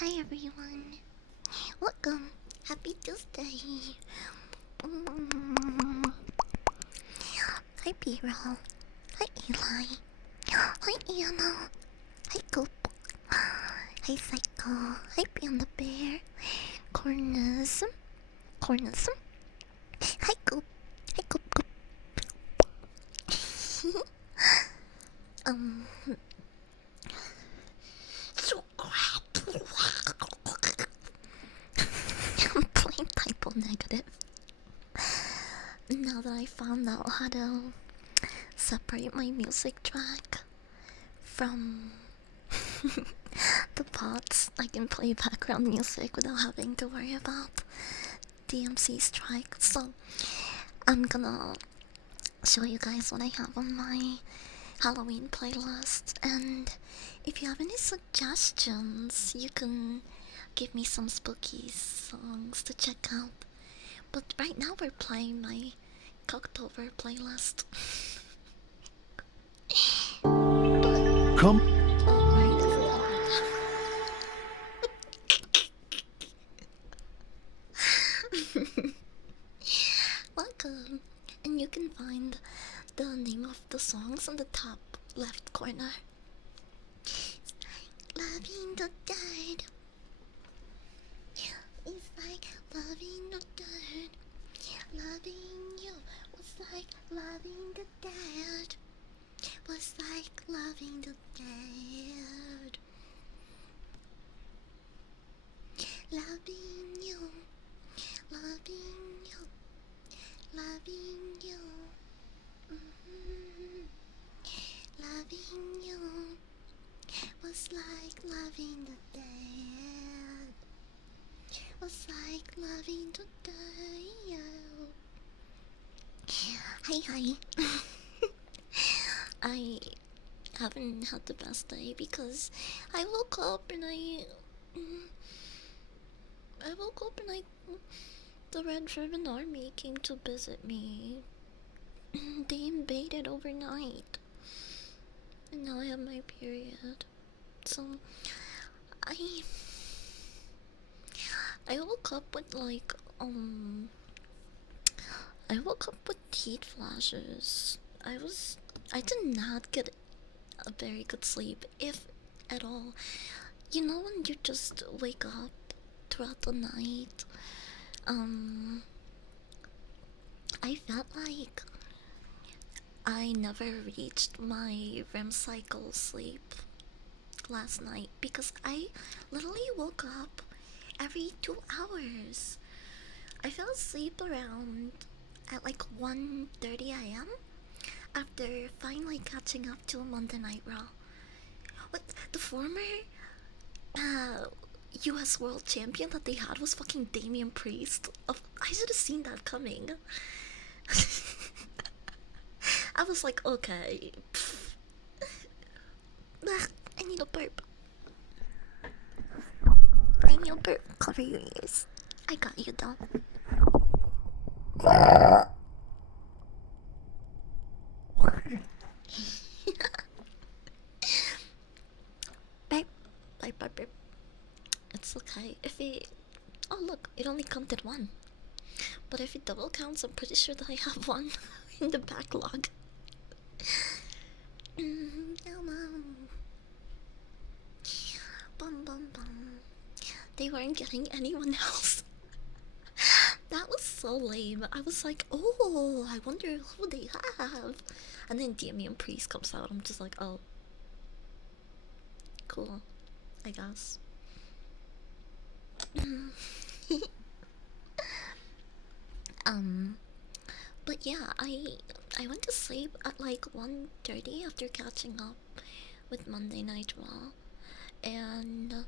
Hi everyone. Welcome. Happy Tuesday. Hi P-Roll. Hi Eli. Hi Anna. Hi Coop. Hi Psycho. Hi Panda Bear. Cornism. Cornism. Hi Coop. Hi Coop Coop. um. So I'm playing typo negative. Now that I found out how to separate my music track from the pods, I can play background music without having to worry about DMC strike. So I'm gonna show you guys what I have on my Halloween playlist, and if you have any suggestions, you can give me some spooky songs to check out. But right now we're playing my Cocktober playlist. Come. Oh right, I forgot. Welcome, and you can find the name of the songs on the top left corner. Loving the dirt. It's like loving the dirt. Loving you was like loving the dirt. Was like loving the dirt. Loving you. Loving you. Loving you. Mm-hmm. Loving you was like loving the dead. Was like loving the dead. Hi, hi. I haven't had the best day because I woke up and I woke up and the Red Ribbon Army came to visit me. They invaded overnight, and now I have my period. So I I woke up with I woke up with heat flashes. I did not get a very good sleep, if at all. You know when you just wake up throughout the night? Um, I felt like I never reached my REM cycle sleep last night because I literally woke up every 2 hours. I fell asleep around at like 1:30 a.m. after finally catching up to Monday Night Raw. What the former uh, U.S. World Champion that they had was fucking Damian Priest. I should have seen that coming. I was like, okay. I need a burp. I need a burp. Cover your ears. I got you though. Burp. Burp, burp, burp. It's okay. If it. Oh, look, it only counted one. But if it double counts, I'm pretty sure that I have one in the backlog. Bum bum bum. They weren't getting anyone else. That was so lame. I was like, oh, I wonder who they have. And then Damian Priest comes out. I'm just like, oh, cool, I guess. um, but yeah, I went to sleep at like 1:30 after catching up with Monday Night Raw, and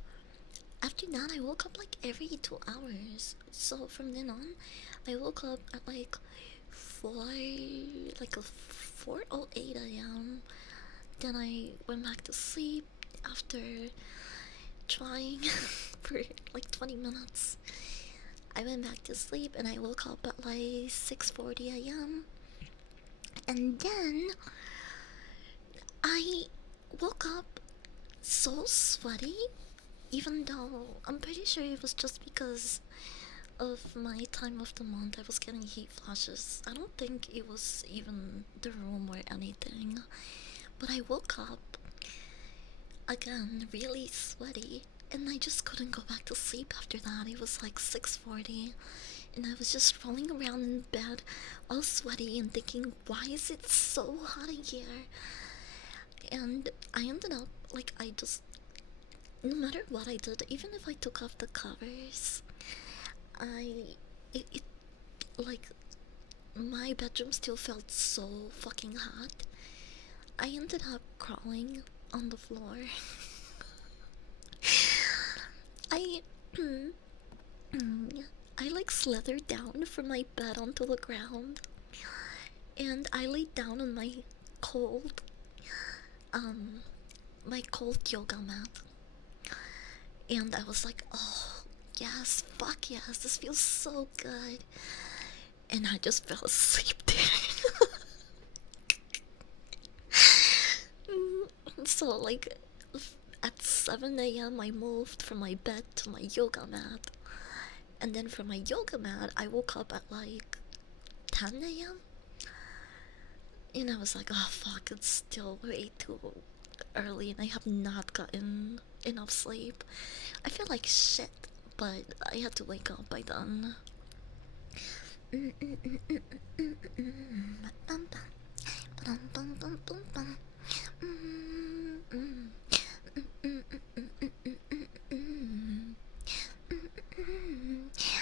after that I woke up like every 2 hours. So from then on, I woke up at like 4:08 a.m. Then I went back to sleep after trying for like 20 minutes. I went back to sleep and I woke up at like 6:40 a.m. And then I woke up so sweaty even though I'm pretty sure it was just because of my time of the month I was getting heat flashes. I don't think it was even the room or anything. But I woke up again really sweaty and I just couldn't go back to sleep after that. It was like 6:40 and I was just rolling around in bed all sweaty and thinking, why is it so hot in here? And I ended up like I just no matter what I did, even if I took off the covers, I it like my bedroom still felt so fucking hot. I ended up crawling on the floor. I I like slithered down from my bed onto the ground and I laid down on cold um my cold yoga mat and I was like, oh yes, fuck yes, this feels so good. And I just fell asleep there. So like at 7 a.m. I moved from my bed to my yoga mat. And then from my yoga mat I woke up at like 10 a.m. And I was like, oh fuck, it's still way too early and I have not gotten enough sleep. I feel like shit, but I had to wake up by then.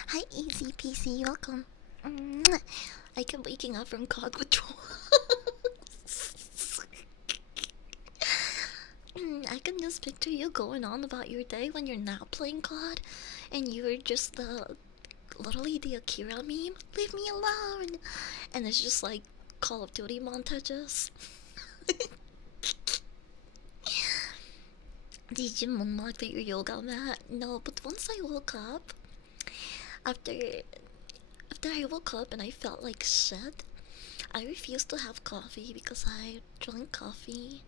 Hi, Easy PC, welcome. I kept waking up from COD withdrawal. I can just picture you going on about your day when you're not playing COD, and you're just literally the Akira meme. Leave me alone, and it's just like Call of Duty montages. Did you moonlight your yoga mat? No, but once I woke up, after I woke up and I felt like shit, I refused to have coffee because I drank coffee.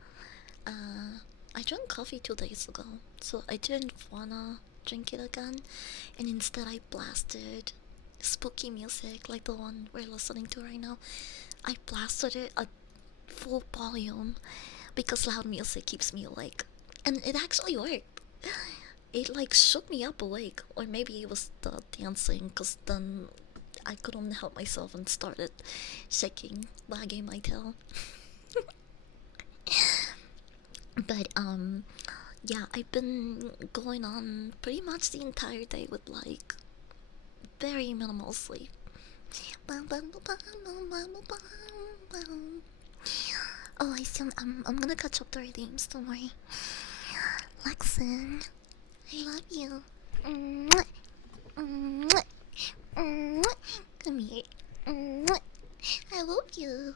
I drank coffee 2 days ago, so I didn't wanna drink it again, and instead I blasted spooky music like the one we're listening to right now. I blasted it at full volume because loud music keeps me awake, and it actually worked. It like shook me up awake, or maybe it was the dancing, cause then I couldn't help myself and started shaking, wagging my tail. But yeah, I've been going on pretty much the entire day with like very minimal sleep. Oh, I see. I'm gonna catch up the redeems. Don't worry. Lexin, I love you. Come here. I love you.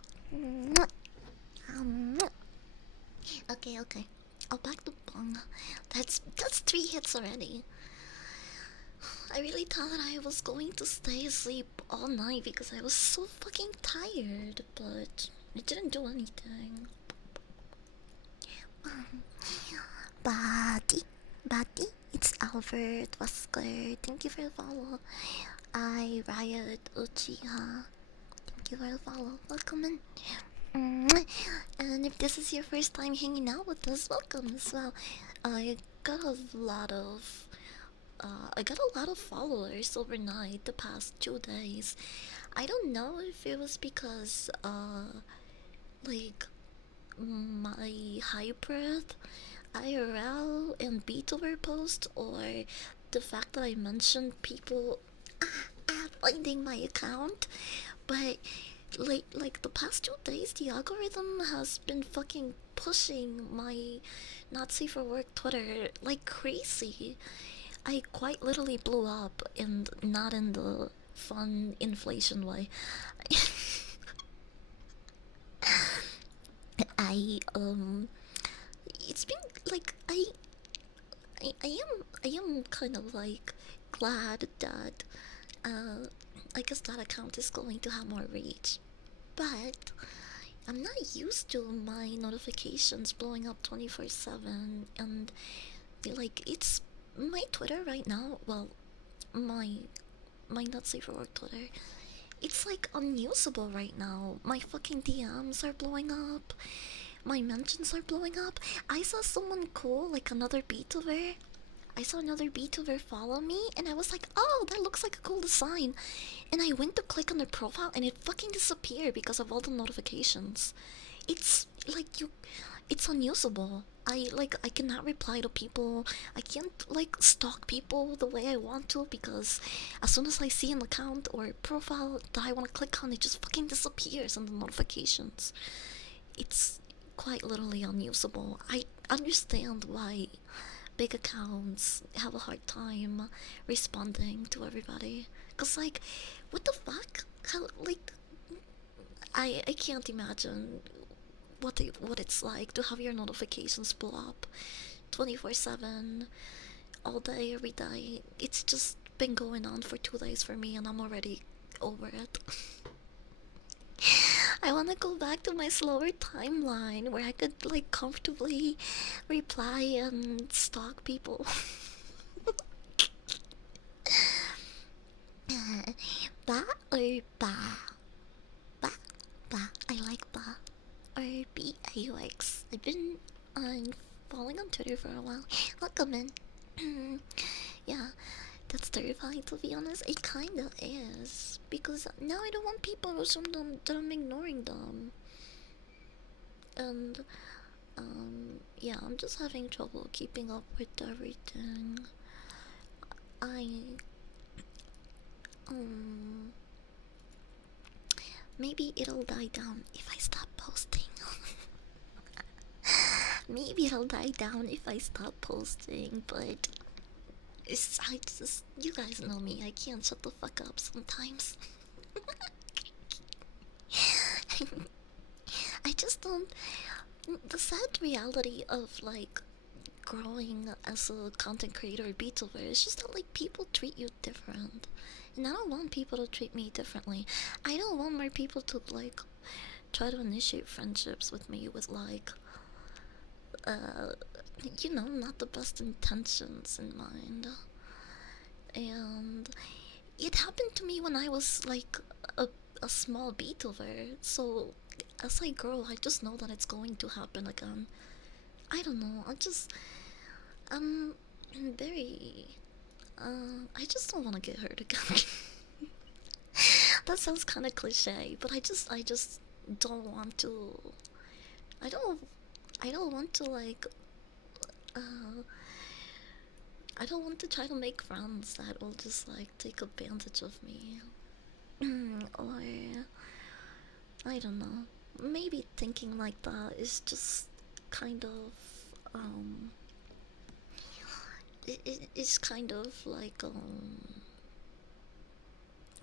Okay, okay. I'll back the bong. That's 3 hits already. I really thought I was going to stay asleep all night because I was so fucking tired, but it didn't do anything. Buddy, it's Albert Wesker. Thank you for the follow. I Riot Uchiha. Thank you for the follow. Welcome in. And if this is your first time hanging out with us, welcome as well. I got a lot of followers overnight the past 2 days. I don't know if it was because like my hybrid IRL and Beetlever post, or the fact that I mentioned people finding my account, but like the past 2 days the algorithm has been fucking pushing my not safe for work Twitter like crazy. I quite literally blew up, and not in the fun inflation way. I it's been like I am kind of like glad that I guess that account is going to have more reach, but I'm not used to my notifications blowing up 24/7, and like it's my Twitter right now, well, my not safe for work Twitter, it's like unusable right now. My fucking DMs are blowing up. My mentions are blowing up. I saw someone cool, like another Beetlever. I saw another Beetlever follow me, and I was like, oh, that looks like a cool design. And I went to click on their profile, and it fucking disappeared because of all the notifications. It's like it's unusable. I cannot reply to people. I can't like stalk people the way I want to because as soon as I see an account or profile that I want to click on, it just fucking disappears in the notifications. It's quite literally unusable. I understand why big accounts have a hard time responding to everybody. Cause like, what the fuck? How like I can't imagine what it's like to have your notifications blow up 24/7 all day every day. It's just been going on for 2 days for me, and I'm already over it. I want to go back to my slower timeline where I could like comfortably reply and stalk people. Ba or ba? Ba. Ba. I like ba. Or B-A-U-X. I've been following on Twitter for a while. Welcome in. Yeah, that's terrifying to be honest. It kinda is. Because now I don't want people to assume that I'm ignoring them. And, yeah, I'm just having trouble keeping up with everything. I, um, maybe it'll die down if I stop posting. Maybe it'll die down if I stop posting, but I just, you guys know me, I can't shut the fuck up sometimes. I just don't. The sad reality of like growing as a content creator or Beetlever is just that like people treat you different. And I don't want people to treat me differently. I don't want more people to like try to initiate friendships with me with like uh not the best intentions in mind. And it happened to me when I was like a, a small Beetlever, so as I grow I just know that it's going to happen again. I don't know, I'm very I just don't want to get hurt again. That sounds kind of cliche, but I just don't want to. I don't I don't want to like uh I don't want to try to make friends that will just like take advantage of me. Or I don't know. Maybe thinking like that is just kind of um it's kind of like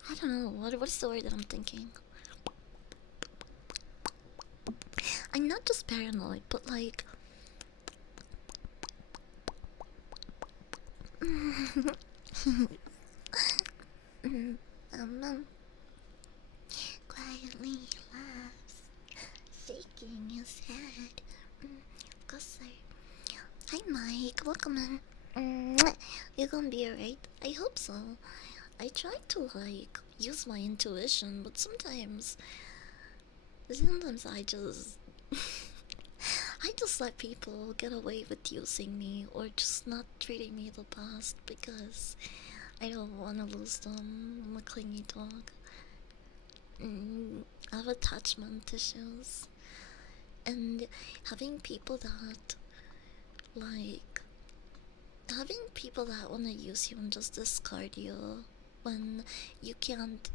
I don't know what's the word that I'm thinking. I'm not just paranoid, but like um, quietly laughs, shaking his head. Closer. Hi, Mike. Welcome in. You gonna be alright? I hope so. I try to like use my intuition, but sometimes I just I just let people get away with using me or just not treating me the best because I don't want to lose them. I'm a clingy dog. I have attachment issues, and having people that like having people that want to use you and just discard you when you can't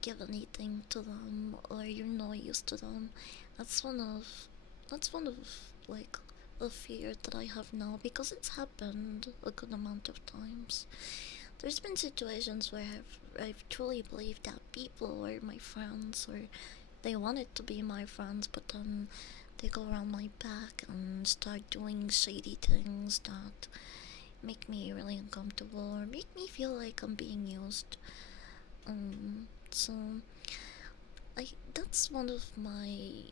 give anything to them or you're no use to them. That's one of like a fear that I have now because it's happened a good amount of times. There's been situations where I've truly believed that people were my friends or they wanted to be my friends, but then they go around my back and start doing shady things that make me really uncomfortable or make me feel like I'm being used. So that's one of my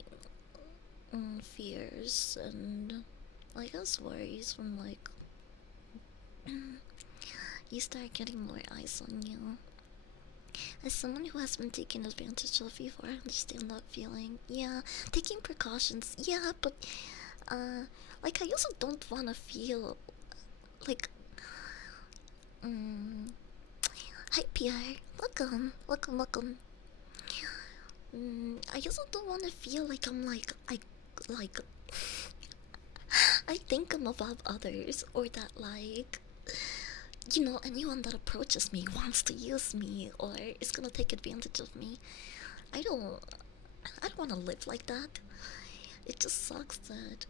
fears and I guess worries from like you start getting more eyes on you. As someone who has been taken advantage of before, I understand that feeling. Yeah, taking precautions. Yeah, but like I also don't wanna feel like. Mm, Hi Pierre, welcome. I also don't wanna feel like I'm like I think I'm above others, or that anyone that approaches me wants to use me or is gonna take advantage of me. I don't I don't want to live like that. It just sucks that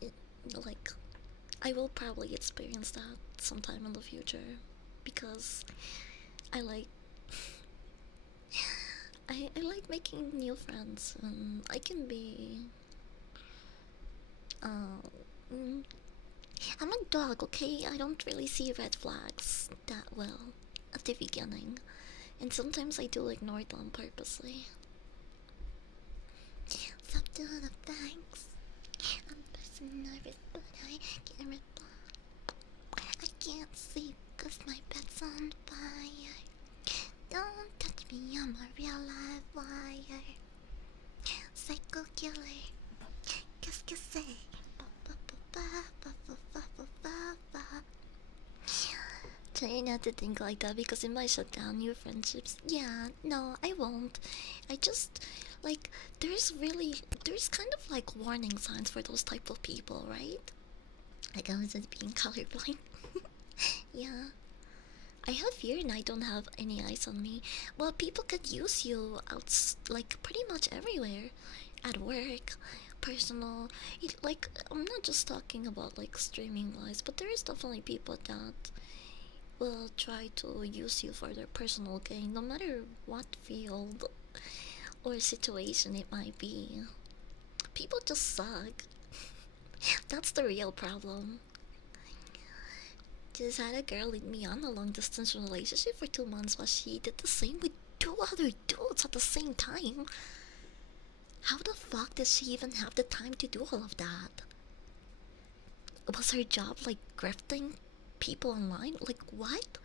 it, like I will probably experience that sometime in the future because I like I like making new friends and I can be uh mm, I'm a dog, okay? I don't really see red flags that well at the beginning. And sometimes I do ignore them purposely. Stop doing the thanks. I'm pressing nervous, but I can't reply. I can't sleep cause my bed's on fire. Don't touch me, I'm a real live wire. Psycho killer, qu'est-ce que c'est? Try not to think like that because it might shut down your friendships. Yeah, no, I won't. I just like there's kind of like warning signs for those type of people, right? Like I was just being colorblind. Yeah. I have fear and I don't have any eyes on me. Well, people could use you like pretty much everywhere, at work, personal. Like I'm not just talking about like streaming wise, but there is definitely people that will try to use you for their personal gain, no matter what field or situation it might be. People just suck. That's the real problem. Just had a girl lead me on a long distance relationship for 2 months while she did the same with two other dudes at the same time. How the fuck did she even have the time to do all of that? Was her job like grifting people online? Like what?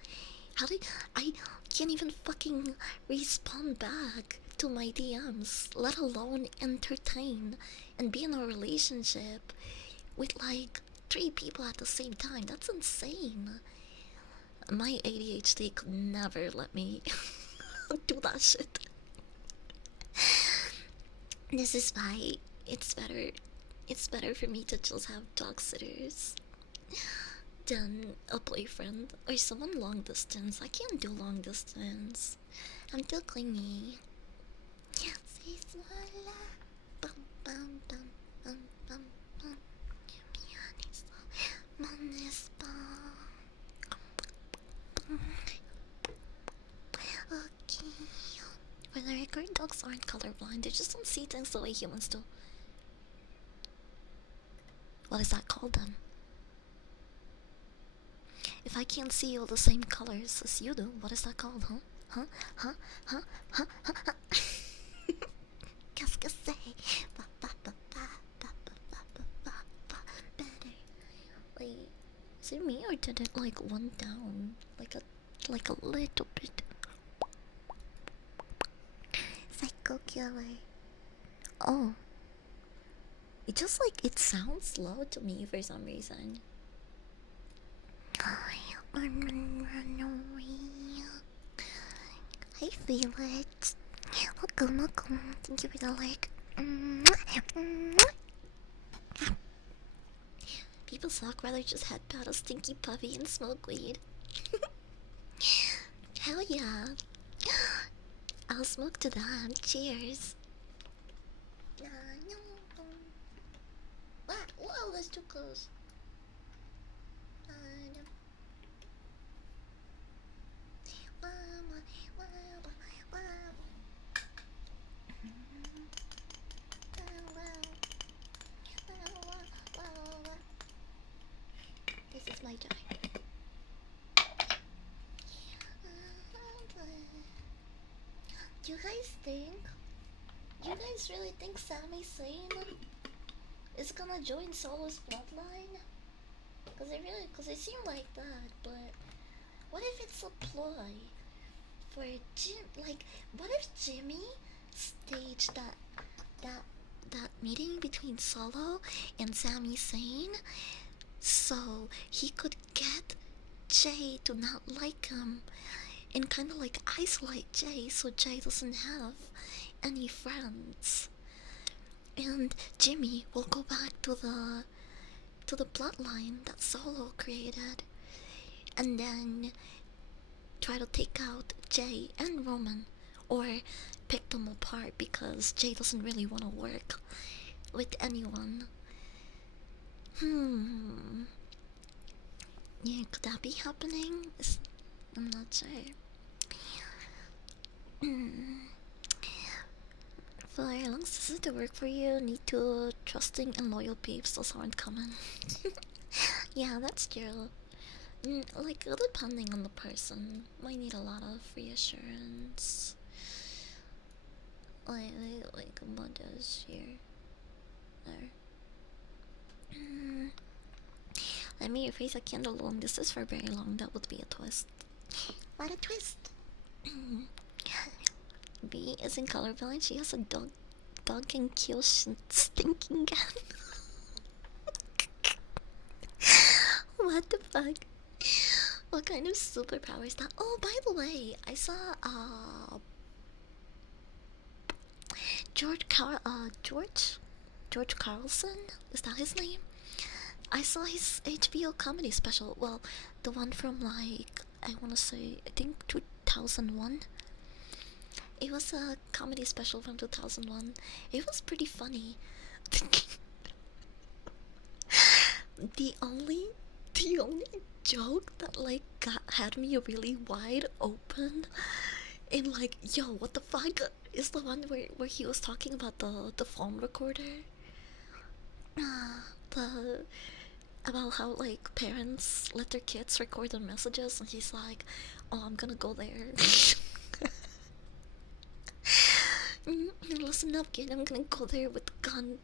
How did I can't even fucking respond back to my DMs, let alone entertain and be in a relationship with like 3 people at the same time? That's insane. My ADHD could never let me do that shit. This is why it's better it's better for me to just have dog sitters than a boyfriend or someone long distance. I can't do long distance. I'm too clingy. Bum, bum, bum, bum, bum, bum. Okay. For the record, dogs aren't colorblind. They just don't see things the way humans do. What is that called then? If I can't see all the same colors as you do, what is that called, huh? Huh? Huh? Huh? Huh? Huh? Huh? Qu'est-ce que c'est? Better. Wait, is it me or did it like one down? Like a little bit. Psycho killer. Oh. It just like it sounds low to me for some reason. Run away. I feel it. Welcome. Thank you for the like. People suck, rather just headbutt a stinky puppy and smoke weed. Hell yeah. I'll smoke to that. Cheers. What? Whoa, that's too close. This is my joy. You guys think? You guys really think Sami Zayn is gonna join Solo's bloodline? Cause it seemed like that, but what if it's a ploy for Jim? Like, what if Jimmy staged that that meeting between Solo and Sami Zayn so he could get Jay to not like him and kind of like isolate Jay so Jay doesn't have any friends. And Jimmy will go back to the bloodline that Solo created and then try to take out Jay and Roman or pick them apart because Jay doesn't really want to work with anyone. Hmm. Yeah, could that be happening? I'm not sure. For as long as this is to work for you, need to trusting and loyal peeps. Those aren't common. Yeah, that's true. Like, depending on the person, might need a lot of reassurance. Like mothers here. There. Let me rephrase a candle long. This is for very long. That would be a twist. What a twist! B is in colorblind. She has a dog. Dog can kill stinking cat. What the fuck? What kind of superpower is that? Oh, by the way, I saw George Carlson. Is that his name? I saw his HBO comedy special. Well, the one from like I wanna say I think 2001. It was a comedy special from 2001. It was pretty funny. the only the only joke that like had me really wide open and like, yo, what the fuck is the one where he was talking about the phone recorder. The about how like parents let their kids record their messages and he's like, oh, I'm gonna go there. Listen up, kid, I'm gonna go there with a gun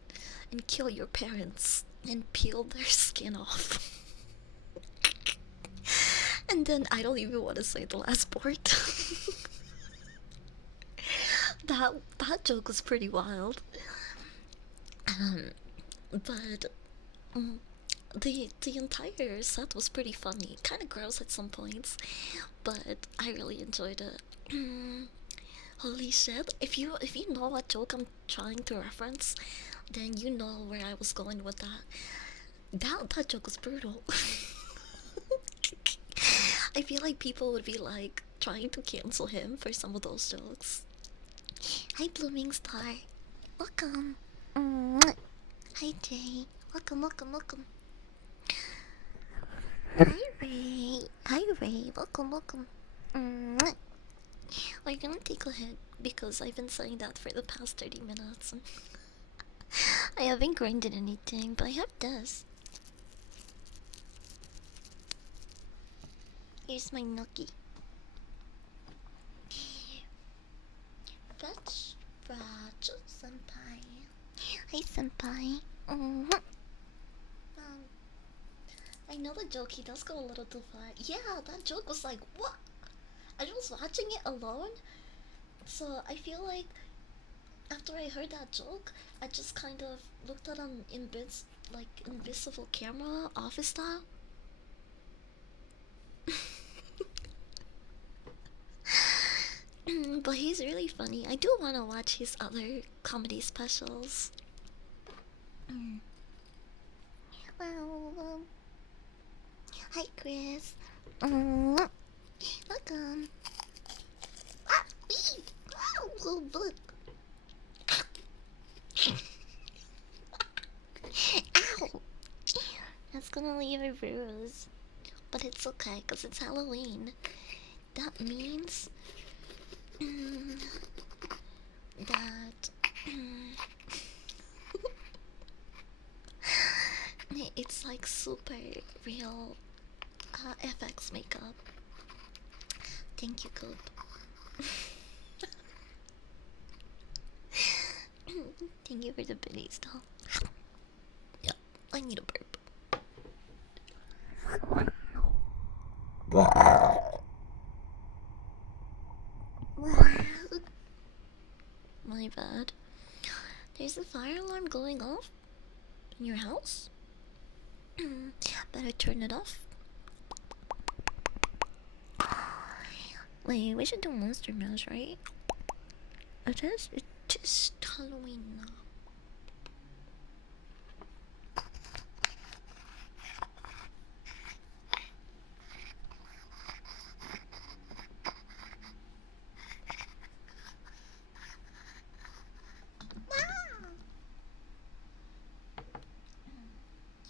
and kill your parents and peel their skin off. And then I don't even want to say the last part. that joke was pretty wild. But the entire set was pretty funny. Kind of gross at some points, but I really enjoyed it. Holy shit! If you know what joke I'm trying to reference, then you know where I was going with that. That joke was brutal. I feel like people would be like trying to cancel him for some of those jokes. Hi, Blooming Star. Welcome. Hi, Jay. Welcome, welcome, welcome. Hi, Ray. Hi, Ray. Welcome, welcome. We're gonna take a hit because I've been saying that for the past 30 minutes. I haven't grinded anything, but I have this. Here's my nookie. Fetch, senpai. Hi, senpai. I know the joke, he does go a little too far. Yeah, that joke was like, what? I was watching it alone, so I feel like after I heard that joke, I just kind of looked at an invisible camera, office style. But he's really funny. I do want to watch his other comedy specials. Well, hi, Chris. Welcome. Ah, oh, look. Ow! That's gonna leave a bruise. But it's okay, because it's Halloween. That means that it's like super real FX makeup. Thank you, Coop. Thank you for the biddies, though. Yeah, I need a burp. My bad. There's a fire alarm going off in your house? Better turn it off. Wait, we should do Monster Mash, right? It's just Halloween now.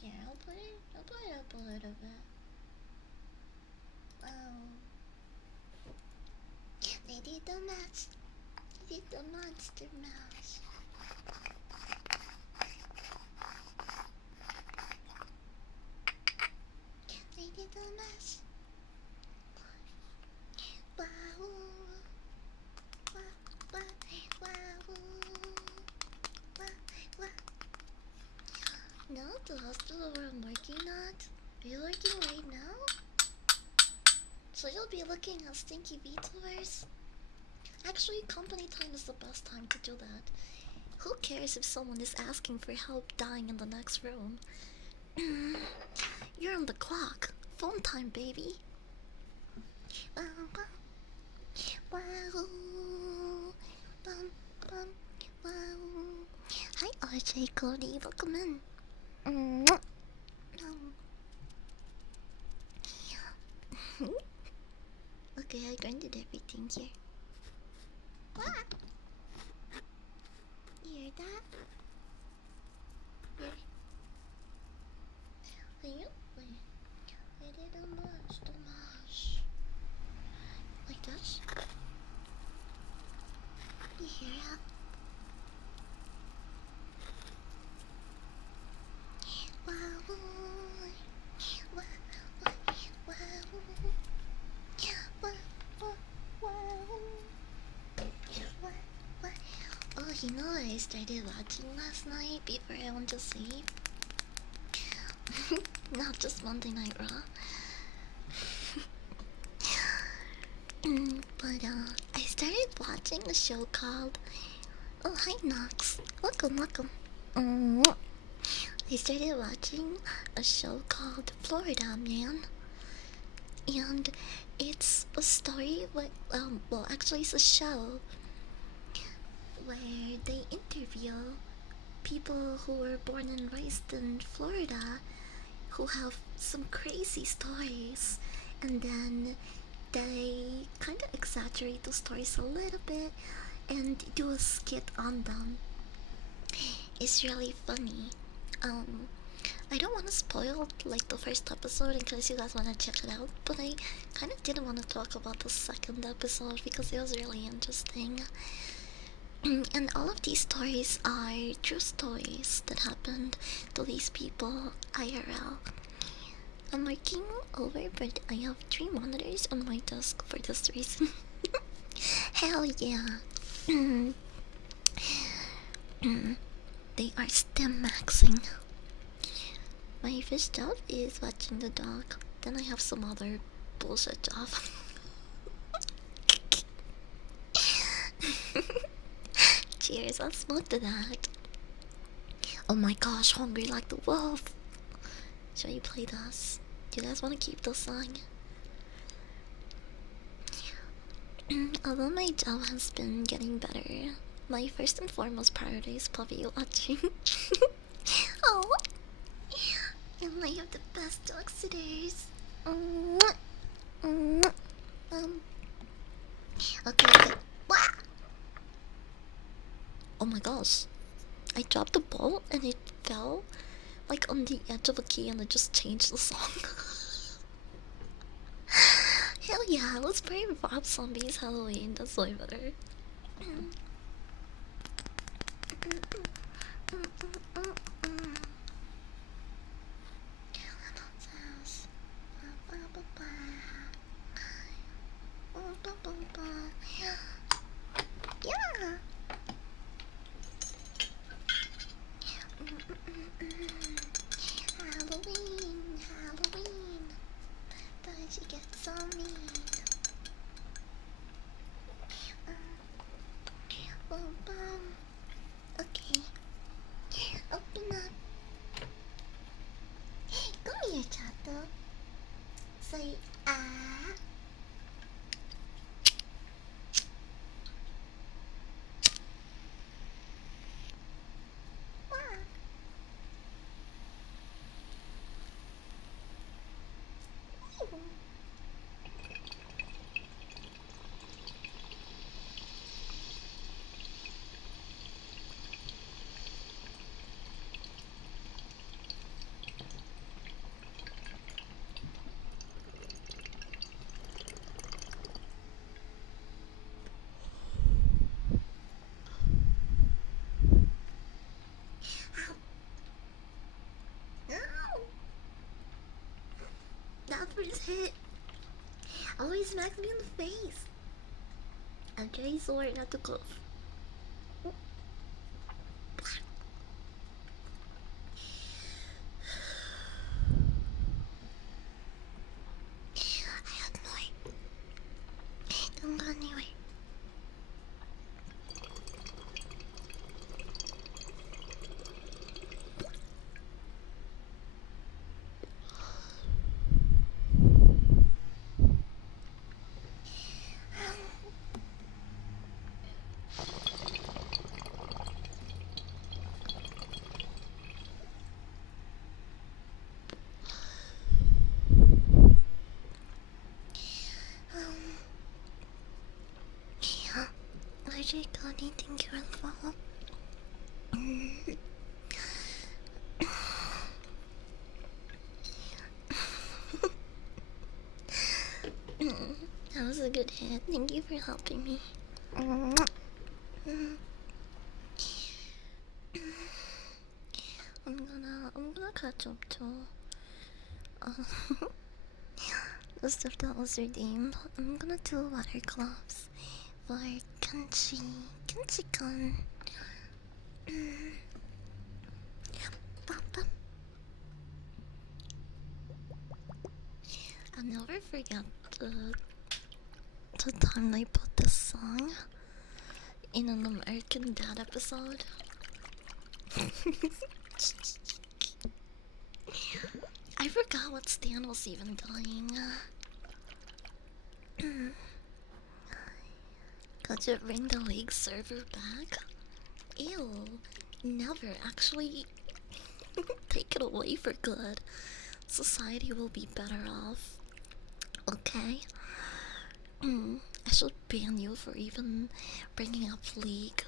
Yeah, I'll put it up a little bit. Oh. They did the match. They did the Monster Mash. They did the mash. Wow. Wow. Wow. Wow. Wow. Wow. No, the hospital where I'm working at. Are you working right now? So you'll be looking at stinky VTubers? Actually, company time is the best time to do that. Who cares if someone is asking for help dying in the next room? You're on the clock. Phone time, baby. Wow, wow, bum, bum, wow. Hi, RJ Cody. Welcome in. Okay, I grinded everything here. What? You hear that? Yeah. Wait. I did a mash. Like this? You hear it? Wow. Wow. Wow. Wow. Wow. Wow. Oh, you know what I started watching last night before I went to sleep? Not just Monday Night Raw. But I started watching a show called... Oh, hi Nox. Welcome. I started watching a show called Florida Man. And it's a story with... well, actually it's a show where they interview people who were born and raised in Florida who have some crazy stories, and then they kind of exaggerate the stories a little bit and do a skit on them. It's really funny. I don't want to spoil like the first episode in case you guys want to check it out, but I kind of didn't want to talk about the second episode because it was really interesting. And all of these stories are true stories that happened to these people IRL. I'm working over, but I have 3 monitors on my desk for this reason. Hell yeah. They are STEM maxing. My first job is watching the dog. Then I have some other bullshit job. Cheers, I'll smoke to that. Oh my gosh, hungry like the wolf. Shall we play this? Do you guys want to keep this song? Although my job has been getting better, my first and foremost priority is puppy watching. Oh, and I have the best dog sitters. Okay. Wah! Oh my gosh, I dropped the ball and it fell like on the edge of a key and it just changed the song. Hell yeah, let's play Rob Zombie's Halloween, that's way better. Yeah. Halloween. But you get some his head. Always smacks me in the face. I'm very sorry not to cough. I have more. Don't go anywhere. Yeah. RJ Cody, thank you for the follow. That was a good hit. Thank you for helping me. I'm gonna catch up to the stuff that was redeemed. I'm gonna do water gloves for Kenshi-kun. Papa. I'll never forget the time they put this song in an American Dad episode. I forgot what Stan was even doing. Could you bring the league server back? Ew, never. Actually, take it away for good. Society will be better off. Okay? I should ban you for even bringing up League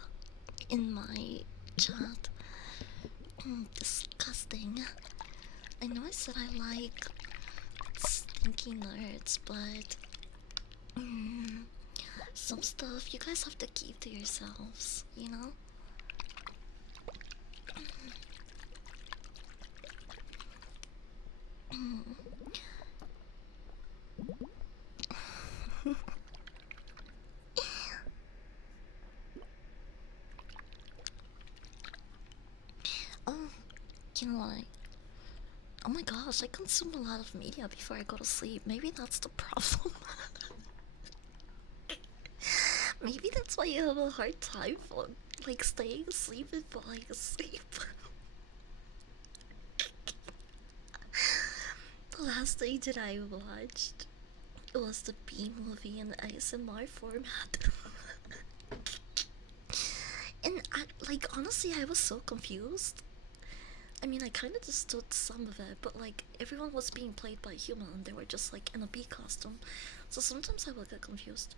in my chat. Disgusting. I know I said I like stinky nerds, but some stuff you guys have to keep to yourselves, you know? Oh, you know what? Oh my gosh, I consume a lot of media before I go to sleep. Maybe that's the problem. Maybe that's why you have a hard time for like staying asleep and falling asleep. The last thing that I watched was the B movie in ASMR format. And honestly, I was so confused. I mean, I kind of understood some of it, but like everyone was being played by a human and they were just like in a bee costume. So sometimes I would get confused,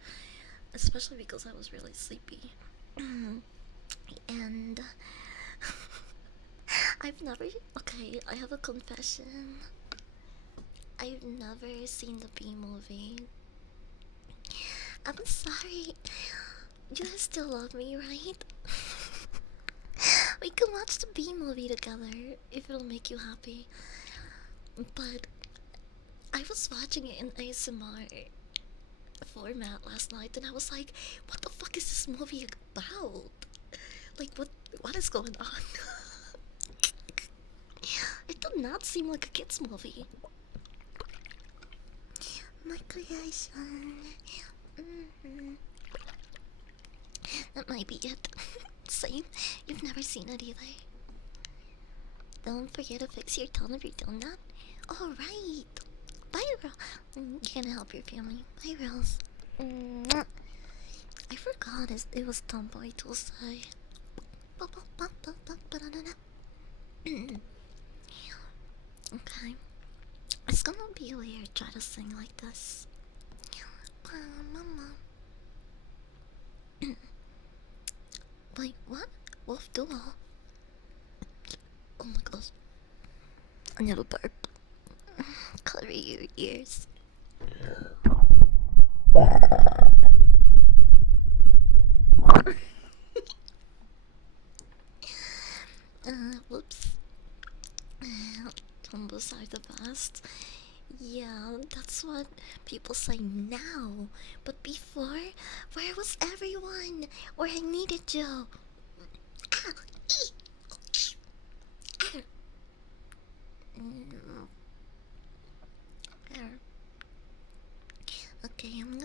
especially because I was really sleepy. And I've never. Okay, I have a confession. I've never seen the B movie. I'm sorry. You guys still love me, right? We can watch the B movie together if it'll make you happy. But I was watching it in ASMR format last night and I was like, what the fuck is this movie about? Like what is going on? It did not seem like a kids movie. My creation. That might be it. Same. You've never seen it either. Don't forget to fix your tone if you're doing that. Alright. Bye, Rose. You're gonna help your family. Bye, Rose. I forgot it was Tomboy Tuesday. Okay. It's gonna be weird try to sing like this. Mama. Wait, what? Wolf Duo? Oh my gosh. I need a burp. Cover your ears. Whoops. Combos are the best. Yeah, that's what people say now. But before, where was everyone? Where I needed you? Ow! Ee! Ow! Mm, ow. Okay, I'm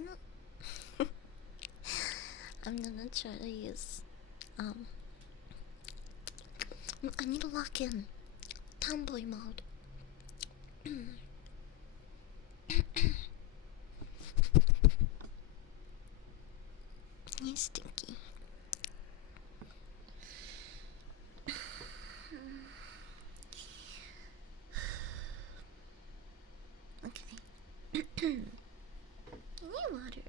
gonna try to use um I need to lock in tomboy mode. You stinky. Okay. Need water.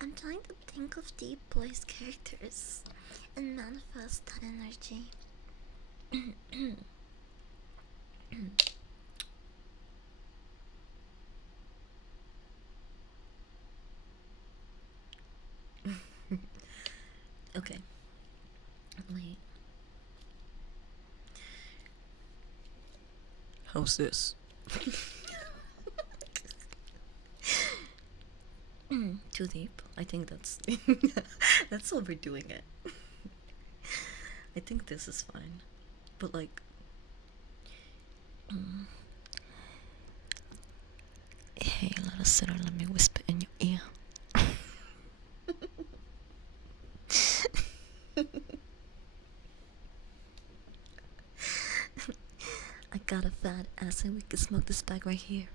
I'm trying to think of deep voice characters and manifest that energy. Okay. Wait. How's this? Too deep. I think that's that's overdoing it. I think this is fine. But like hey, let us sit or let me whisper in your ear. I got a fat ass and we can smoke this bag right here.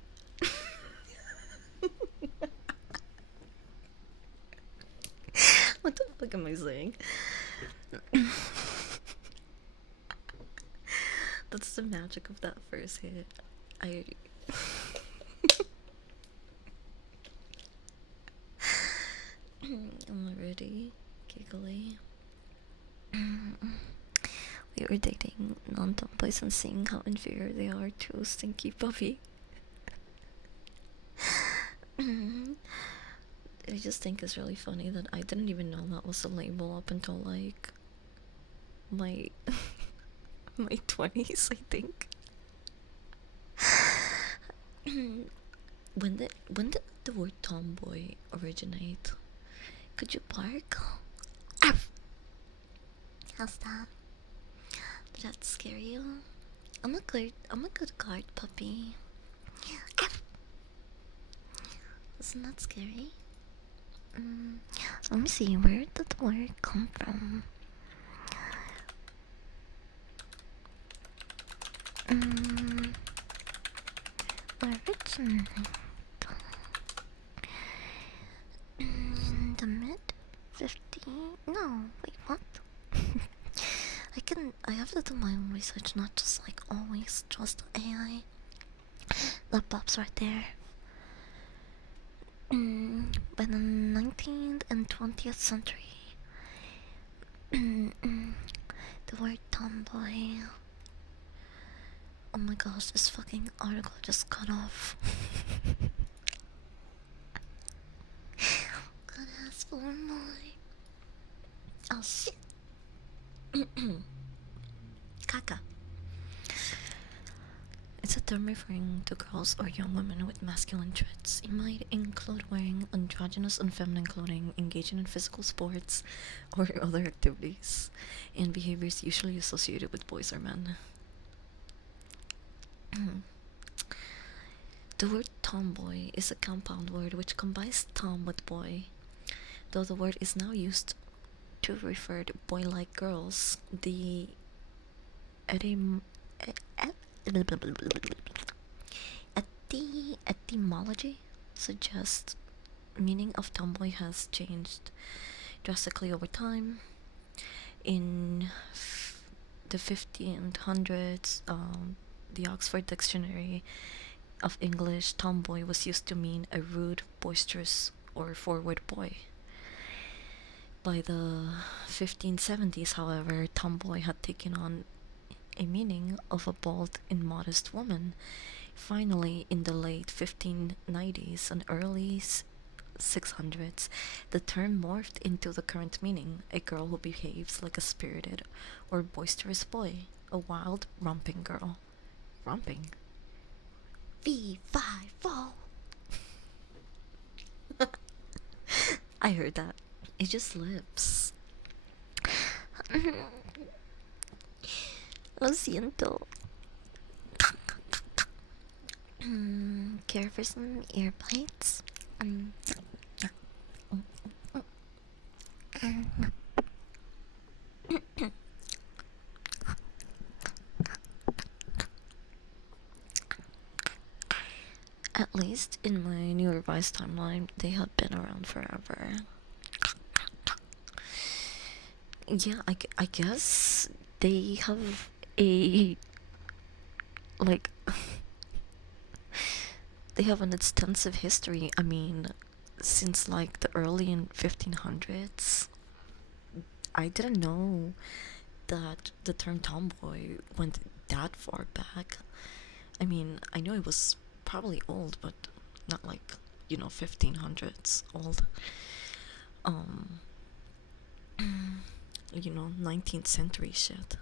What the fuck am I saying? That's the magic of that first hit. I'm already giggly. We were dating non-tomboys and seeing how inferior they are to Stinky Puppy. I just think it's really funny that I didn't even know that was a label up until like my my 20s, I think. When did the word tomboy originate? Could you bark? Arf! How's that? Did that scare you? I'm a good guard puppy. Arf! Isn't that scary? Let me see, where did the word come from? Originate in the mid 50? No, wait, what? I have to do my own research, not just like always trust AI. That pops right there. By the 19th and 20th century, the word tomboy. Oh my gosh, this fucking article just cut off. Gotta ask for more. Oh shit. Caca. It's a term referring to girls or young women with masculine traits. It might include wearing androgynous and feminine clothing, engaging in physical sports or other activities, and behaviors usually associated with boys or men. The word tomboy is a compound word which combines tom with boy. Though the word is now used to refer to boy-like girls, the etymology suggests meaning of tomboy has changed drastically over time. In the 1500s, the Oxford Dictionary of English, tomboy was used to mean a rude, boisterous, or forward boy. By the 1570s, however, tomboy had taken on a meaning of a bold, immodest woman Finally, in the late 1590s and early 600s, the term morphed into the current meaning: a girl who behaves like a spirited or boisterous boy, a wild, romping girl. Romping? Fee, fi, fo. I heard that. It just slips. Lo siento. Care for some ear bites? At least in my new revised timeline, they had been around forever. Yeah, I guess they have a. Like. They have an extensive history. I mean, since like the early 1500s. I didn't know that the term tomboy went that far back. I mean, I know it was probably old, but not like, 1500s old. Um, 19th century shit.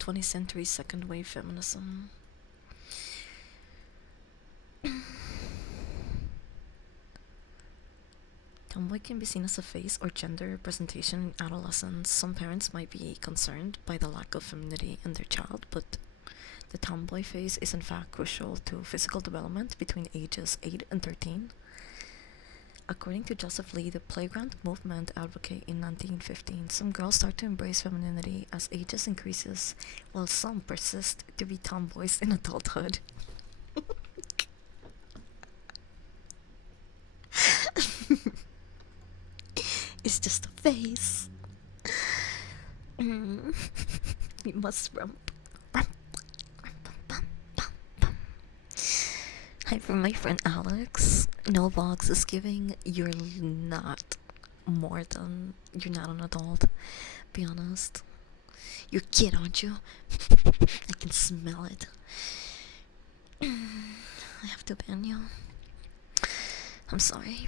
20th century second wave feminism. Tomboy can be seen as a face or gender representation in adolescence. Some parents might be concerned by the lack of femininity in their child, but the tomboy phase is in fact crucial to physical development between ages 8 and 13. According to Joseph Lee, the playground movement advocate in 1915, some girls start to embrace femininity as ages increases, while some persist to be tomboys in adulthood. It's just a phase. We must rump. Hi from my friend Alex. No box is giving. You're not You're not an adult. Be honest. You're a kid, aren't you? I can smell it. I have to ban you. I'm sorry.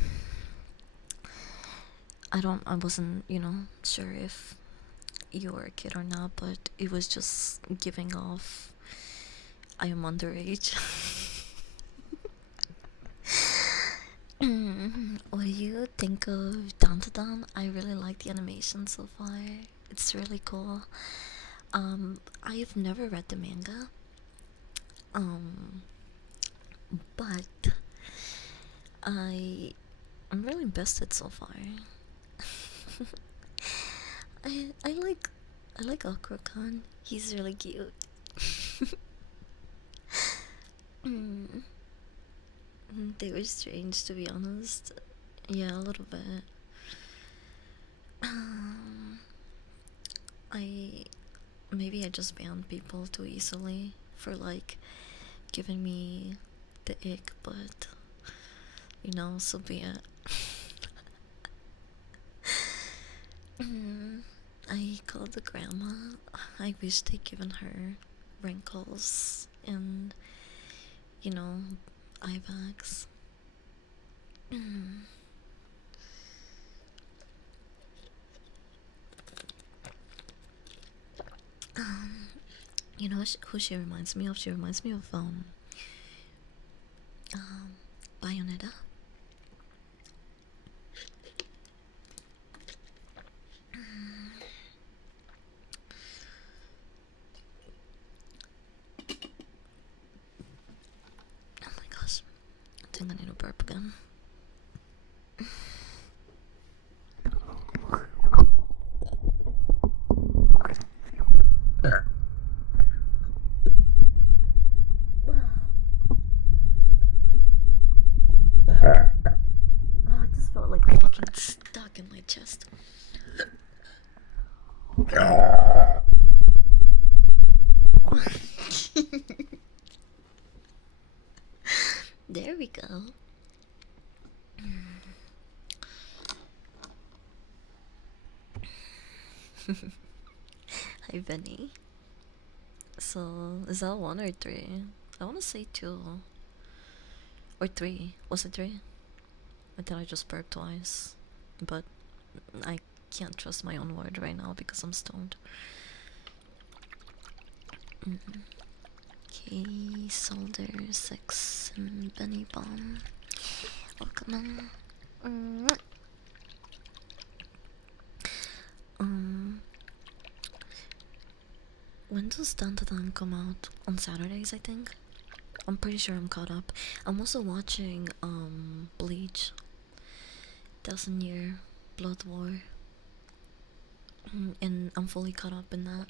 I wasn't, sure if you were a kid or not, but it was just giving off I am underage. What do you think of Dandadan? I really like the animation so far. It's really cool. I've never read the manga. But I'm really invested so far. I like Okra-kun. He's really cute. They were strange, to be honest. Yeah, a little bit. I maybe I just banned people too easily for like giving me the ick, but so be it. I called the grandma. I wish they'd given her wrinkles and eye bags. You know who she reminds me of? She reminds me of Bayonetta. Oh my gosh, I think I need to burp again. I just felt like fucking stuck in my chest. There we go. Hi, Benny. So, is that 1 or 3? I want to say 2. Or 3. Was it 3? Or did I just burp twice? But I can't trust my own word right now because I'm stoned. Okay, Solder 6 and Benny Bomb. Welcome in. When does Dandadan come out? On Saturdays, I think. I'm pretty sure I'm caught up. I'm also watching Bleach. 1000-Year Blood War. And I'm fully caught up in that.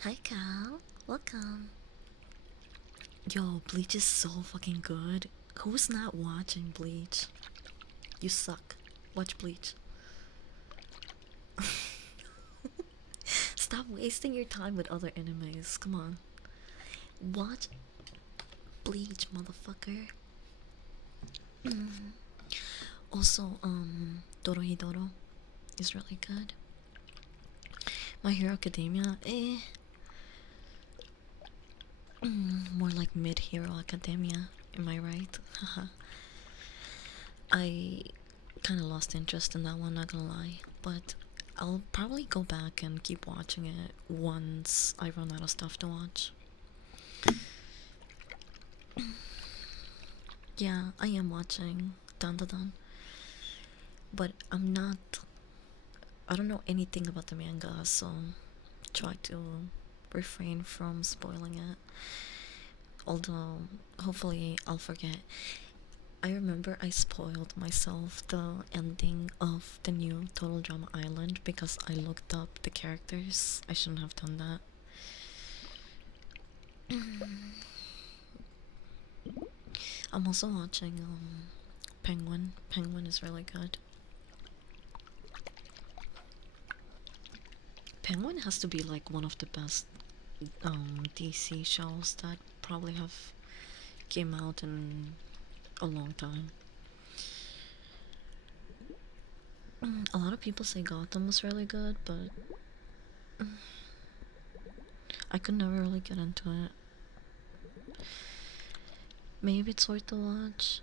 Hi Cal, welcome. Yo, Bleach is so fucking good. Who's not watching Bleach? You suck. Watch Bleach. Stop wasting your time with other animes. Come on. Watch Bleach, motherfucker. Also, Dorohedoro is really good. My Hero Academia, more like Mid-Hero Academia, am I right? Haha. I kinda lost interest in that one, not gonna lie. But I'll probably go back and keep watching it once I run out of stuff to watch. Yeah, I am watching Dandadan. But I don't know anything about the manga, so try to refrain from spoiling it. Although, hopefully I'll forget. I remember I spoiled myself the ending of the new Total Drama Island because I looked up the characters. I shouldn't have done that. I'm also watching Penguin. Penguin is really good. Penguin has to be like one of the best DC shows that probably have came out in a long time. A lot of people say Gotham was really good, but I could never really get into it. Maybe it's worth to watch.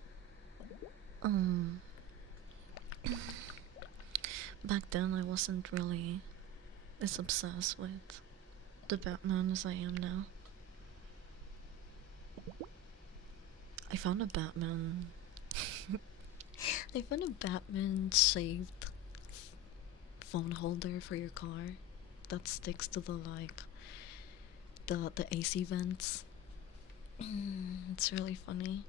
Back then I wasn't really as obsessed with the Batman as I am now. I found a Batman I found a Batman shaped phone holder for your car that sticks to the the AC vents. It's really funny.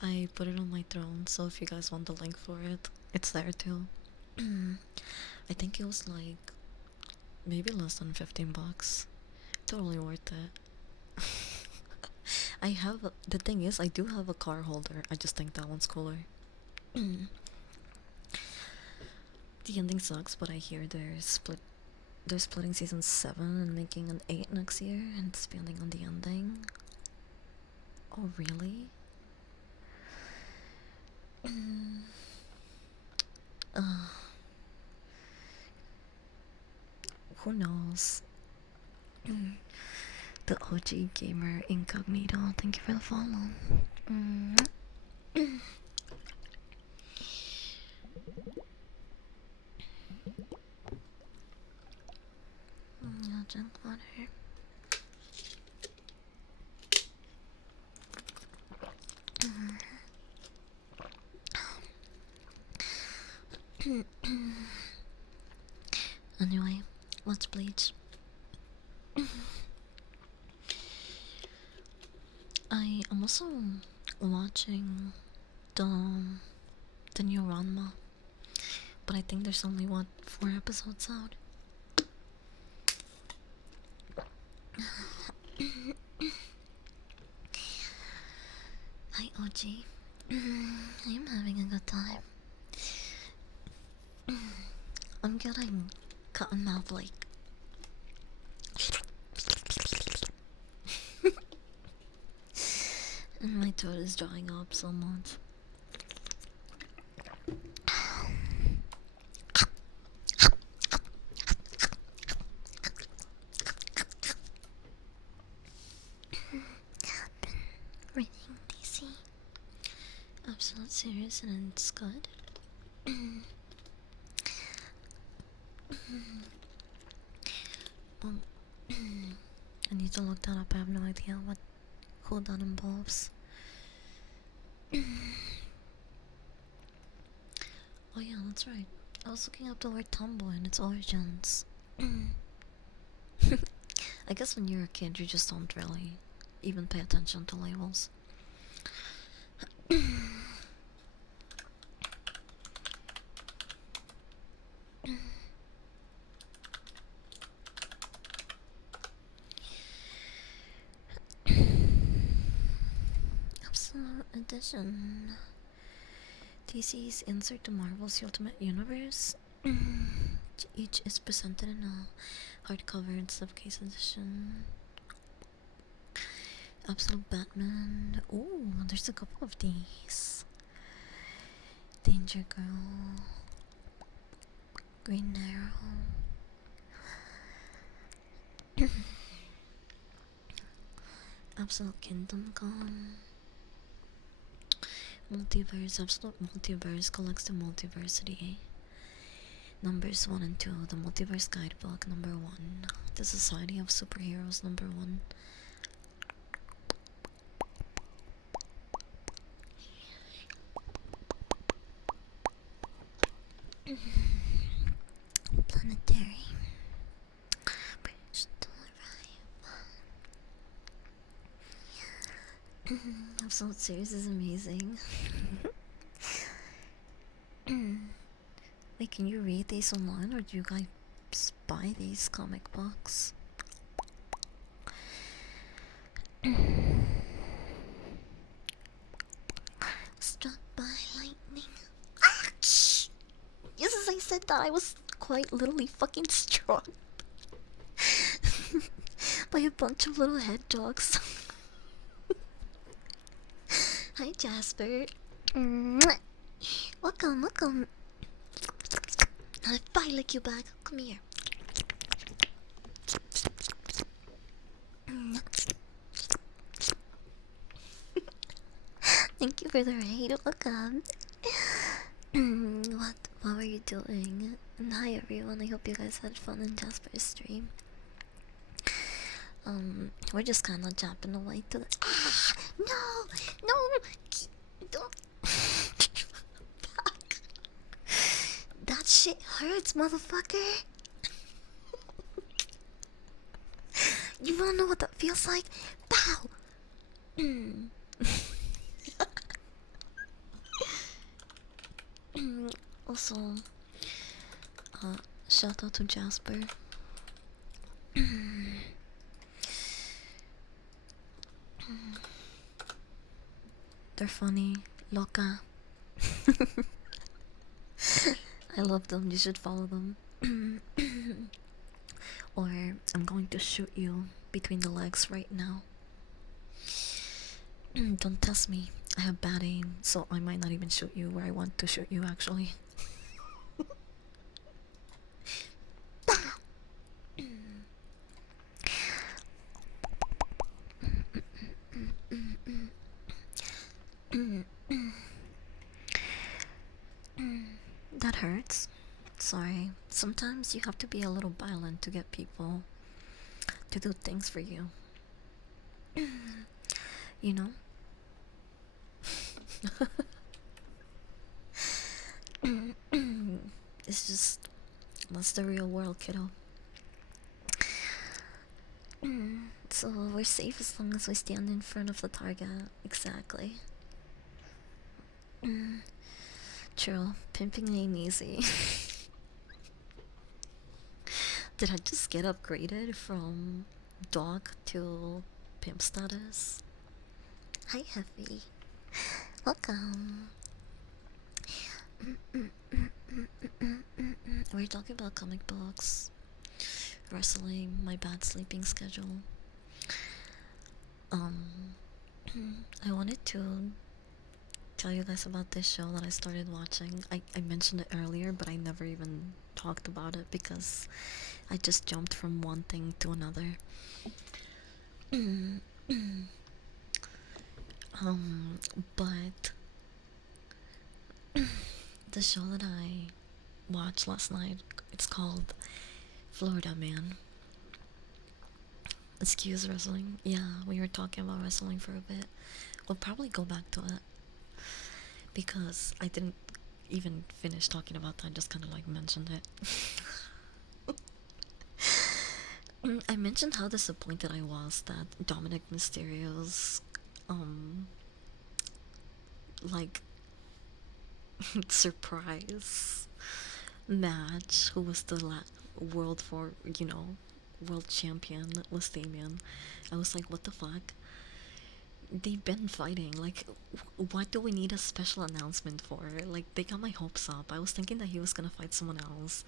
I put it on my throne, so if you guys want the link for it, it's there too. I think it was like maybe less than 15 bucks. Totally worth it. The thing is, I do have a car holder. I just think that one's cooler. The ending sucks, but I hear they're splitting season 7 and making an 8 next year and expanding on the ending. Oh really? Who knows? The OG gamer incognito, thank you for the follow. I'll drink water. Anyway, let's Bleach. I am also watching the new Ranma, but I think there's only 4 episodes out. Hi OG. I am having a good time. I'm getting cotton mouth like and my throat is drying up so much. series and it's good. Um, I need to look that up. I have no idea who that involves. Oh yeah, that's right. I was looking up the word tomboy and its origins. I guess when you're a kid, you just don't really even pay attention to labels. Absolute Edition. DC's insert to Marvel's Ultimate Universe. Each is presented in a hardcover and slipcase edition. Absolute Batman. Ooh, there's a couple of these. Danger Girl. Green Arrow. Absolute Kingdom Come. Multiverse. Absolute Multiverse collects the Multiversity. Numbers 1 and 2. The Multiverse Guidebook. Number 1. The Society of Superheroes. Number 1. Planetary. Bridge to arrive. Absolute series is amazing. Wait, can you read these online or do you guys buy these comic books? Struck by lightning. Ah, shh! Yes, as I said that, I was quite literally fucking struck by a bunch of little hedgehogs. Hi, Jasper. Welcome, welcome. If I lick you back, come here. Thank you for the raid. Welcome. What were you doing? And hi everyone. I hope you guys had fun in Jasper's stream. We're just kind of jumping away to the. Ah, no, don't. Fuck. That shit hurts, motherfucker. You wanna know what that feels like? Pow. Also, shout out to Jasper. They're funny. Loca. I love them. You should follow them. Or I'm going to shoot you between the legs right now. Don't test me. I have bad aim, so I might not even shoot you where I want to shoot you actually. That hurts. Sorry. Sometimes you have to be a little violent to get people to do things for you. You know? It's just, that's the real world, kiddo. So we're safe as long as we stand in front of the target. Exactly. True. Pimping ain't easy. Did I just get upgraded from dog to pimp status? Hi, Heavy. Welcome. We're talking about comic books, wrestling, my bad sleeping schedule. I wanted to tell you guys about this show that I started watching. I mentioned it earlier, but I never even talked about it because I just jumped from one thing to another. But The show that I watched last night, it's called Florida Man. Excuse wrestling. Yeah, we were talking about wrestling for a bit. We'll probably go back to it because I didn't even finish talking about that. Just kind of like mentioned it. I mentioned how disappointed I was that Dominic Mysterio's like surprise match, who was the world for world champion, was Damien. I was like, what the fuck? They've been fighting. Like, what do we need a special announcement for? Like, they got my hopes up. I was thinking that he was gonna fight someone else.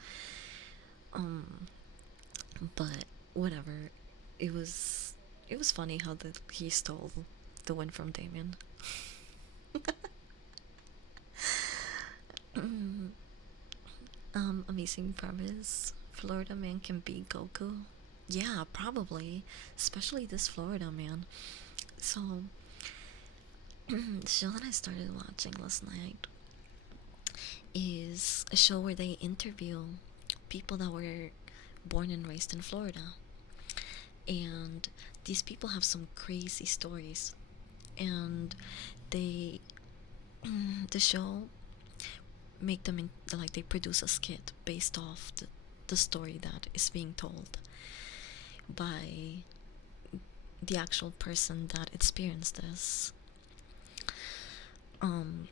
But whatever. It was funny how he stole the win from Damien. Amazing premise. Florida man can beat Goku. Yeah, probably. Especially this Florida man. So, the show that I started watching last night is a show where they interview people that were born and raised in Florida. And these people have some crazy stories. And they, the show make them like they produce a skit based off the story that is being told by the actual person that experienced this. And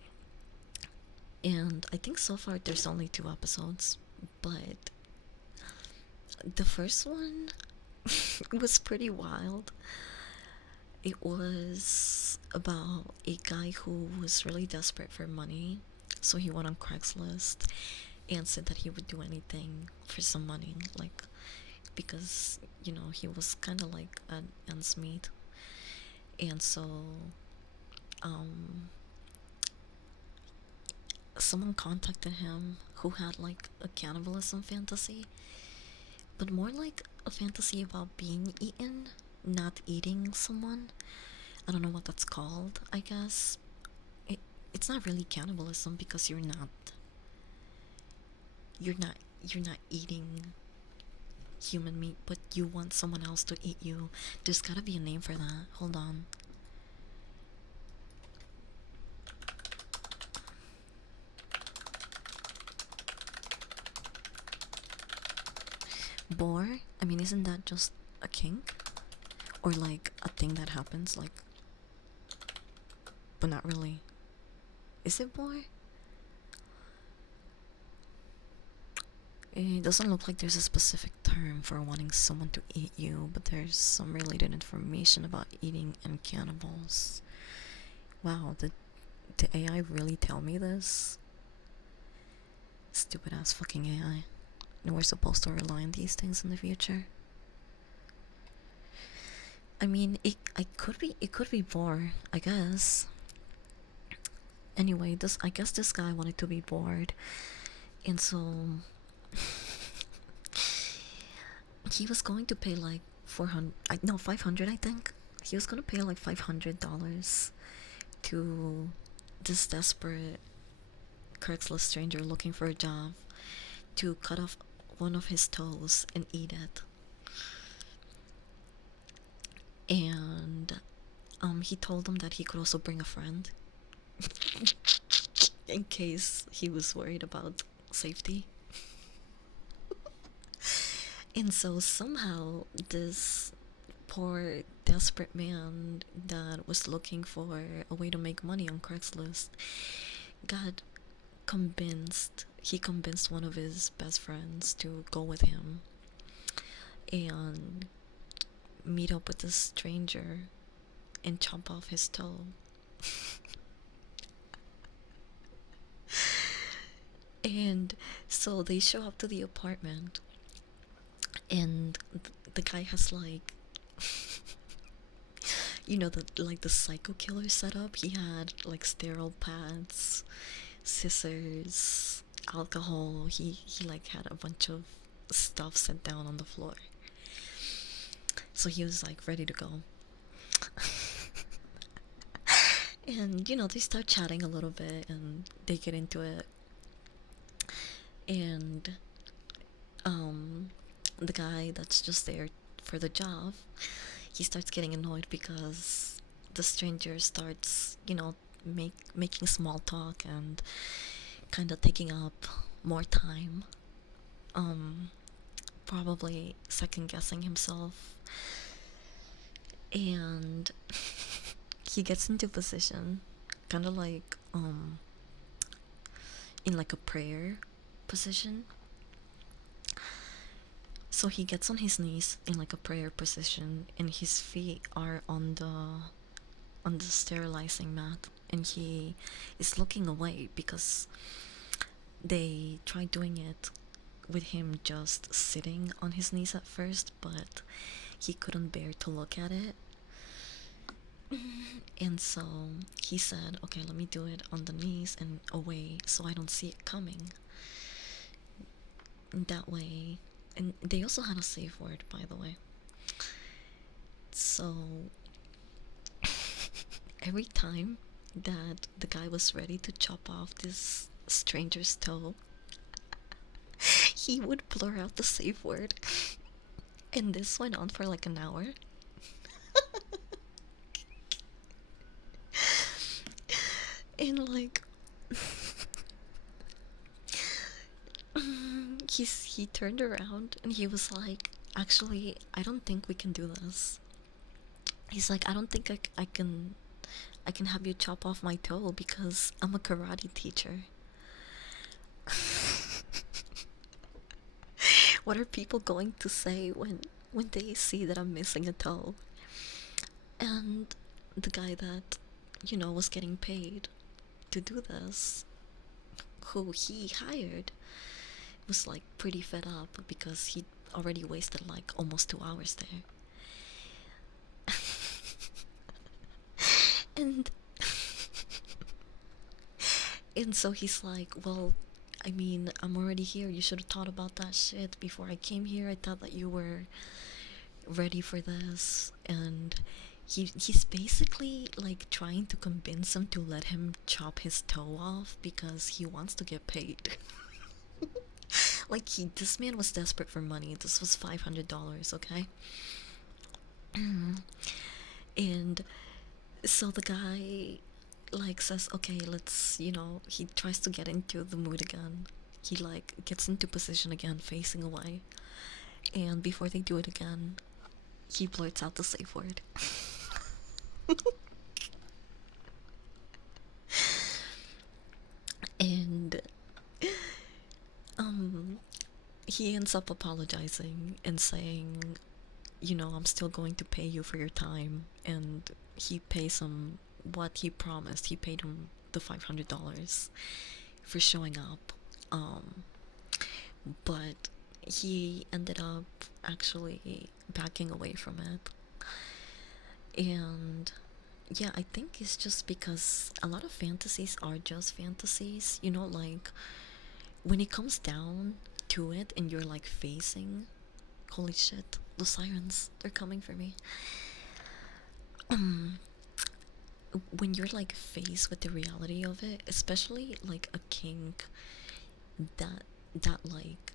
I think so far there's only 2 episodes, but the first one was pretty wild. It was about a guy who was really desperate for money, so he went on Craigslist and said that he would do anything for some money, like, because he was kind of like an ends meet. And so someone contacted him who had like a cannibalism fantasy, but more like a fantasy about being eaten, not eating someone. I don't know what that's called. I guess it's not really cannibalism because you're not eating human meat, but you want someone else to eat you. There's gotta be a name for that. Hold on. Boar? I mean, isn't that just a kink? Or like a thing that happens, like, but not really. Is it boar? It doesn't look like there's a specific term for wanting someone to eat you, but there's some related information about eating and cannibals. Wow, did the AI really tell me this? Stupid ass fucking AI. And we're supposed to rely on these things in the future. I mean, it could be bored, I guess. Anyway, I guess this guy wanted to be bored, and so he was going to pay like 500, I think. He was gonna pay like $500 to this desperate Craigslist stranger looking for a job to cut off one of his toes and eat it. And he told him that he could also bring a friend in case he was worried about safety. And so somehow this poor desperate man that was looking for a way to make money on Craigslist got convinced. He convinced one of his best friends to go with him and meet up with this stranger and chop off his toe. And so they show up to the apartment, and the guy has like the psycho killer setup. He had like sterile pads, scissors, alcohol. He like had a bunch of stuff set down on the floor. So he was like ready to go. And they start chatting a little bit and they get into it. And the guy that's just there for the job, he starts getting annoyed because the stranger starts, making small talk and kind of taking up more time. Um, Probably second guessing himself. And he gets into position, kind of like, in like a prayer position. So he gets on his knees in like a prayer position, and his feet are on the sterilizing mat, and he is looking away because they tried doing it with him just sitting on his knees at first, but he couldn't bear to look at it. And so he said, okay, let me do it on the knees and away so I don't see it coming. And that way, and they also had a safe word, by the way. So every time that the guy was ready to chop off this stranger's toe, he would blur out the safe word. And this went on for like an hour. And like he turned around and he was like, actually, I don't think we can do this. He's like, I don't think I can have you chop off my toe because I'm a karate teacher. What are people going to say when they see that I'm missing a toe? And the guy that was getting paid to do this, who he hired, was like pretty fed up because he'd already wasted like almost 2 hours there. and and so he's like, well, I mean, I'm already here. You should have thought about that shit before I came here. I thought that you were ready for this. And he's basically like trying to convince him to let him chop his toe off because he wants to get paid. Like, this man was desperate for money. This was $500, okay? And so the guy like says, okay, let's, he tries to get into the mood again. He like gets into position again, facing away. And before they do it again, he blurts out the safe word. And he ends up apologizing and saying, I'm still going to pay you for your time. And he pays him what he promised. He paid him the $500 for showing up. But he ended up actually backing away from it. And yeah, I think it's just because a lot of fantasies are just fantasies. Like, when it comes down to it and you're like facing, holy shit, the sirens, they're coming for me. When you're like faced with the reality of it, especially like a kink that like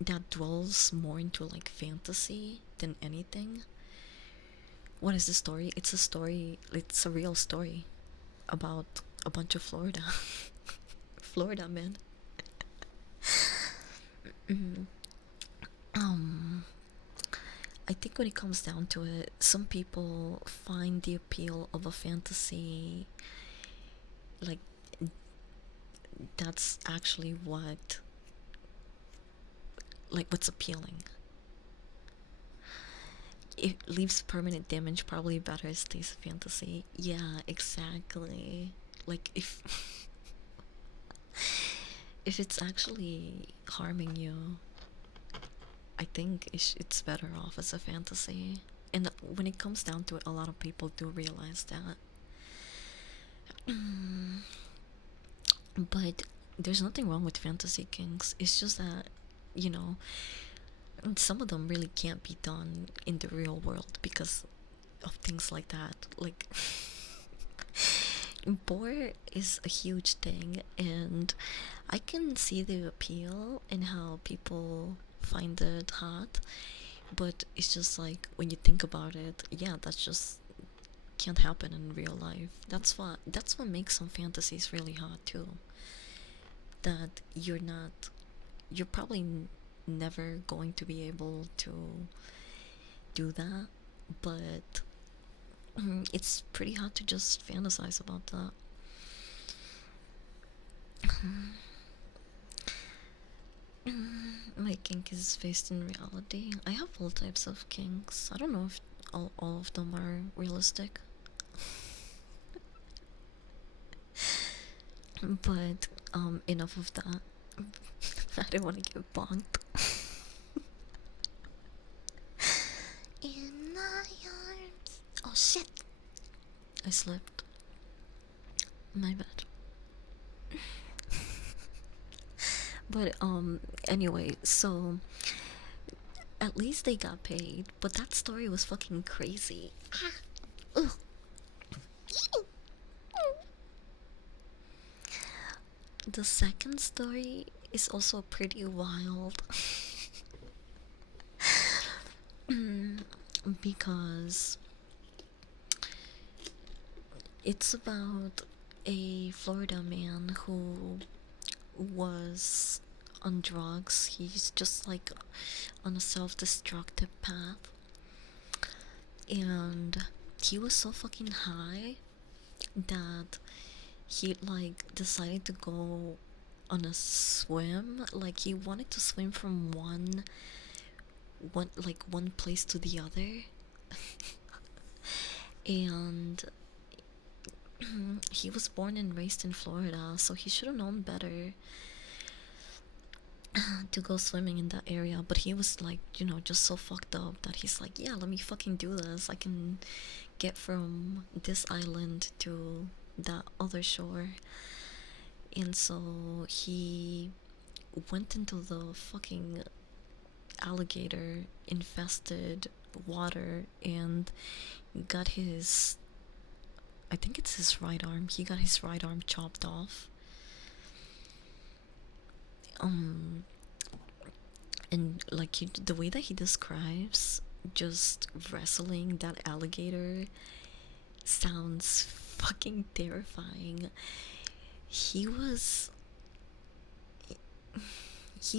that dwells more into like fantasy than anything. What is the story? It's a real story about a bunch of Florida Florida men. I think when it comes down to it, some people find the appeal of a fantasy, like, that's actually what's appealing. It leaves permanent damage probably better stays a fantasy. Yeah, exactly. Like, if it's actually harming you, I think it's better off as a fantasy. And when it comes down to it, a lot of people do realize that. But there's nothing wrong with fantasy kinks. It's just that, you know, some of them really can't be done in the real world because of things like that. Like, Boar is a huge thing, and I can see the appeal and how people find it hot, but it's just like when you think about it, yeah, that's just can't happen in real life. That's what makes some fantasies really hot too. That you're probably never going to be able to do that, but it's pretty hard to just fantasize about that. My kink is based in reality. I have all types of kinks. I don't know if all of them are realistic. But enough of that. I don't want to get bonked. In my arms. Oh shit. I slipped. My bad. But anyway, so at least they got paid, but that story was fucking crazy. Ugh. The second story is also pretty wild. Because it's about a Florida man who was on drugs. He's just like on a self-destructive path. And he was so fucking high that he like decided to go on a swim. Like he wanted to swim from one place to the other. And he was born and raised in Florida, so he should have known better to go swimming in that area. But he was like, just so fucked up that he's like, yeah, let me fucking do this. I can get from this island to that other shore. And so he went into the fucking alligator infested water and got his, I think it's his right arm. He got his right arm chopped off. And like the way that he describes just wrestling that alligator sounds fucking terrifying. He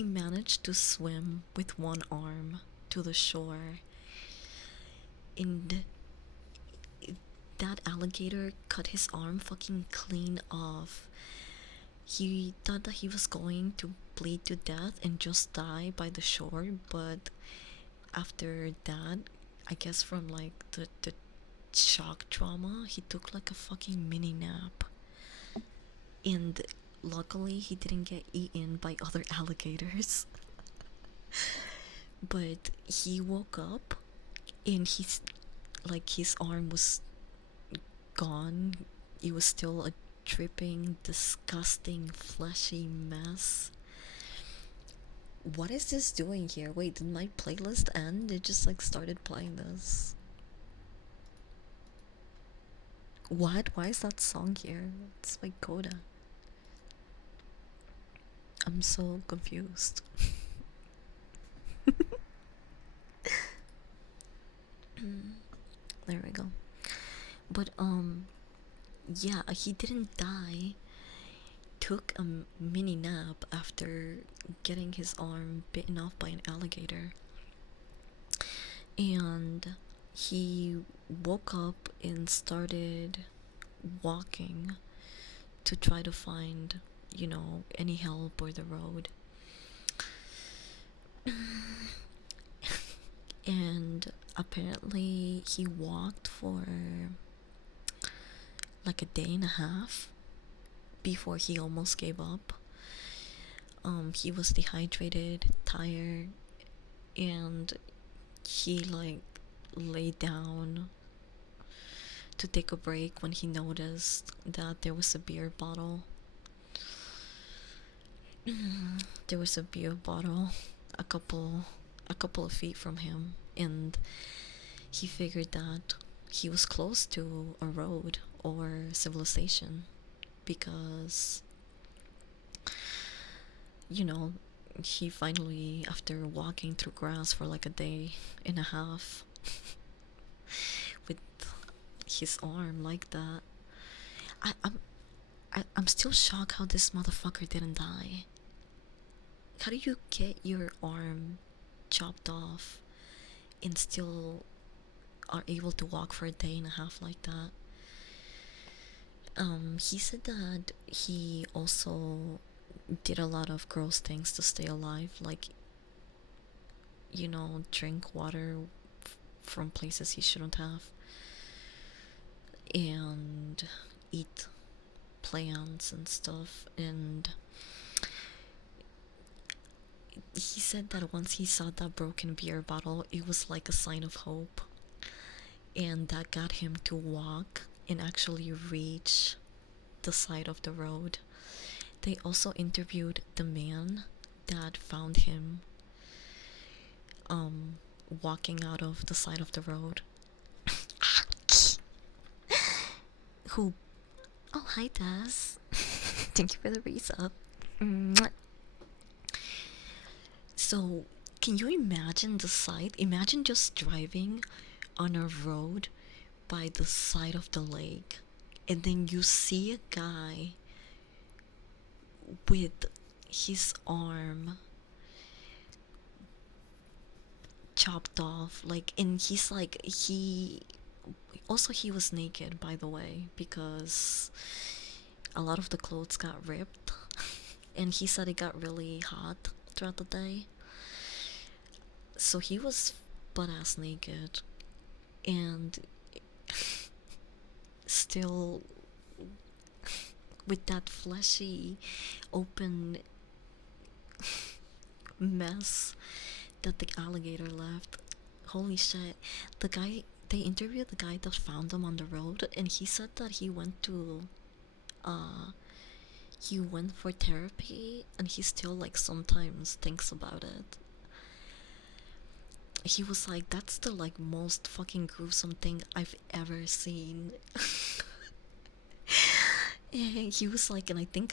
managed to swim with one arm to the shore, and that alligator cut his arm fucking clean off. He thought that he was going to bleed to death and just die by the shore, but after that, I guess from like the shock trauma, he took like a fucking mini nap. And luckily, he didn't get eaten by other alligators. But he woke up and his arm was gone. It was still a dripping, disgusting, fleshy mess. What is this doing here? Wait, did my playlist end? It just like started playing this. What? Why is that song here? It's like Coda. I'm so confused. There we go. But yeah, he didn't die. Took a mini nap after getting his arm bitten off by an alligator. And he woke up and started walking to try to find, any help or the road. And apparently he walked for like a day and a half before he almost gave up. He was dehydrated, tired, and he like laid down to take a break when he noticed that there was a beer bottle. There was a beer bottle a couple of feet from him, and he figured that he was close to a road or civilization because, you know, he finally, after walking through grass for like a day and a half with his arm like that, I, I'm I'm still shocked how this motherfucker didn't die. How do you get your arm chopped off and still are able to walk for a day and a half like that? He said that he also did a lot of gross things to stay alive, like, you know, drink water from places he shouldn't have, and eat plants and stuff. And he said that once he saw that broken beer bottle, it was like a sign of hope, and that got him to walk and actually reach the side of the road. They also interviewed the man that found him walking out of the side of the road. Who? Oh, hi, Des. Thank you for the resub. So, can you imagine the sight? Imagine just driving on a road by the side of the lake, and then you see a guy with his arm chopped off, like, and he's like, he was naked, by the way, because a lot of the clothes got ripped and he said it got really hot throughout the day, so he was butt-ass naked and still with that fleshy open mess that the alligator left. Holy shit. They interviewed the guy that found them on the road, and he said that he went for therapy, and he still, like, sometimes thinks about it. He was like, that's the, like, most fucking gruesome thing I've ever seen. And he was like, and I think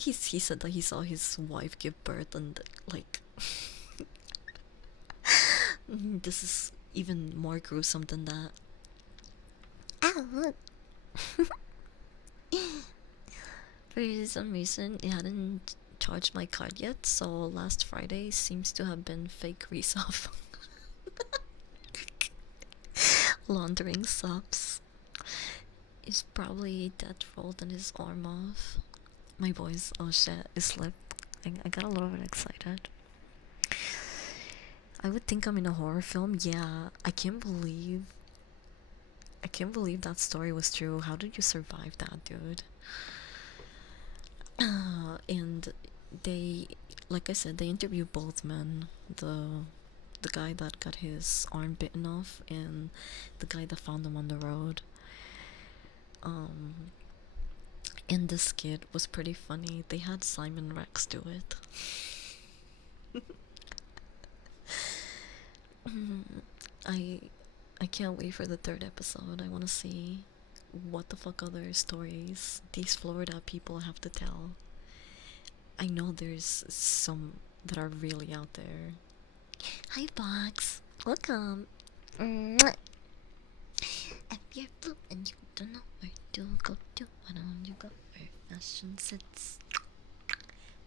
he said that he saw his wife give birth, and, like, this is even more gruesome than that. Ow! For some reason, it hadn't charged my card yet, so last Friday seems to have been fake resub. Laundering subs. He's probably dead rolled on his arm off. My voice, oh shit, it slipped. I got a little bit excited. I would think I'm in a horror film. Yeah, I can't believe that story was true. How did you survive that, dude? And they, like I said, they interviewed both men. The guy that got his arm bitten off and the guy that found him on the road. And the skit was pretty funny. They had Simon Rex do it. I can't wait for the third episode. I want to see what the fuck other stories these Florida people have to tell. I know there's some that are really out there. Hi, Box. Welcome. Mwah. If you're blue and you don't know where to go to, why don't you go where fashion sits?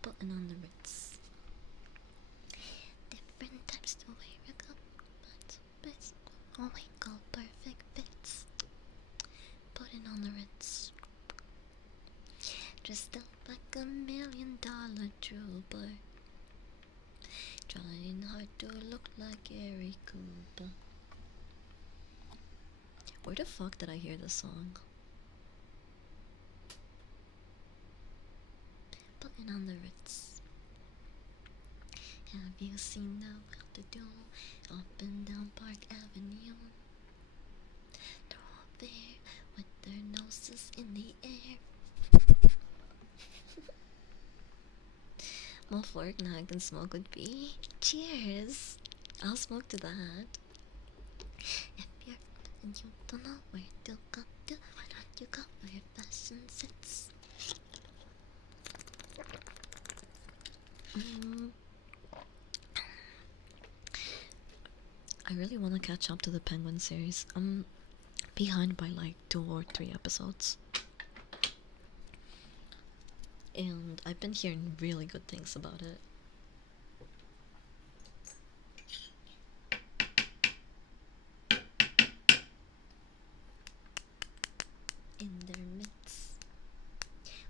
Putting on the Ritz. Different types to wear a cup, but best oh my god, perfect fits. Putting on the Ritz. Dressed up like $1,000,000 trooper. Trying hard to look like Gary Cooper. Where the fuck did I hear this song? Putting on the Ritz. Have you seen the well-to-do up and down Park Avenue? They're all there with their noses in the air. More fork than I can smoke would be. Cheers! I'll smoke to that. If you're and you don't know where to go to. Why don't you go where your fashion sits? Mm, I really want to catch up to the Penguin series. I'm behind by like 2 or 3 episodes. And I've been hearing really good things about it. In their midst,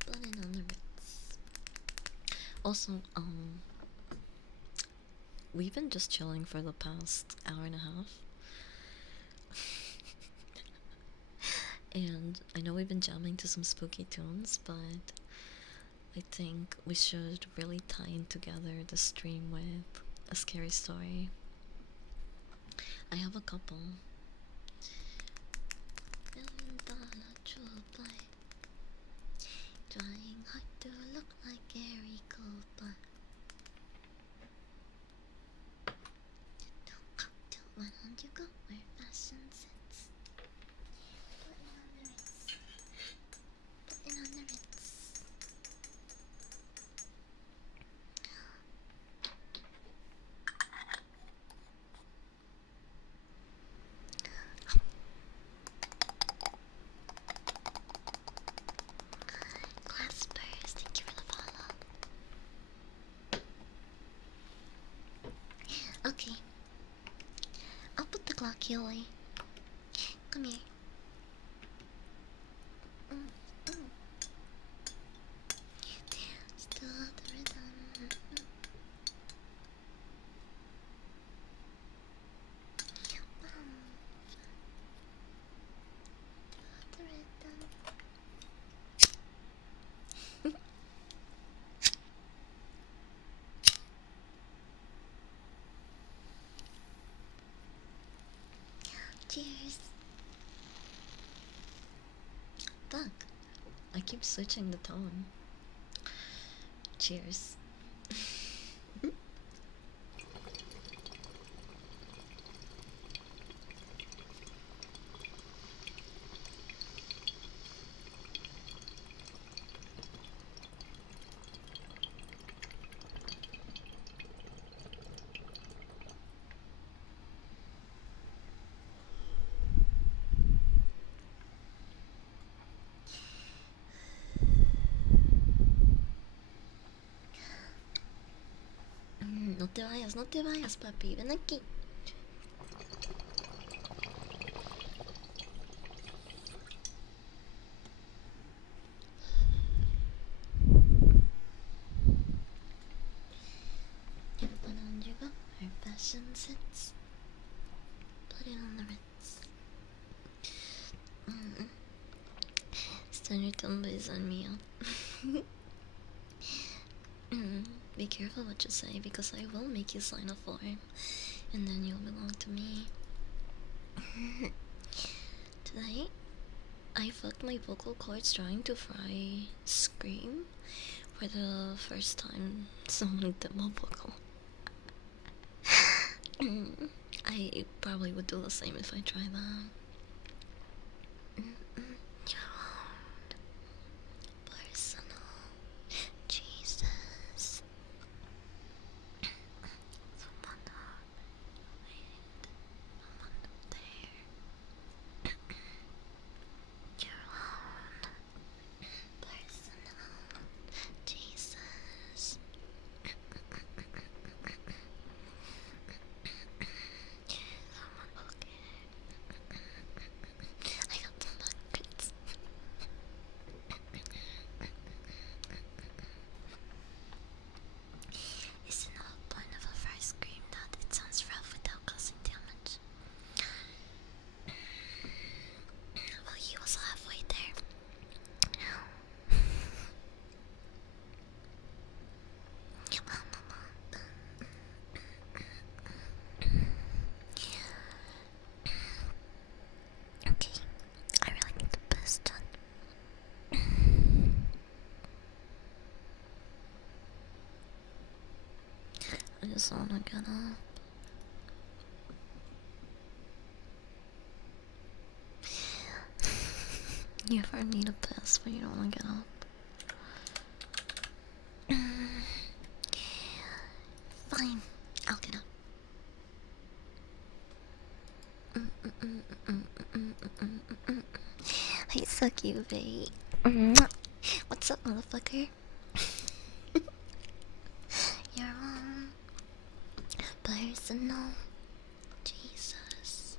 blending on their midst. Also, we've been just chilling for the past hour and a half. And I know we've been jamming to some spooky tunes, but I think we should really tie in together the stream with a scary story. I have a couple. Trying hard to look like Gary Cooper. Don't go to, why don't you go where fashion sits? Putting on the ritz. Putting on the ritz. Claspers, thank you for the follow. Okay. I'll put the clock here away. Come here. Dance to the rhythm. The rhythm. Cheers. Fuck. I keep switching the tone. Cheers. No te vayas, papi. Ven aquí. Why don't you go where fashion sits? Put it on the ritz. Stand your tumbles on me up. Be careful what you say because I will make you sign a form and then you'll belong to me. Today, I fucked my vocal cords trying to fry Scream for the first time someone demo vocal. I probably would do the same if I try that. Personal. Jesus. Someone there. You're alone. Personal. Jesus. I got some buckets. Isn't the whole point of a fry scream that it sounds rough without causing damage? Well, he was halfway there. Okay, I really need the best done. I just wanna get up. You ever need a piss but you don't want to get up? Fine, I'll get up. I suck you, babe. What's up, motherfucker? You're personal. Jesus.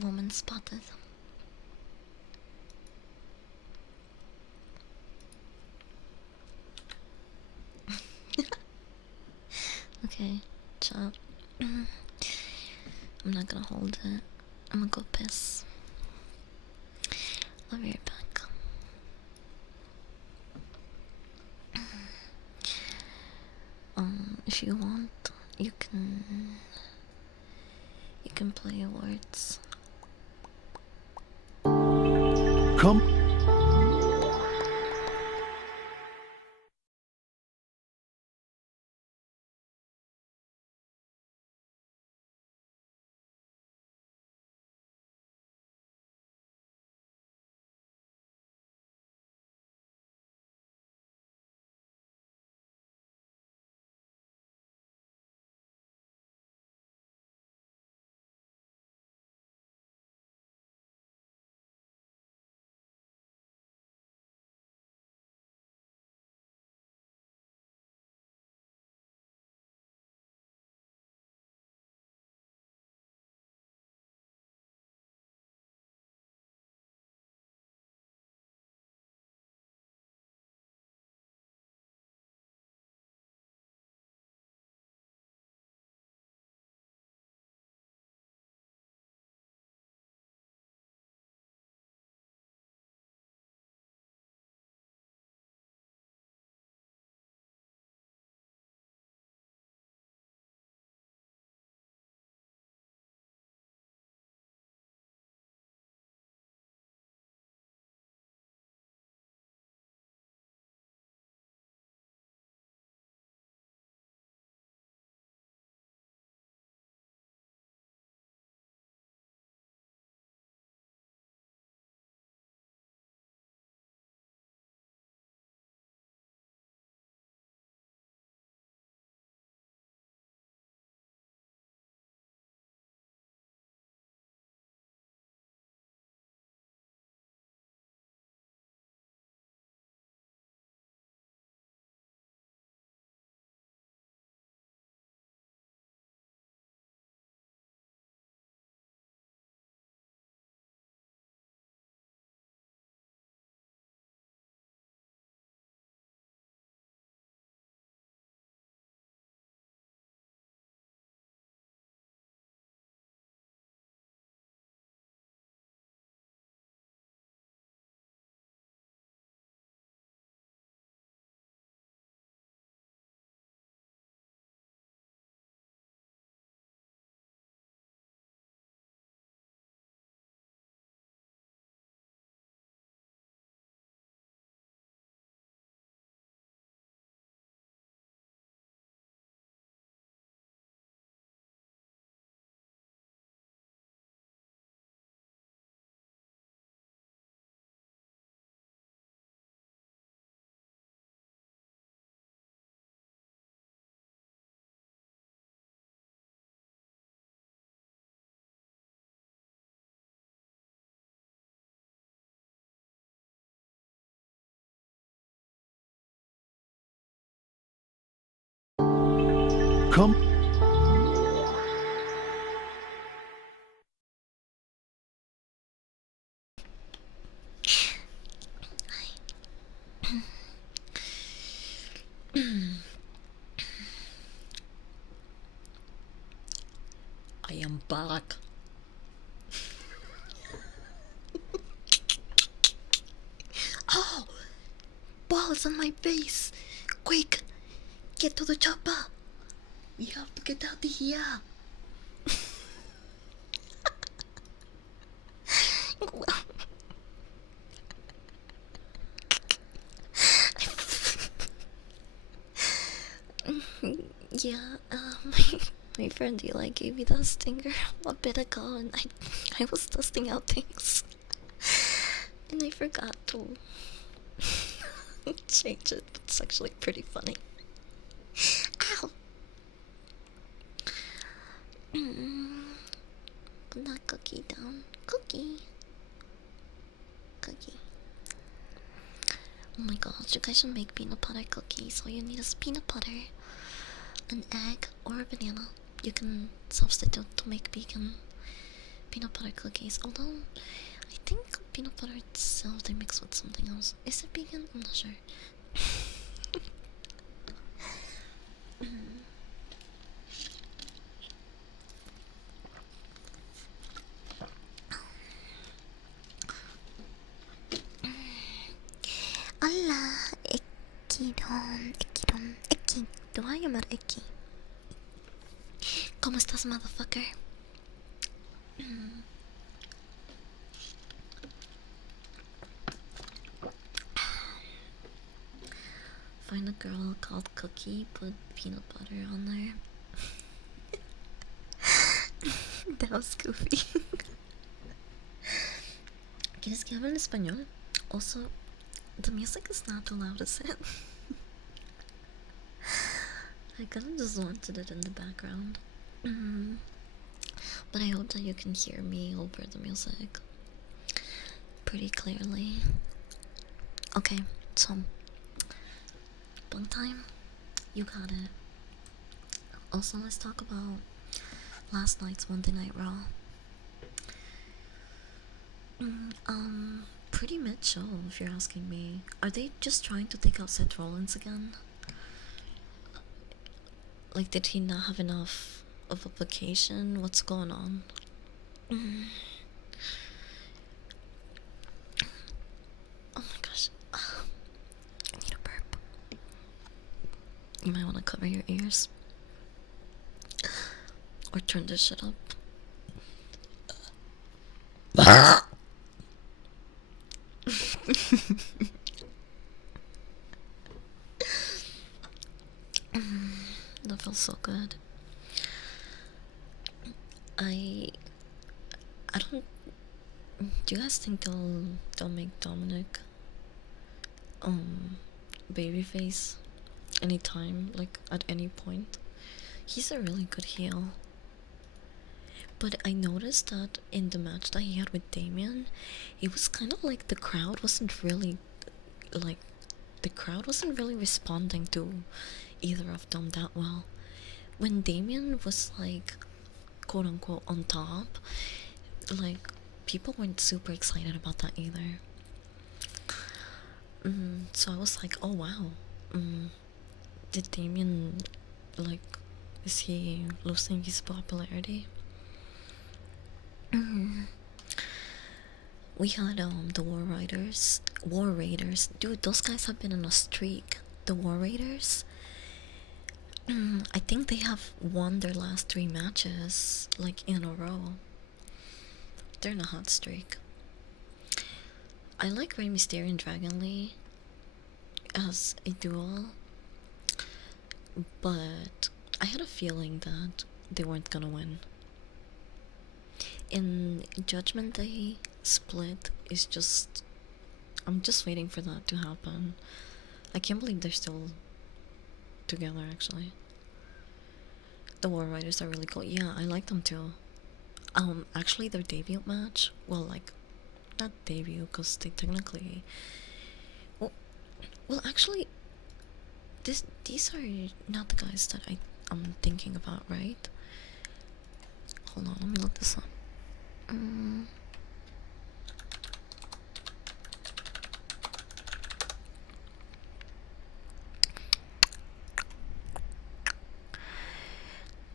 Woman spotted. Okay, chop. I'm not gonna hold it. I'm gonna go piss. I'll be right back. If you want, you can play words. Come. Come. I am back. Oh! Balls on my face! Quick! Get to the chopper! We have to get out of here! Yeah, my friend Eli gave me that stinger a bit ago, and I was testing out things, and I forgot to change it. It's actually pretty funny. Ow! Put that cookie down. Cookie. Cookie. Oh my gosh, you guys should make peanut butter cookies. All you need is peanut butter, an egg, or a banana. You can substitute to make vegan peanut butter cookies. Although, I think peanut butter itself they mix with something else. Is it vegan? I'm not sure. Hola, Eki. Te voy a llamar Eki. ¿Cómo estás, motherfucker? Find a girl called Cookie, put peanut butter on there. That was goofy. ¿Quieres que hable en español? Also, the music is not too loud, is it? I kinda just wanted it in the background. But I hope that you can hear me over the music pretty clearly. Okay, so bunk time, you got it. Also, let's talk about last night's Monday Night Raw. Pretty mid-show, if you're asking me. Are they just trying to take out Seth Rollins again? Like, did he not have enough of a vacation? What's going on? Oh my gosh. I need a burp. You might want to cover your ears. Or turn this shit up. That feels so good. I don't. Do you guys think they'll make Dominic babyface anytime, like at any point? He's a really good heel. But I noticed that in the match that he had with Damien, it was kind of like the crowd wasn't really responding to either of them that well. When Damien was like quote unquote on top, like people weren't super excited about that either. So I was like, oh wow, did Damien, like, is he losing his popularity? We had the War Raiders. Dude, those guys have been on a streak. The War Raiders, I think they have won their last 3 matches, like, in a row. They're in a hot streak. I like Rey Mysterio and Dragon Lee as a duo, but I had a feeling that they weren't gonna win. In Judgment Day, Split is just... I'm just waiting for that to happen. I can't believe they're still together, actually. The War Riders are really cool. Yeah, I like them too. Actually, their debut match, well, like, not debut, because they technically... Well, actually, these are not the guys that I'm thinking about, right? Hold on, let me look this up.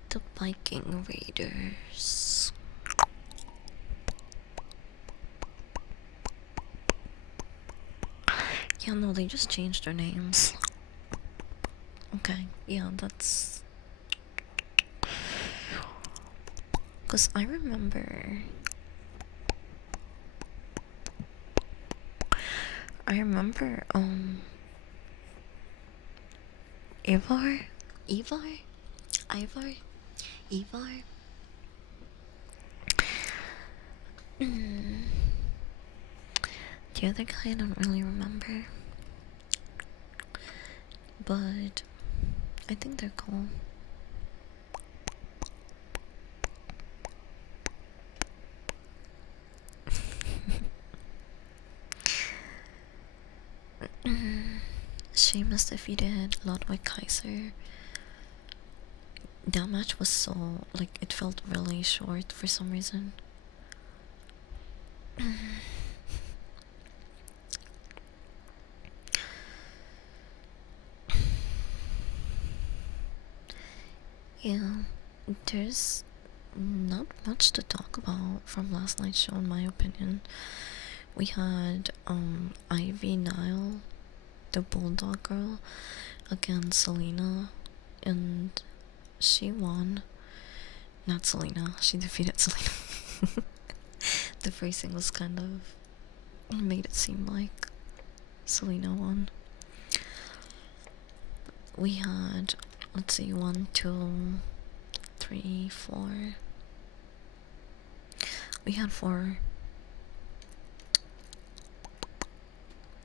The Viking Raiders. Yeah, no, they just changed their names. Okay, yeah, that's... Because I remember... Ivar? Ivar? Ivar? Mm. The other guy I don't really remember. But I think they're cool. Sheamus defeated Ludwig Kaiser. That match was so, like, it felt really short for some reason. Yeah, there's not much to talk about from last night's show, in my opinion. We had Ivy Nile, the Bulldog girl, against Selena, and she won. Not Selena, she defeated Selena. The phrasing was kind of made it seem like Selena won. We had, let's see, 1, 2, 3, 4. We had 4.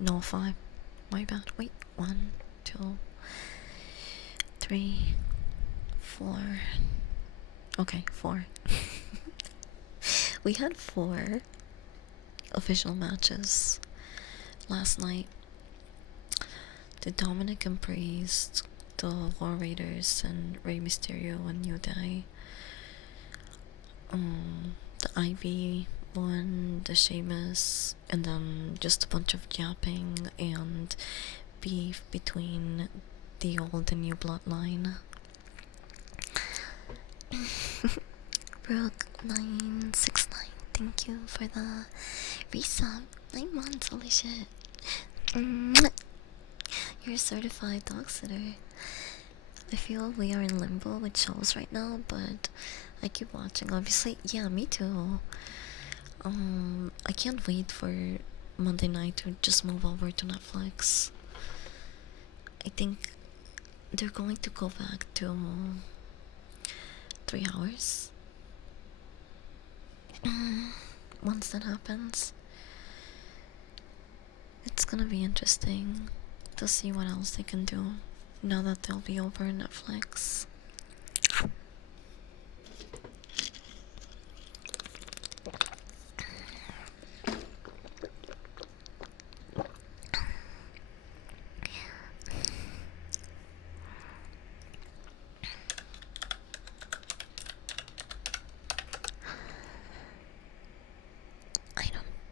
No, 5. My bad. Wait, 1, 2, 3, 4. Okay, 4. We had 4 official matches last night. The Dominican Priest, the War Raiders, and Rey Mysterio and New Day. The Ivy one, the Sheamus, and then just a bunch of yapping and beef between the old and new bloodline. Brooke969, thank you for the resub. 9 months, holy shit. You're a certified dog sitter. I feel we are in limbo with shows right now, but I keep watching, obviously. Yeah, me too. I can't wait for Monday night to just move over to Netflix. I think they're going to go back to 3 hours. Once that happens, it's gonna be interesting to see what else they can do now that they'll be over on Netflix.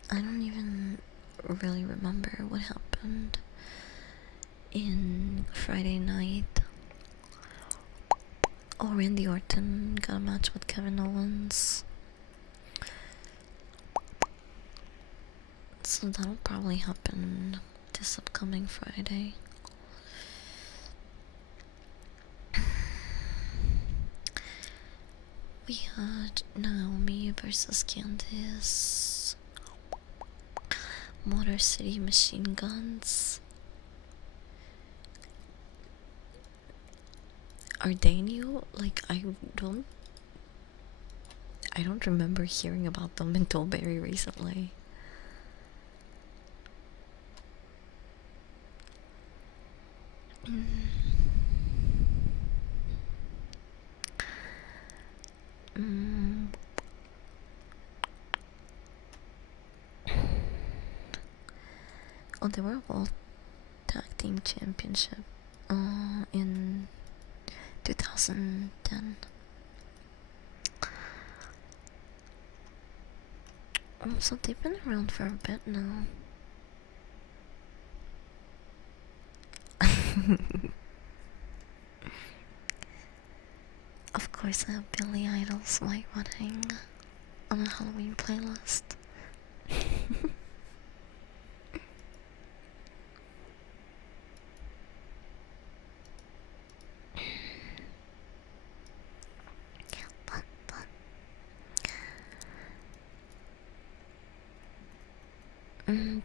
I don't even really remember what happened in Friday night. Oh, Randy Orton got a match with Kevin Owens. So that'll probably happen this upcoming Friday. We had Naomi versus Candice. Motor City Machine Guns. Are they new? Like, I don't remember hearing about them until very recently. Oh, they were World Tag Team Championship in 2010. So they've been around for a bit now. Of course, I have Billy Idol's White Wedding on a Halloween playlist.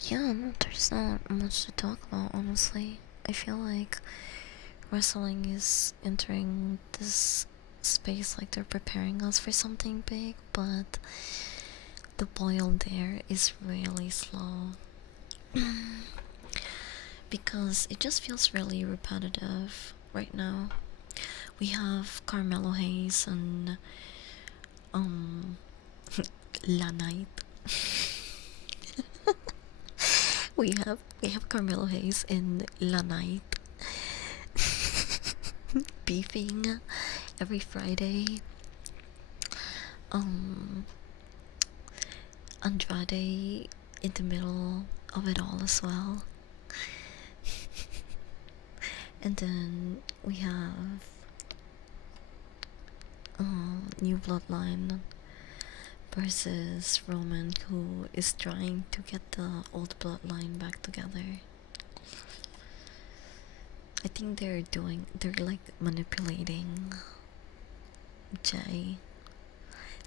Yeah, no, there's not much to talk about, honestly. I feel like wrestling is entering this space like they're preparing us for something big, but the boil there is really slow. Because it just feels really repetitive right now. We have Carmelo Hayes and La Night. we have Carmelo Hayes and La Night beefing every Friday. Andrade in the middle of it all as well. And then we have New Bloodline versus Roman, who is trying to get the old bloodline back together. I think they're like manipulating Jay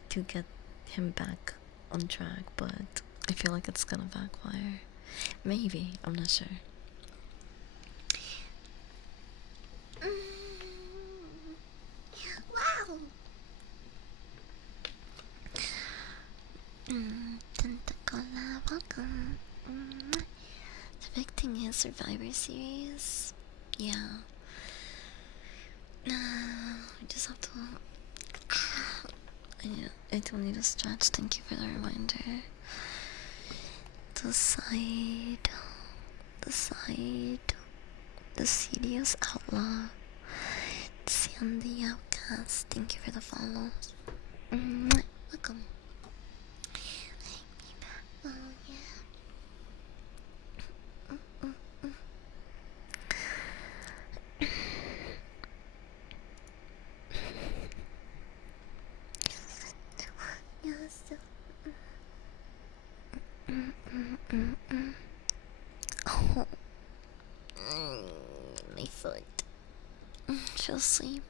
to get him back on track, but I feel like it's gonna backfire. Maybe, I'm not sure. Wow. Tentacola, welcome. The big thing is Survivor Series. Yeah. I just have to. I don't need to stretch. Thank you for the reminder. The side. The Serious Outlaw. Sandy Outcast. Thank you for the follows. Welcome. Oh, yeah. Yes. Oh. My foot. She'll sleep.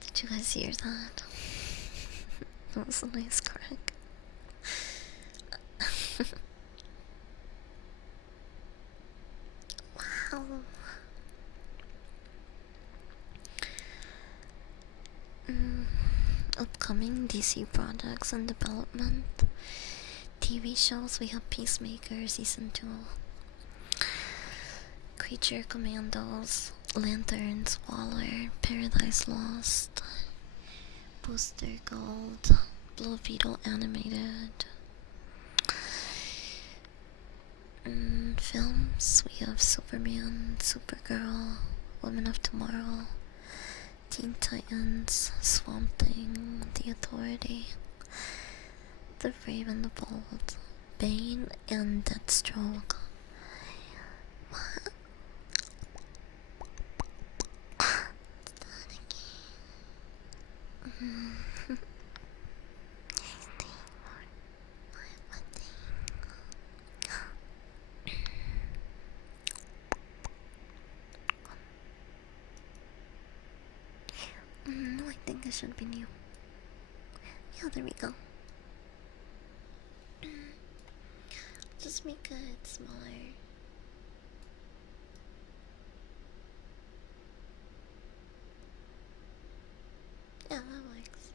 Did you guys hear that? That was a nice crack. Wow. Upcoming DC projects in development. TV shows, we have Peacemaker Season 2, Creature Commandos, Lanterns, Waller, Paradise Lost, Booster Gold, Blue Beetle Animated. Films, we have Superman, Supergirl, Women of Tomorrow, Teen Titans, Swamp Thing, The Authority, The Brave and the Bold, Bane, and Deathstroke. What? I think this should be new. Yeah, there we go. Just make it smaller. Yeah, that works.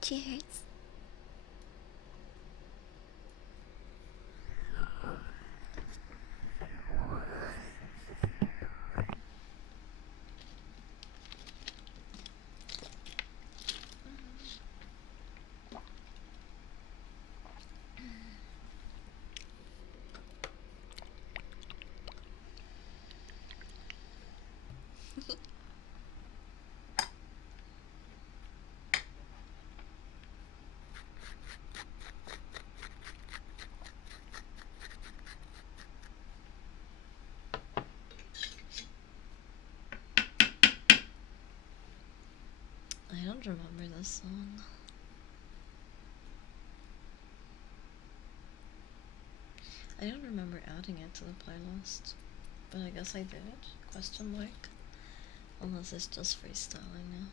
Cheers. I don't remember this song. I don't remember adding it to the playlist, but I guess I did. Question mark. Unless it's just freestyling now.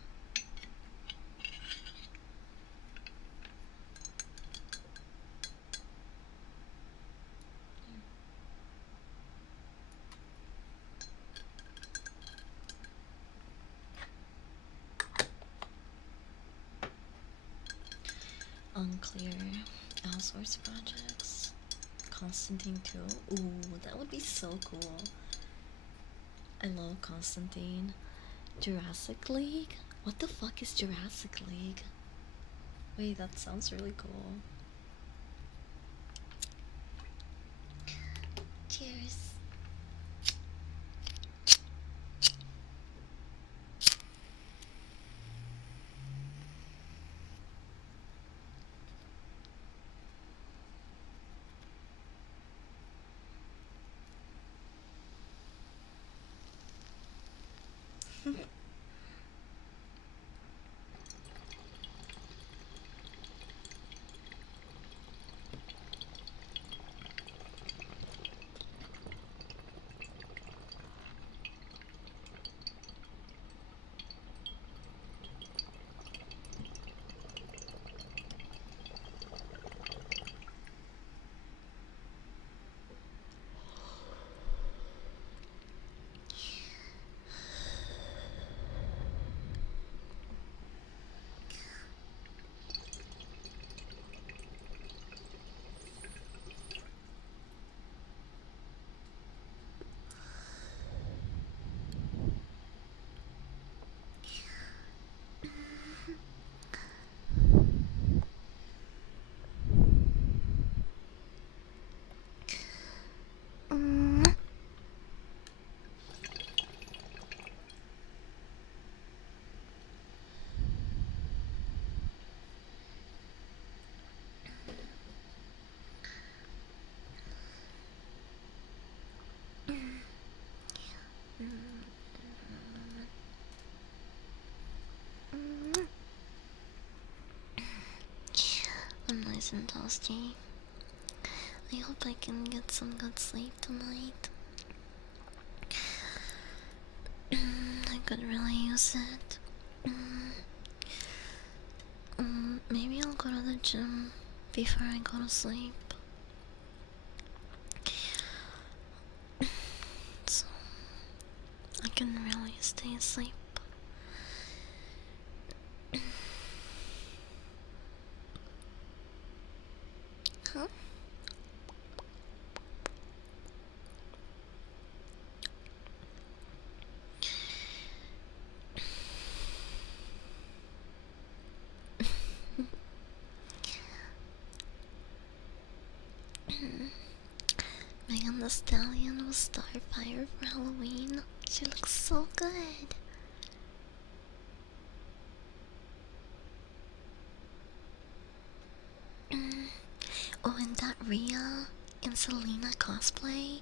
Unclear outsource projects. Constantine 2. Ooh, that would be so cool. I love Constantine. Jurassic League? What the fuck is Jurassic League? Wait, that sounds really cool. Cheers. I'm nice and toasty. I hope I can get some good sleep tonight. I could really use it. Maybe I'll go to the gym before I go to sleep. So I can really stay asleep. Huh? Megan Thee Stallion was Starfire for Halloween. She looks so good. Oh, and that Rhea and Selena cosplay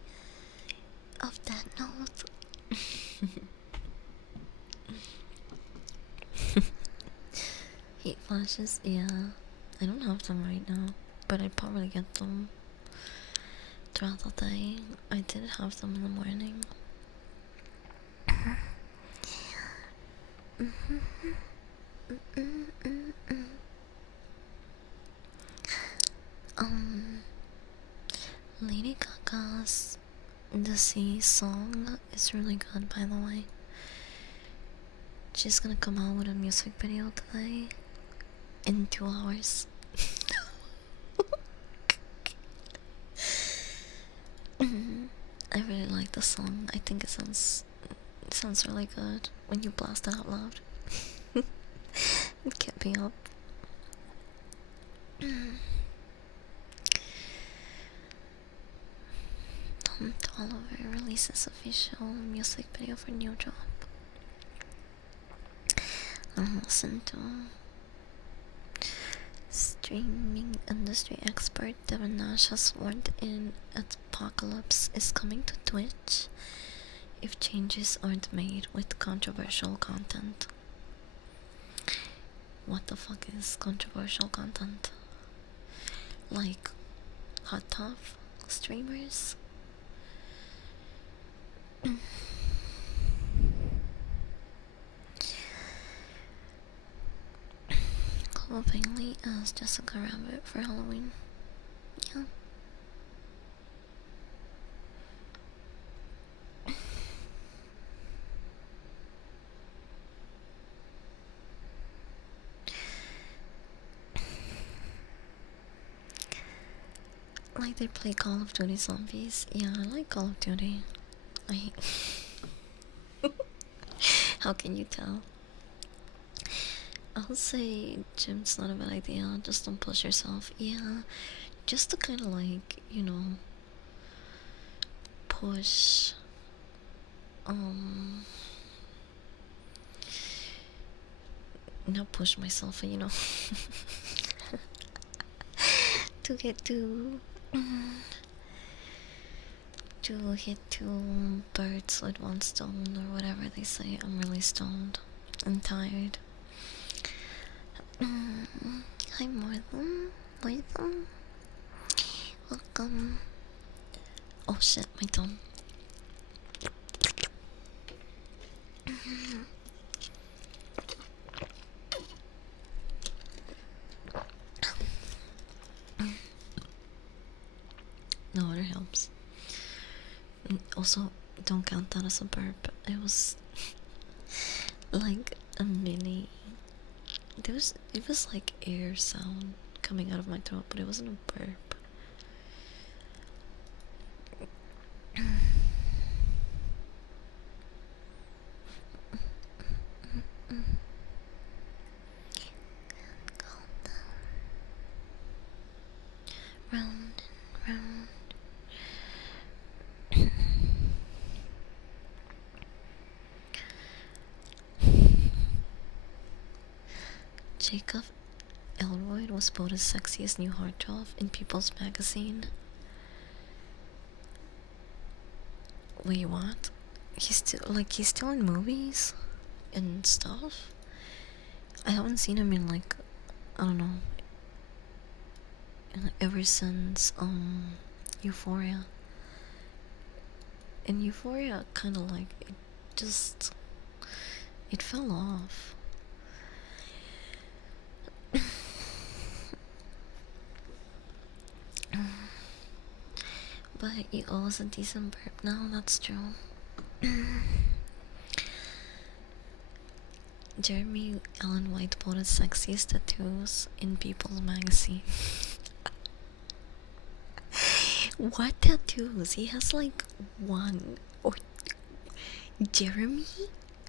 of Death Note. Heat flashes, yeah. I don't have them right now, but I'd probably get them throughout the day. I did have them in the morning. Lady Gaga's The Sea song is really good, by the way. She's gonna come out with a music video today in 2 hours. I really like the song. I think it sounds really good when you blast it out loud. It kept me up. Tom Toliver releases official music video for new drop. I'll listen to streaming industry expert Devin Nash has warned in Apocalypse is coming to Twitch if changes aren't made with controversial content. What the fuck is controversial content? Like hot tough streamers? hopefully as Jessica Rabbit for Halloween. Yeah. Like they play Call of Duty Zombies. Yeah, I like Call of Duty. I. How can you tell? I'll say gym's not a bad idea. Just don't push yourself. Yeah, just to kind of like, push. Not push myself, to get to hit two birds with one stone or whatever they say. I'm really stoned and tired. Hi Martha. Welcome. Oh shit, my tongue. No water helps. Also, don't count that as a burp. It was like a mini. It was like air sound coming out of my throat, but it wasn't a burp. Round and round. Jacob Elroy was voted sexiest new heartthrob in People's Magazine. Wait, what? He's still in movies and stuff? I haven't seen him in like, I don't know, ever since Euphoria. And Euphoria kind of like it fell off. But it was a decent burp now, that's true. Jeremy Allen White voted sexiest tattoos in People's Magazine. What tattoos? He has like one or Jeremy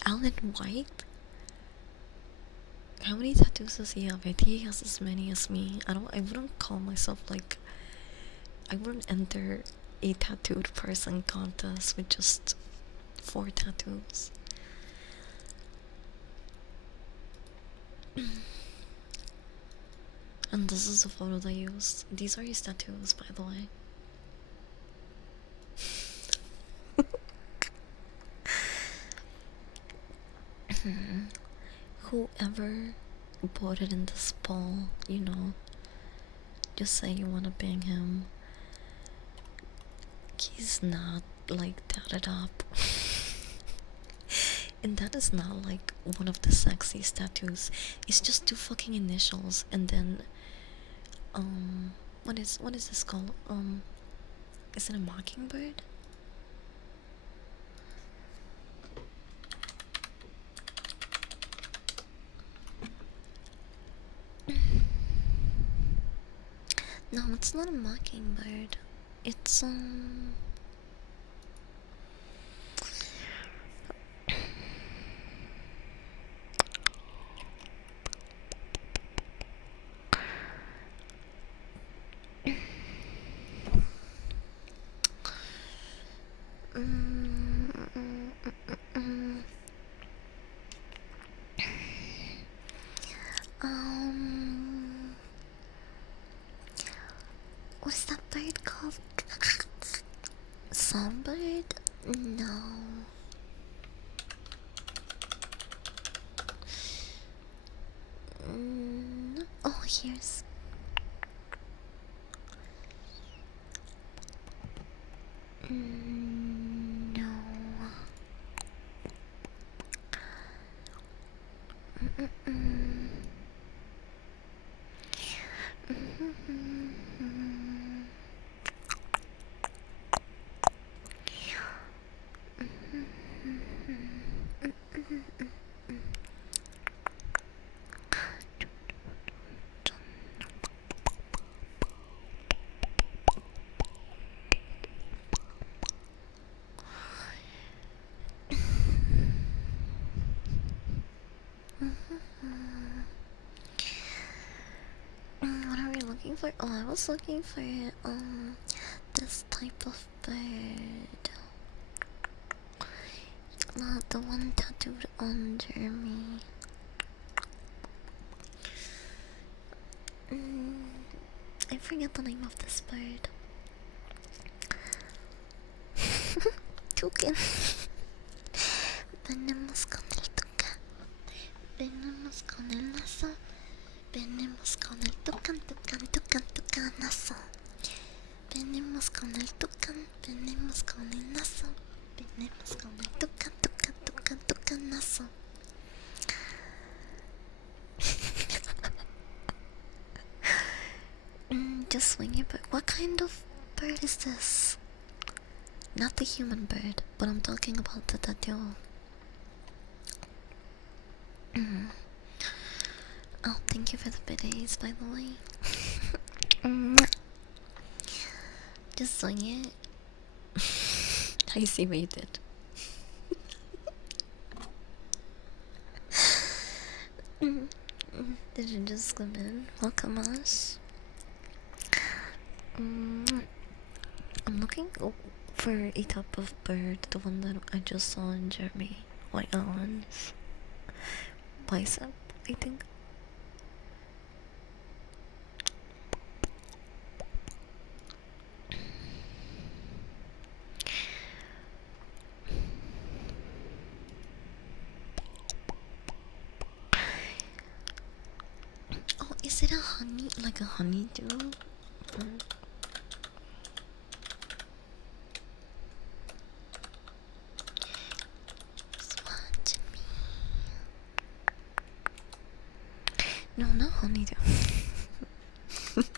Allen White? How many tattoos does he have? I think he has as many as me. I wouldn't call myself like, I wouldn't enter a tattooed person contest with just 4 tattoos. And this is the photo they used. These are his tattoos, by the way. Whoever voted in this poll, just say you wanna bang him. He's not like tatted up. And that is not like one of the sexiest tattoos. It's just 2 fucking initials and then what is this called? Is it a mockingbird? No, it's not a mockingbird. It's what's that bird called? Songbird? No. Oh, here's. No. for? Oh, I was looking for this type of bird. Not the one tattooed on Jeremy. I forget the name of this bird. Toucan. Venimos con el tucán. Venimos con el lazo. Venimos con el tucán, tucán, tucán, tucanazo. Venimos con el tucán, venimos con el lazo. Venimos con el tucán, tucán, tucán, tucanazo. Just swing it, but what kind of bird is this? Not the human bird, but I'm talking about the tattoo. Oh, thank you for the bidets, by the way. Just swing it. I see what you did. Did you just slip in? Welcome us. I'm looking for a type of bird, the one that I just saw in Jeremy White Islands. Bicep, I think. Oh, is it a honey, like a honeydew? Watch me. No, not honeydew. Okay.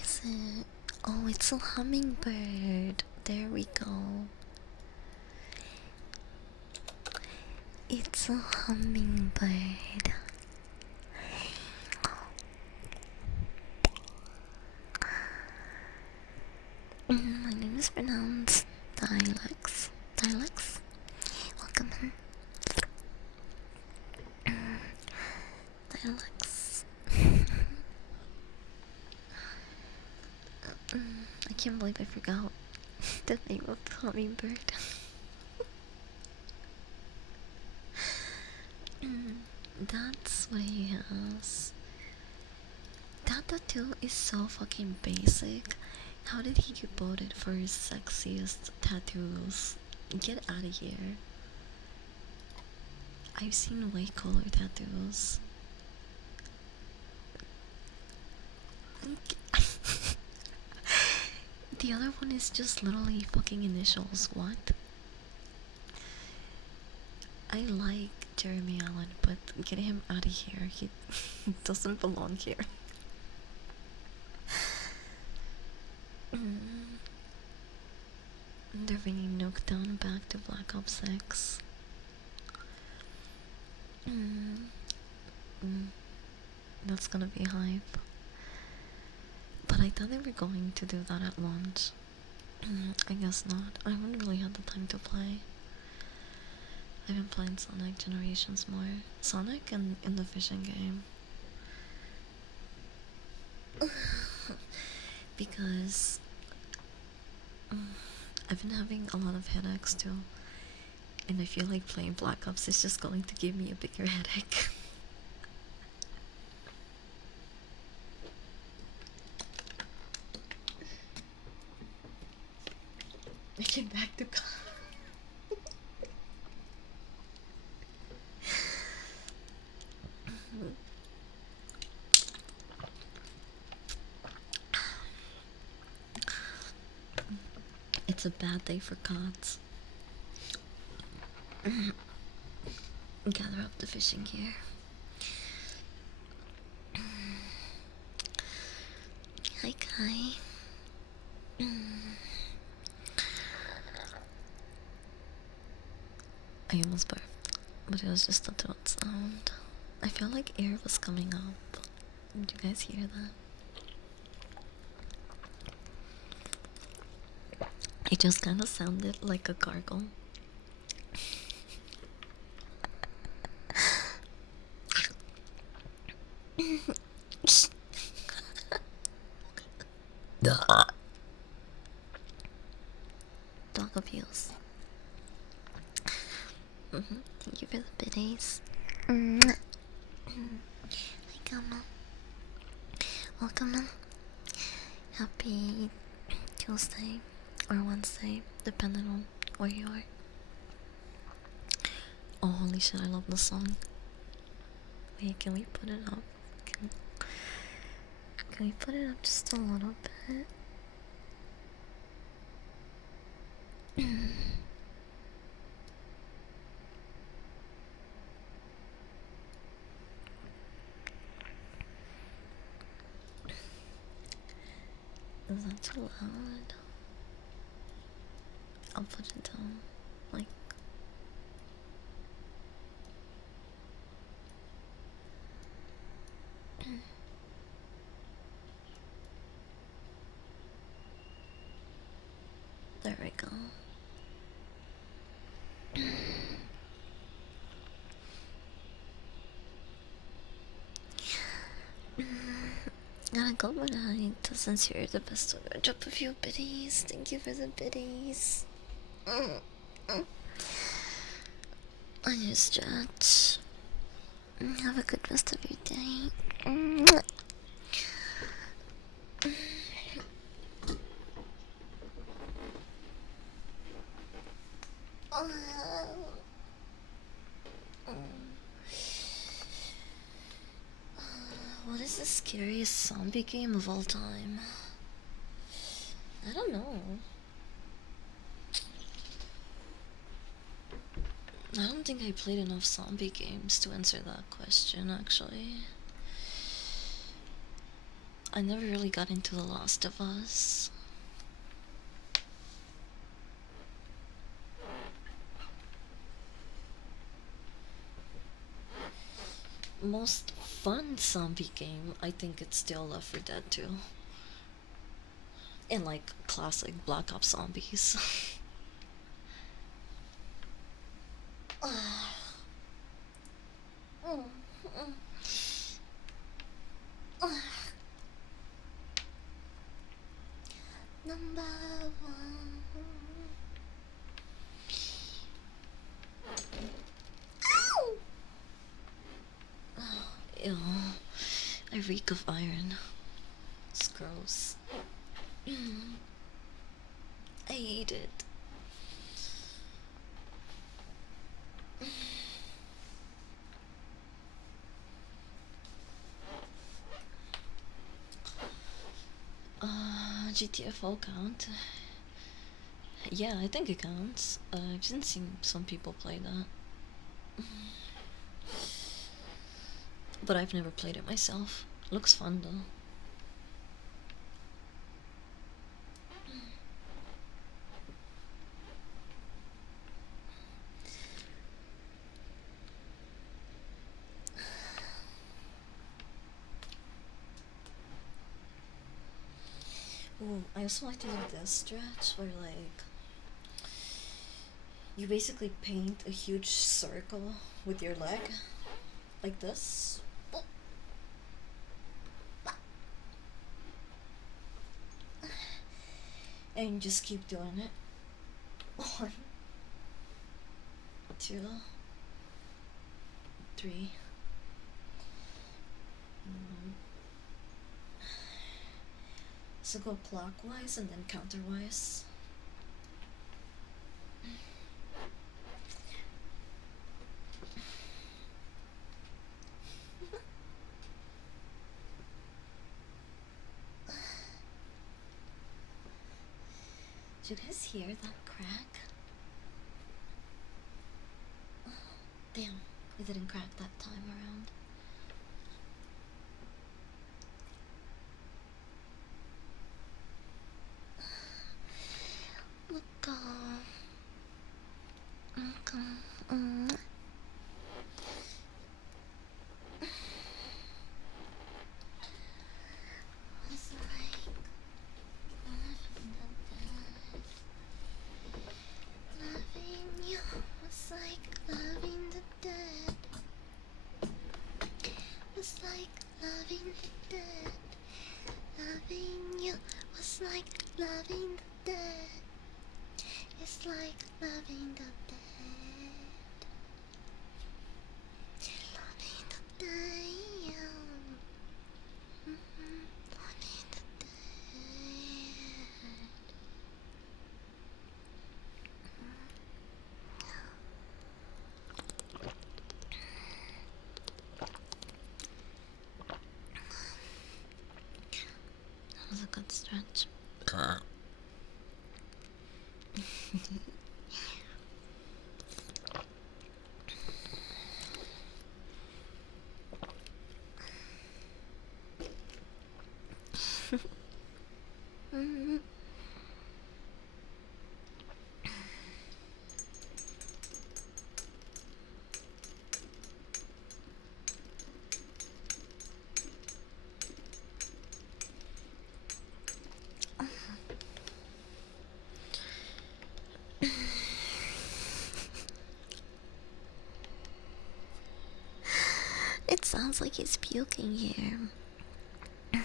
Is it? Oh, it's a hummingbird. There we go. It's a hummingbird. My name is pronounced Dilex. Dilex? Welcome in. Dilex. I can't believe I forgot the name of the hummingbird. That's what he has. That tattoo is so fucking basic. How did he get voted for his sexiest tattoos? Get out of here. I've seen way cooler tattoos. The other one is just literally fucking initials. What? I like Jeremy Allen, but get him out of here. He doesn't belong here. They're bringing Nuketown back to Black Ops 6. That's gonna be hype. But I thought they were going to do that at launch. I guess not. I haven't really had the time to play. I've been playing Sonic Generations more. Sonic and in the fishing game. Because I've been having a lot of headaches too. And I feel like playing Black Ops is just going to give me a bigger headache. I came back to It's a bad day for gods. Gather up the fishing gear. Hi, Kai. I almost barfed, but it was just a throat sound. I feel like air was coming up. Did you guys hear that? It just kind of sounded like a gargle. Dog abuse. Thank you for the biddies. Hi, Gamma. Welcome in. Happy Tuesday or Wednesday, depending on where you are. Oh, holy shit, I love the song. Wait, can we put it up? Can we put it up just a little bit? Is that too loud? I'll put it down. Like. There we go. Gotta go with night since you're the best. I'm gonna drop a few biddies. Thank you for the biddies. I just stretch. Have a good rest of your day. What is the scariest zombie game of all time? I don't know. I don't think I played enough zombie games to answer that question, actually. I never really got into The Last of Us. Most fun zombie game, I think it's still Left 4 Dead 2. And like classic Black Ops zombies. Number one. Ow! Oh, ew. I reek of iron. It's gross. I hate it. GTFO count? Yeah, I think it counts. I've seen some people play that. But I've never played it myself. Looks fun though. Ooh, I also like to do this stretch where like you basically paint a huge circle with your leg like this. And you just keep doing it. 1, 2, 3. So go clockwise and then counterwise. Did you guys hear that crack? Oh, damn, it didn't crack that time around. Look, loving the dead. Loving you was like loving the dead. It's like loving the dead. Loving the dead. Loving the dead. That was a good stretch. Mm-hmm. It sounds like he's puking here. Where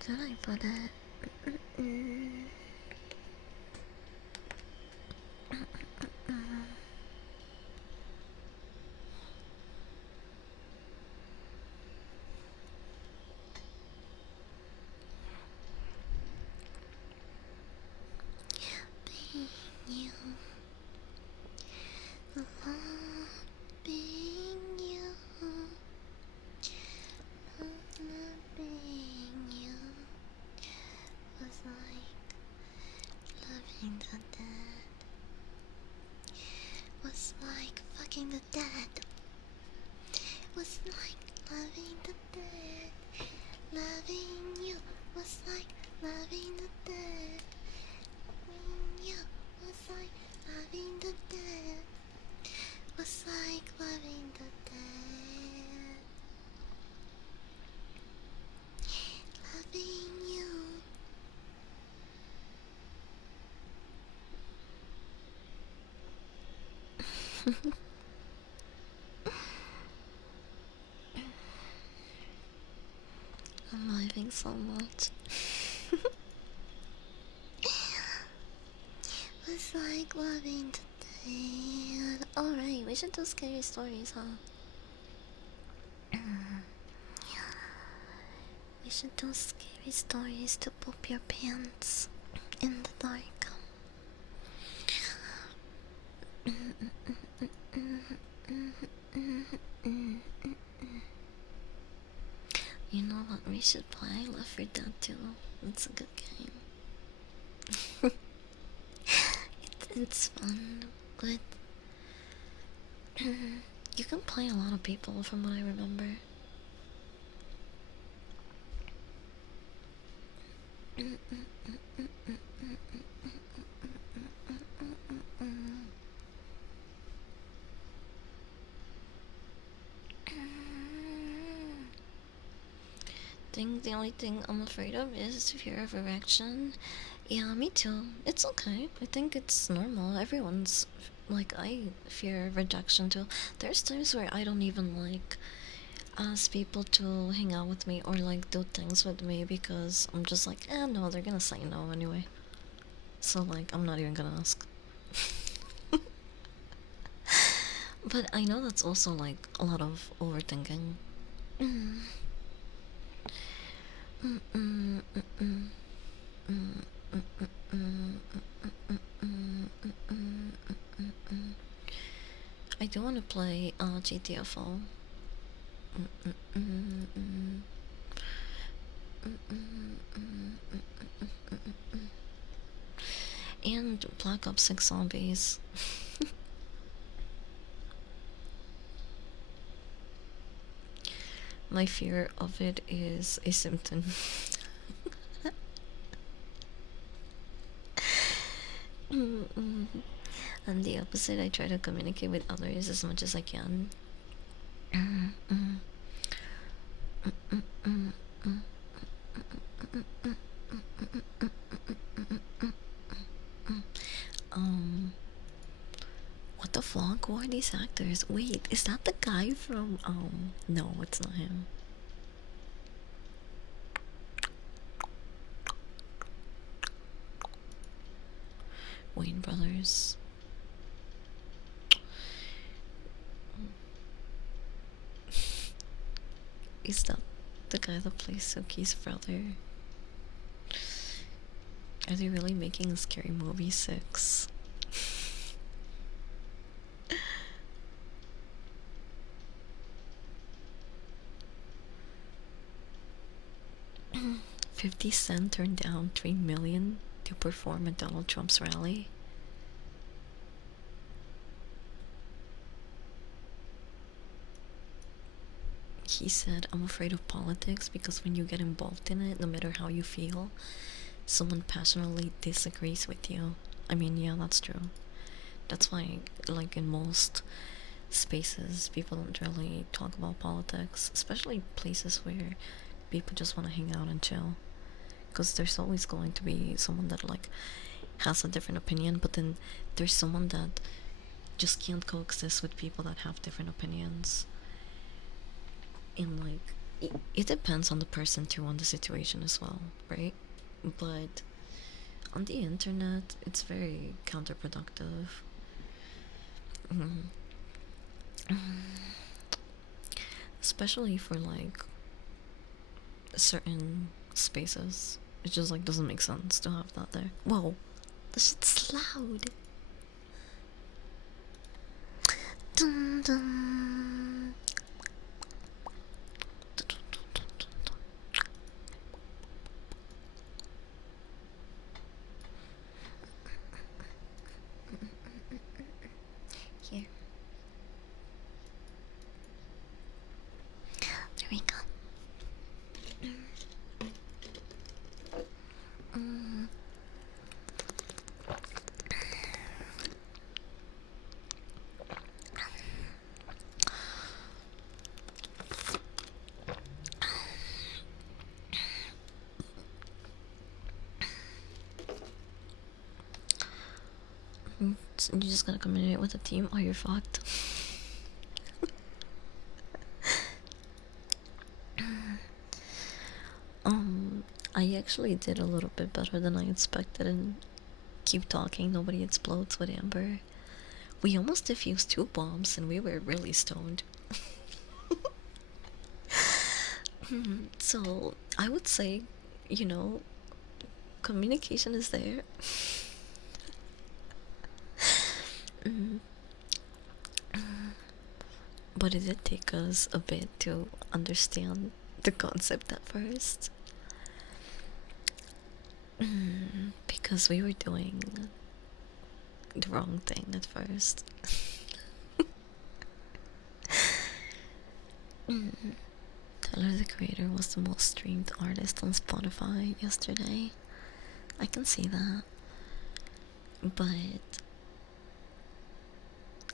did I put it? You, loving you, loving you was like loving the dead. Was like fucking the dead. Was like loving the dead. Loving you was like loving the dead. Loving you was like loving the dead. Was like loving the dead. Loving you. I'm laughing so much. Was like loving the dead. Alright, we should do scary stories, huh? We should do scary stories to poop your pants in the dark. You know what we should play? Left 4 Dead 2. It's a good game. It's fun, but you can play a lot of people from what I remember. The only thing I'm afraid of is fear of erection. Yeah, me too. It's okay. I think it's normal. Everyone's like, I fear rejection too. There's times where I don't even like ask people to hang out with me or like do things with me because I'm just like, no, they're gonna say no anyway. So like, I'm not even gonna ask. But I know that's also like a lot of overthinking. I do want to play GTFO. And Black Ops 6 Zombies. My fear of it is a symptom. And the opposite, I try to communicate with others as much as I can. who are these actors? Wait, is that the guy from no, it's not him. Wayne Brothers. Is that the guy that plays Suki's brother? Are they really making a Scary Movie 6? 50 Cent turned down $3 million to perform at Donald Trump's rally. He said, "I'm afraid of politics because when you get involved in it, no matter how you feel, someone passionately disagrees with you." I mean, yeah, that's true. That's why, like, in most spaces, people don't really talk about politics, especially places where people just want to hang out and chill. Because there's always going to be someone that, like, has a different opinion, but then there's someone that just can't coexist with people that have different opinions. And, like, it depends on the person too, on the situation as well, right? But on the internet, it's very counterproductive. Especially for, like, certain spaces. It just, like, doesn't make sense to have that there. Whoa, The shit's loud. Dun, dun. Here. There we go. So you're just gonna communicate with the team or you're fucked. I actually did a little bit better than I expected and Keep Talking, Nobody Explodes with Amber. We almost defused 2 bombs and we were really stoned. So I would say, you know, communication is there. But it did take us a bit to understand the concept at first. Because we were doing the wrong thing at first. Tyler the Creator was the most streamed artist on Spotify yesterday. I can see that. But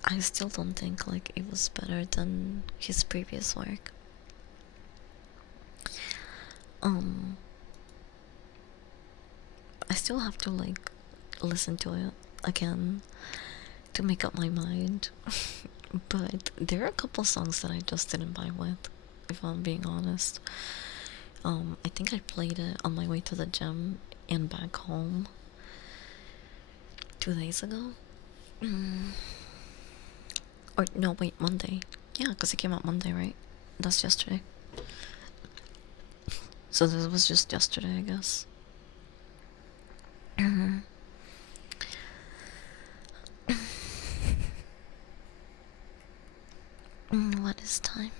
I still don't think, like, it was better than his previous work. I still have to, like, listen to it again to make up my mind. But there are a couple songs that I just didn't vibe with, if I'm being honest. I think I played it on my way to the gym and back home 2 days ago. Or no, wait, Monday. Yeah, because it came out Monday, right? That's yesterday. So this was just yesterday, I guess. What is time?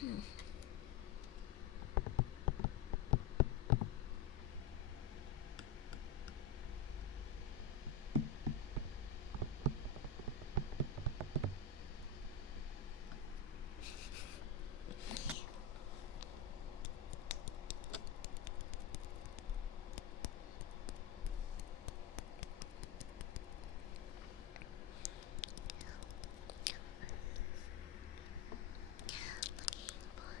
Looking for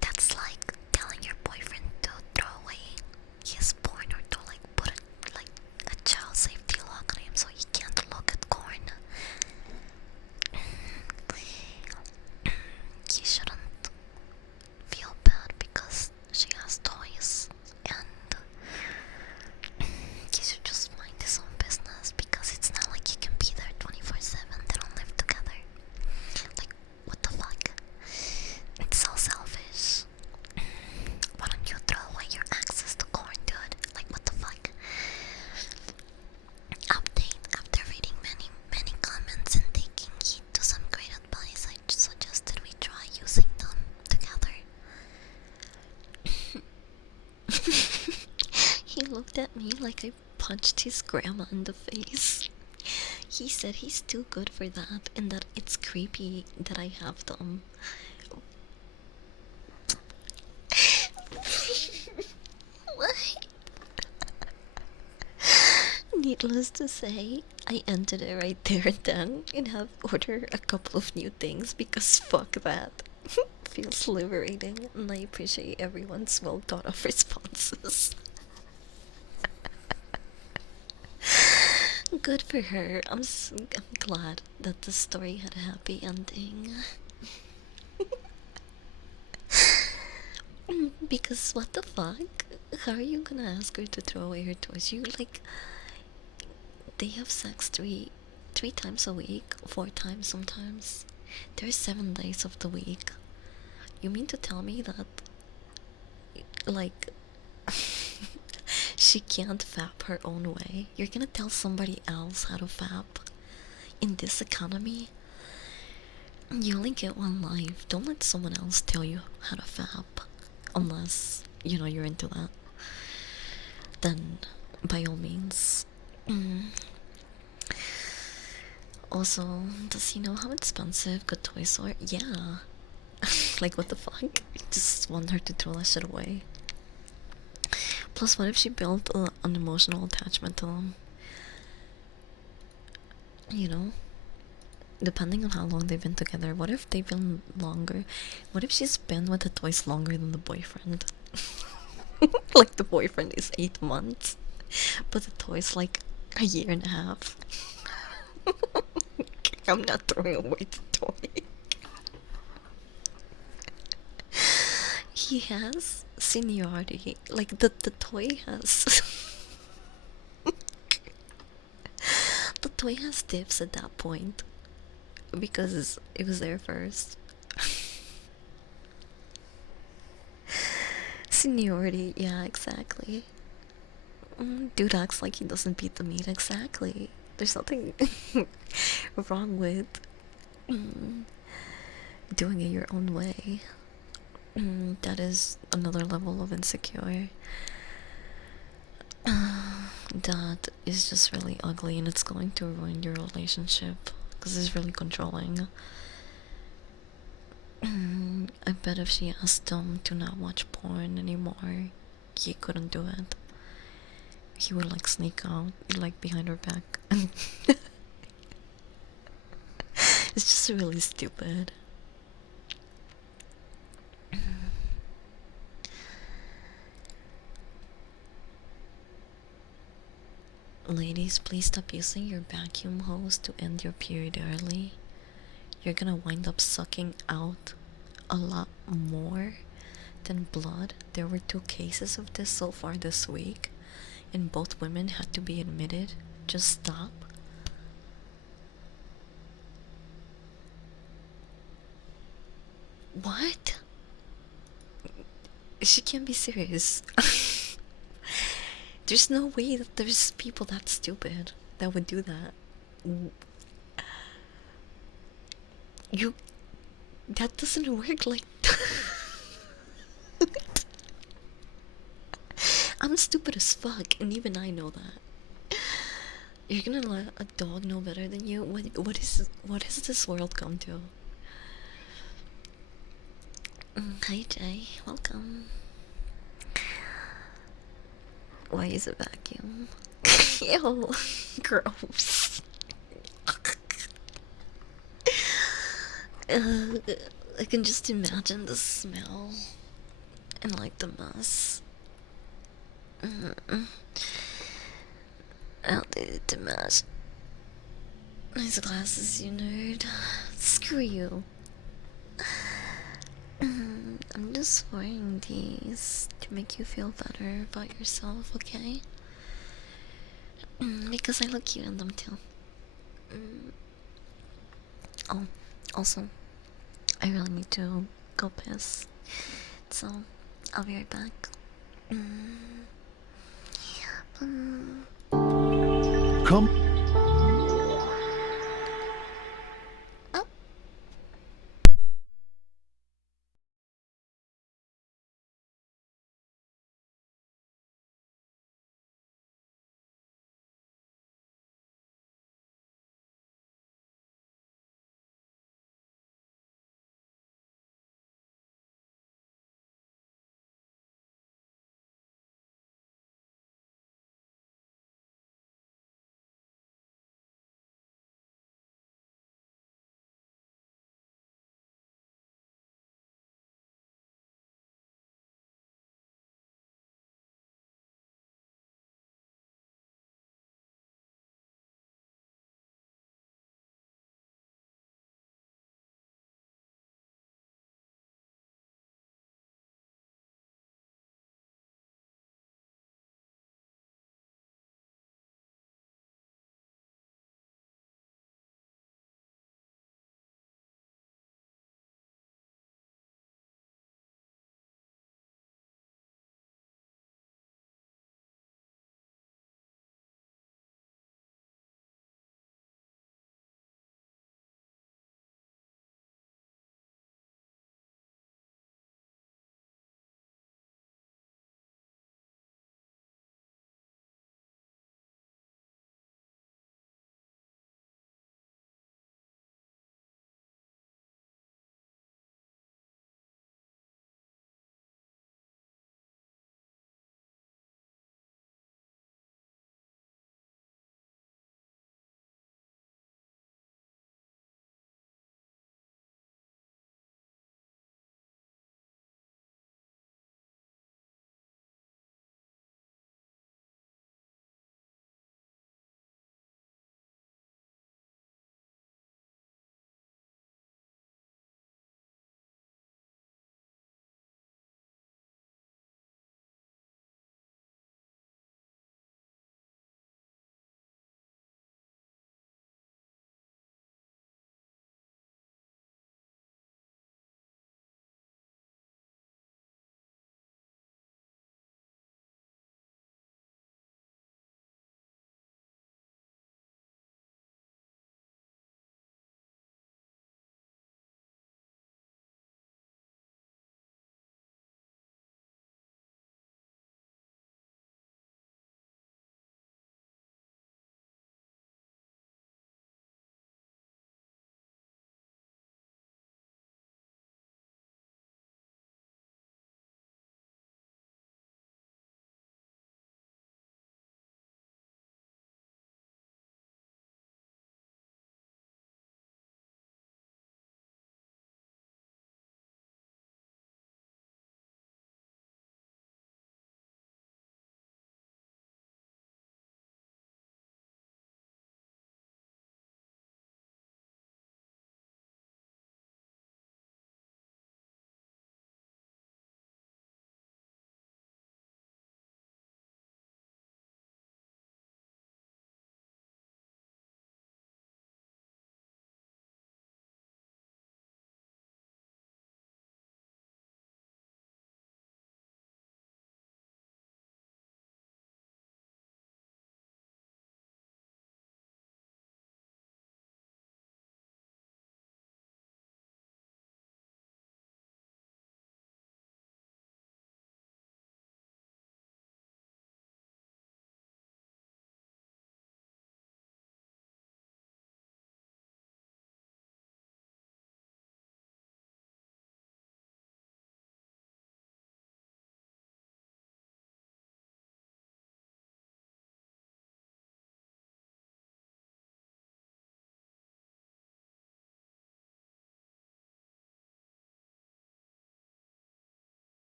That's like telling your boyfriend to throw away his porn or to like put like a child safety lock on him so he can't look at corn. You shouldn't feel bad because she has toys, and he should just mind his own business because it's not like he can be there 24/7. They don't live together. Like, what the fuck? It's so selfish. Why don't you throw away your access to corn, dude? Like, what the fuck? Update: after reading many comments and taking heed to some great advice, I suggested we try using them together. He looked at me like I punched his grandma in the face. He said he's too good for that and that it's creepy that I have them. What? Needless to say, I ended it right there and then and have ordered a couple of new things because fuck that. Feels liberating, and I appreciate everyone's well thought of responses. Good for her. I'm glad that the story had a happy ending. Because what the fuck? How are you gonna ask her to throw away her toys? You like, they have sex three times a week, 4 times sometimes. There's 7 days of the week. You mean to tell me that, like, she can't fap her own way? You're gonna tell somebody else how to fap in this economy? You only get one life. Don't let someone else tell you how to fap. Unless, you're into that. Then, by all means. Also, does he know how expensive good toys are? Yeah. Like, what the fuck? Just want her to throw that shit away. Plus, what if she built an emotional attachment to them? Depending on how long they've been together. What if they've been longer? What if she's been with the toys longer than the boyfriend? Like, the boyfriend is 8 months, but the toy's like a year and a half. I'm not throwing away the toy. He has seniority. Like, the toy has... the toy has dibs at that point. Because it was there first. Seniority, yeah, exactly. Dude acts like he doesn't beat the meat, exactly. There's nothing wrong with doing it your own way. That is another level of insecure. That is just really ugly, and it's going to ruin your relationship because it's really controlling. I bet if she asked him to not watch porn anymore, he couldn't do it. He would like sneak out, like behind her back. It's just really stupid. Ladies, please stop using your vacuum hose to end your period early. You're gonna wind up sucking out a lot more than blood. There were 2 cases of this so far this week, and both women had to be admitted. Just stop. What? She can't be serious. There's no way that there's people that stupid that would do that. That doesn't work like I'm stupid as fuck, and even I know that. You're gonna let a dog know better than you? What has this world come to? Hi Jay, welcome. Why is it vacuum? Ew, gross. I can just imagine the smell and like the mess. Outdated mess. Nice glasses, you nerd. Screw you. I'm just wearing these to make you feel better about yourself, okay? Because I look cute in them too. Oh, also, I really need to go piss. So, I'll be right back. come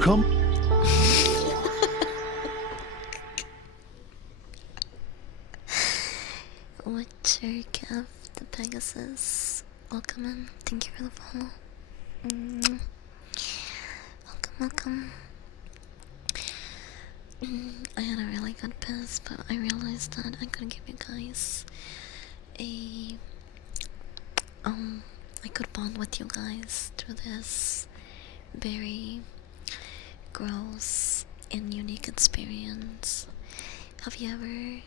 come, Witcher Kev, the Pegasus. Welcome in. Thank you for the follow. Welcome, welcome. I had a really good piss, but I realized that I could give you guys a I could bond with you guys through this very gross and unique experience. Have you ever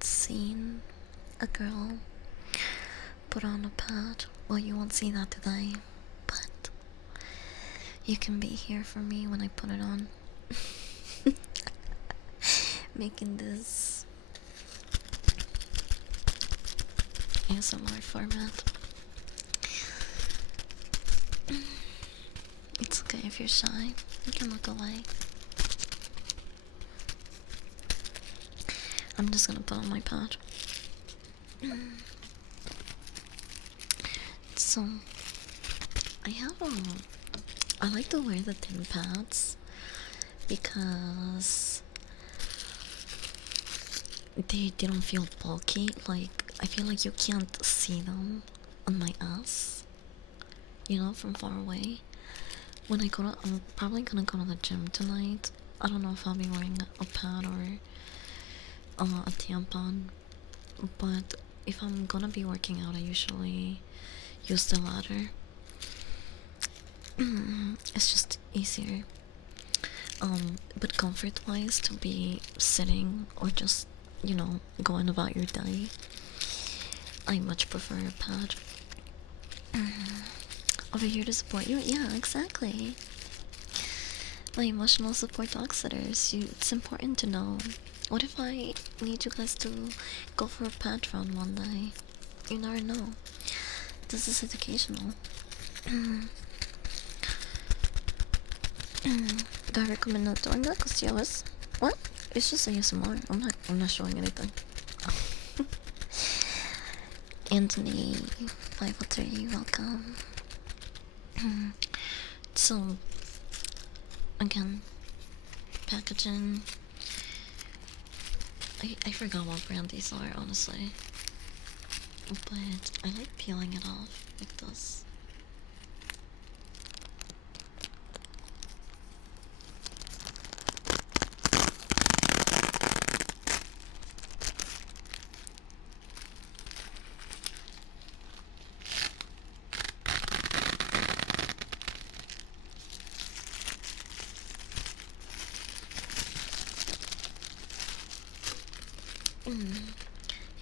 seen a girl put on a pad? Well, you won't see that today, but you can be here for me when I put it on. Making this ASMR format. It's okay if you're shy. You can look away. I'm just gonna put on my pad. So, I like to wear the thin pads because they don't feel bulky. Like, I feel like you can't see them on my ass, you know, from far away. When I'm probably gonna go to the gym tonight. I don't know if I'll be wearing a pad or a tampon, but if I'm gonna be working out, I usually use the latter. It's just easier. But comfort-wise, to be sitting or just, you know, going about your day, I much prefer a pad. Over here to support you. Yeah, exactly. My emotional support dog sitters. It's important to know. What if I need you guys to go for a pad run one day? You never know. This is educational. Do I recommend not doing that? Cause jealous. What? It's just ASMR. I'm not showing anything. Anthony 503, welcome. So again, packaging. I forgot what brand these are, honestly. But I like peeling it off like this.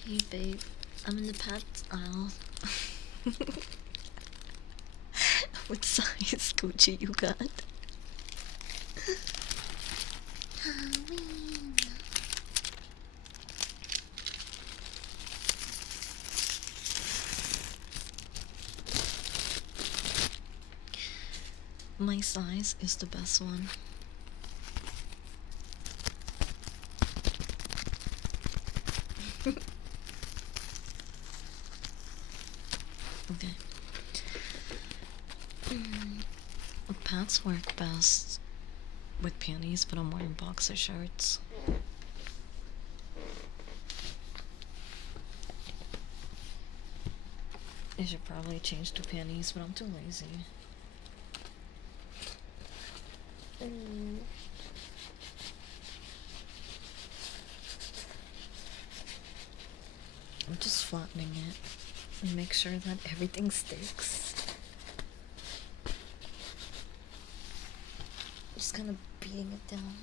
Hey babe, I'm in the pets aisle. What size Gucci you got? Halloween. My size is the best one. Okay. Pants work best with panties, but I'm wearing boxer shorts. I should probably change to panties, but I'm too lazy. I'm just flattening it and make sure that everything sticks. Just kind of beating it down.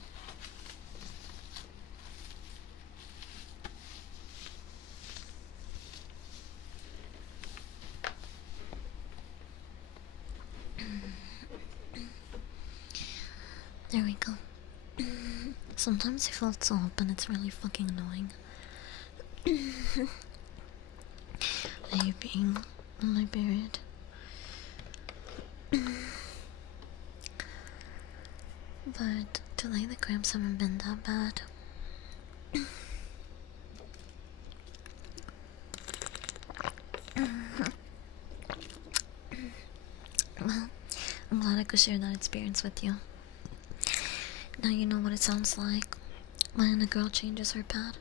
There we go. Sometimes I feel it's open, it's really fucking annoying. Are you being on my period? But today the cramps haven't been that bad. Well, could share that experience with you. Now you know what it sounds like when a girl changes her pad.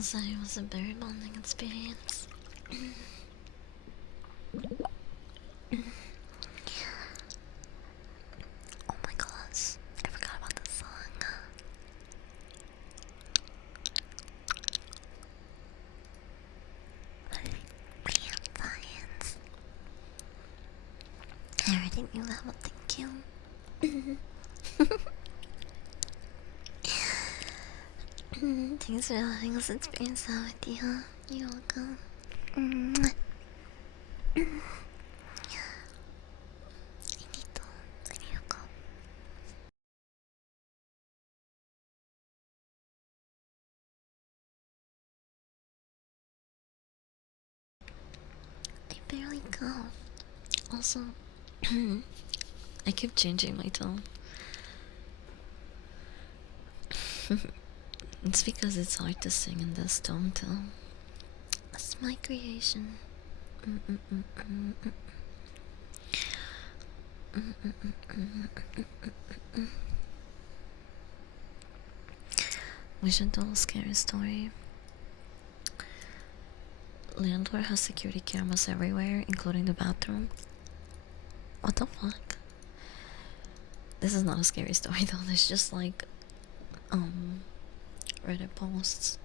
So it was a very bonding experience. Oh my gosh, I forgot about this song. Science. I already knew that, but thank you. Thanks for letting us experience that with you. You're welcome. Mwah. I need to go. I barely coughed. Also, I keep changing my tone. It's because it's hard to sing in this tone too. It's my creation. We should tell a scary story. Landlord has security cameras everywhere, including the bathroom. What the fuck? This is not a scary story though, there's just like Reddit posts.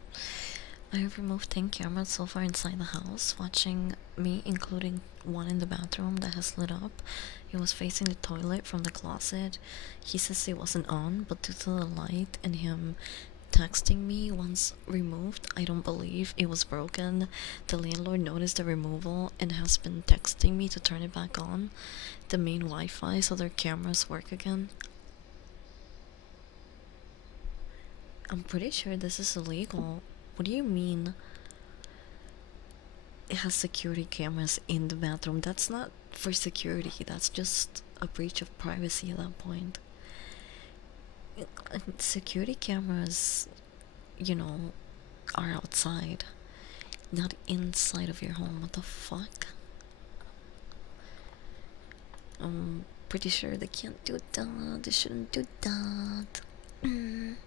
I have removed 10 cameras so far inside the house, watching me, including one in the bathroom that has lit up. It was facing the toilet from the closet. He says it wasn't on, but due to the light and him texting me once removed, I don't believe it was broken. The landlord noticed the removal and has been texting me to turn it back on, the main Wi-Fi, so their cameras work again. I'm pretty sure this is illegal. What do you mean? It has security cameras in the bathroom. That's not for security, that's just a breach of privacy at that point. Security cameras, you know, are outside, not inside of your home. What the fuck? I'm pretty sure they can't do that. They shouldn't do that. Weird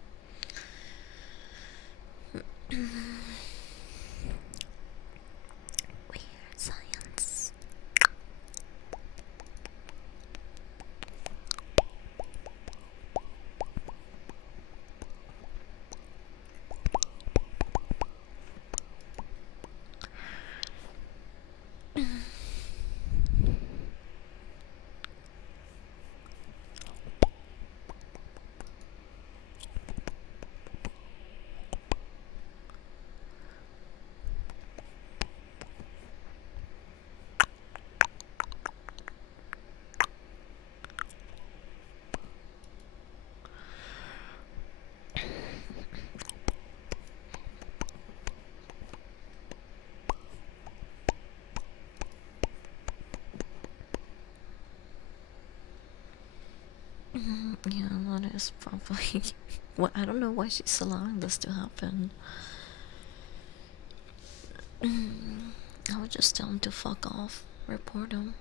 science. Yeah, that is probably what. I don't know why she's allowing this to happen. I would just tell him to fuck off, report him.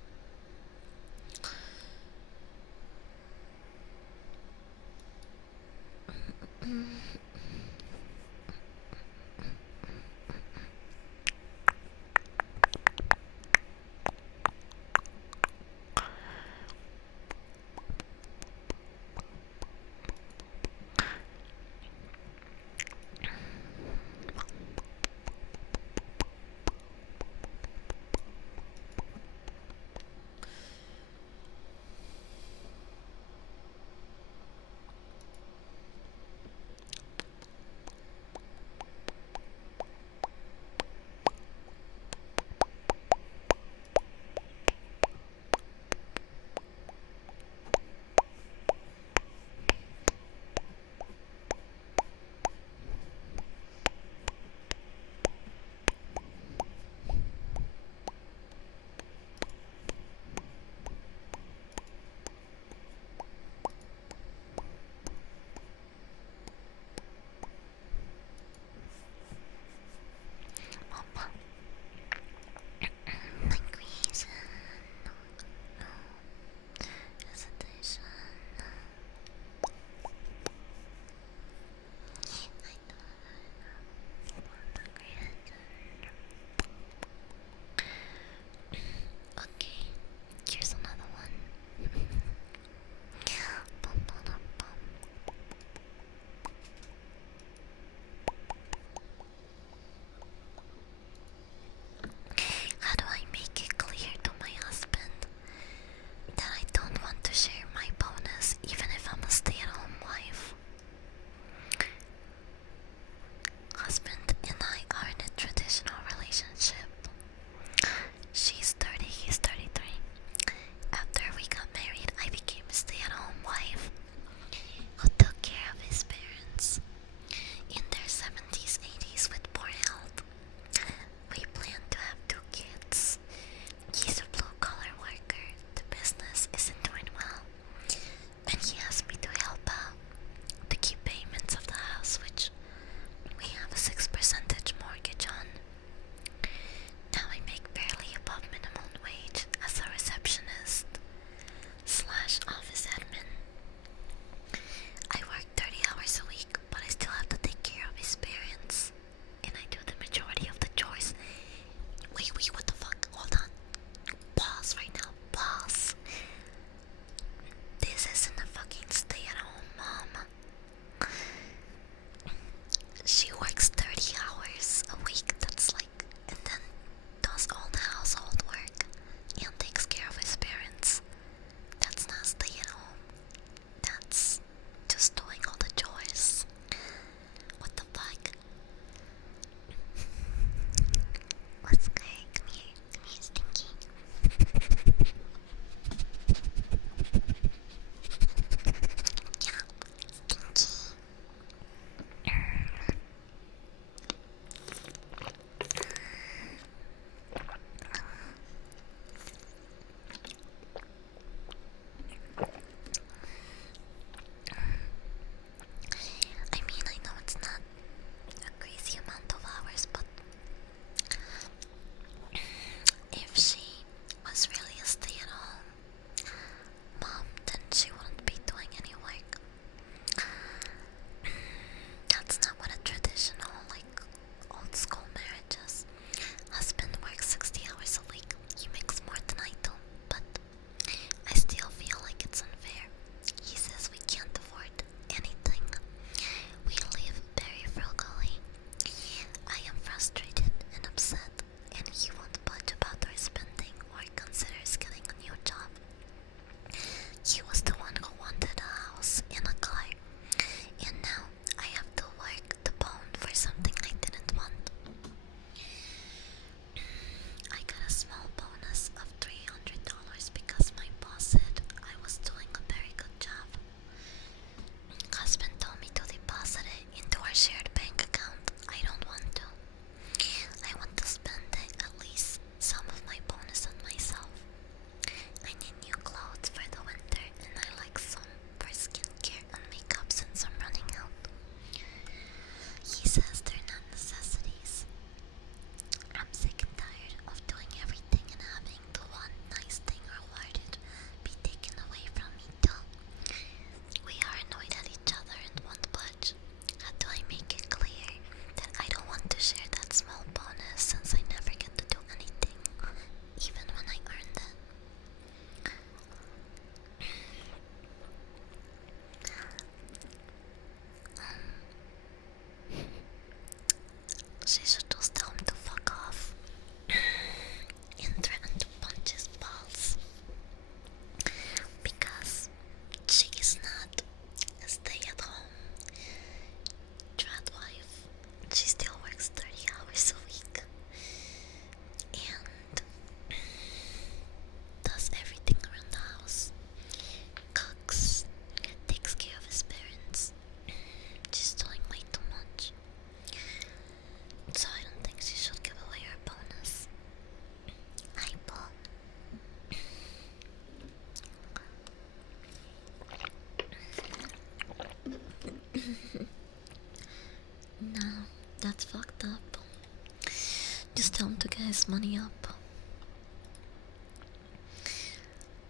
guys money up.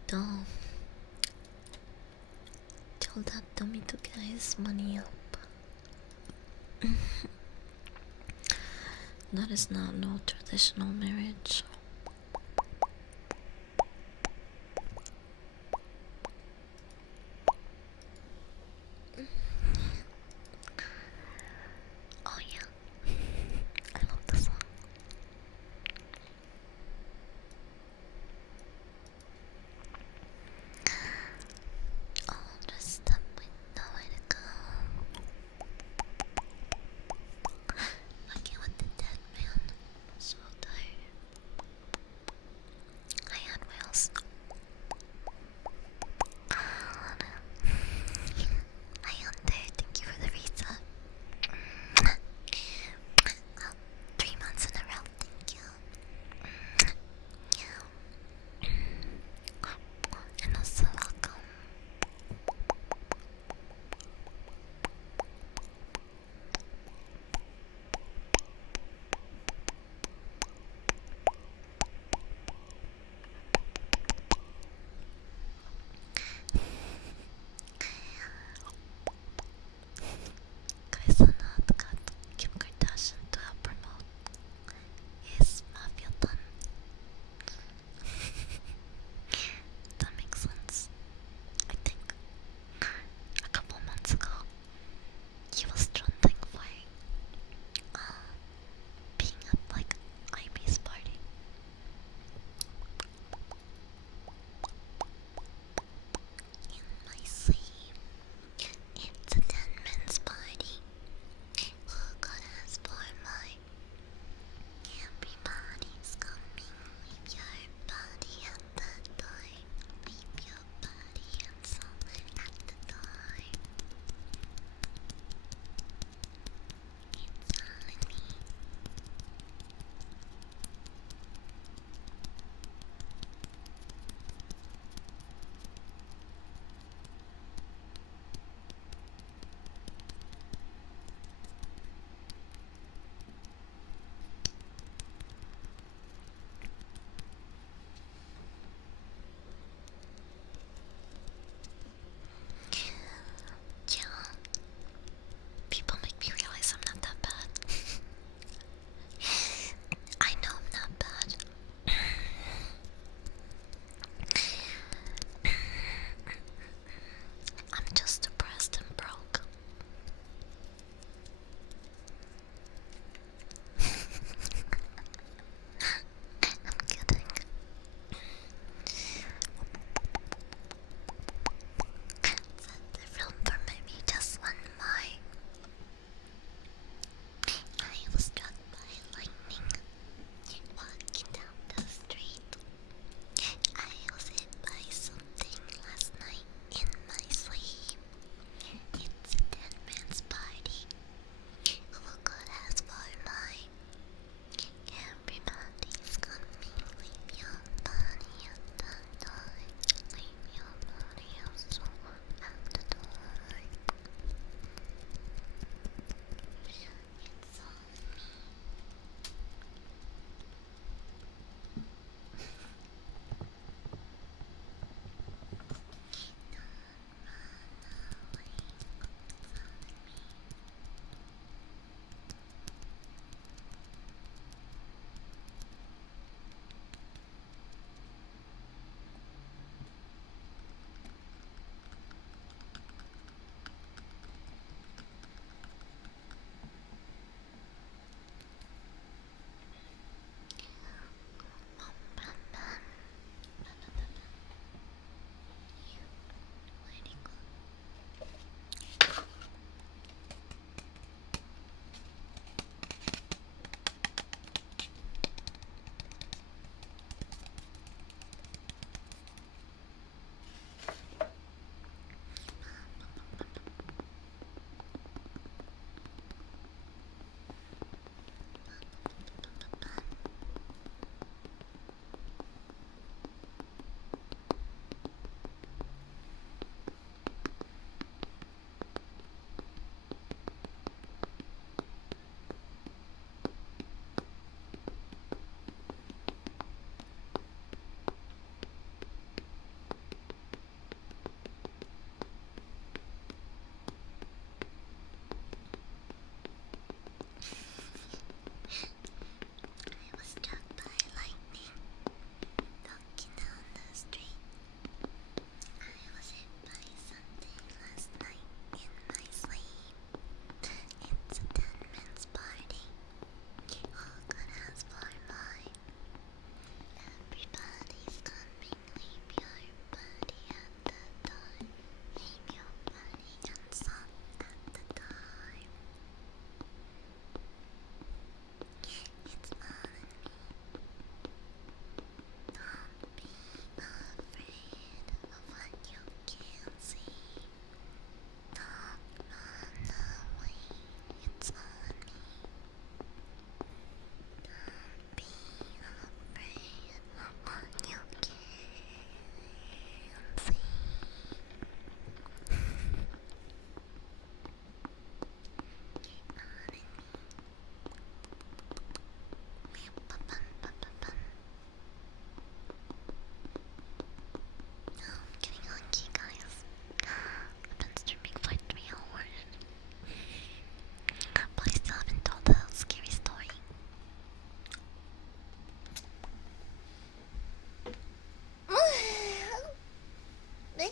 Don't tell that dummy to get his money up. That is not no traditional marriage. Oh yeah, I love this song. Oh, just step with nowhere to go. Fucking with the dead man. So tired.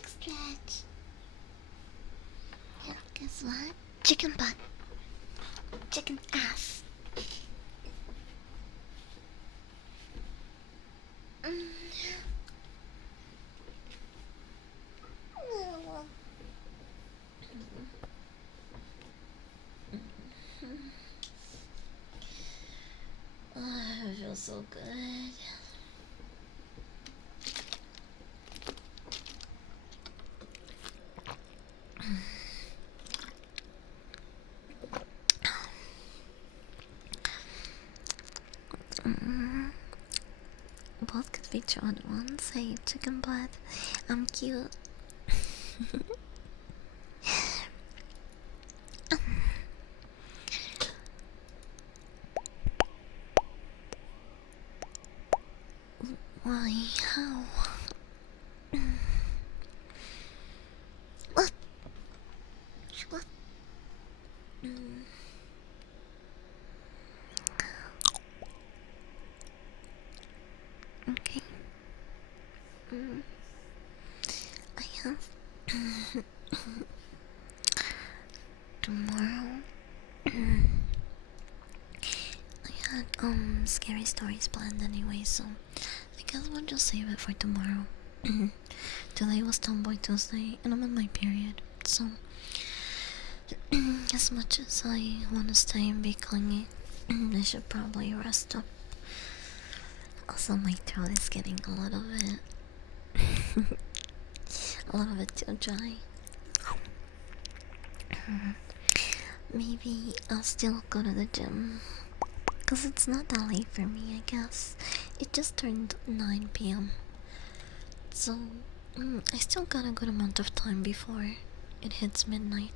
stretch. Yeah, guess what? Chicken butt. Chicken ass. Mm. Oh, I feel so good. Both could be true at once. Hey, chicken butt. I'm cute. Why? How? What? What? Okay. I have tomorrow. I had scary stories planned anyway, so I guess we'll just save it for tomorrow. Today was Tomboy Tuesday, and I'm on my period, so as much as I want to stay and be clingy, I should probably rest up. Also, my throat is getting a little bit too dry. Maybe I'll still go to the gym, cause it's not that late for me, I guess. It just turned 9 p.m. So, I still got a good amount of time before it hits midnight.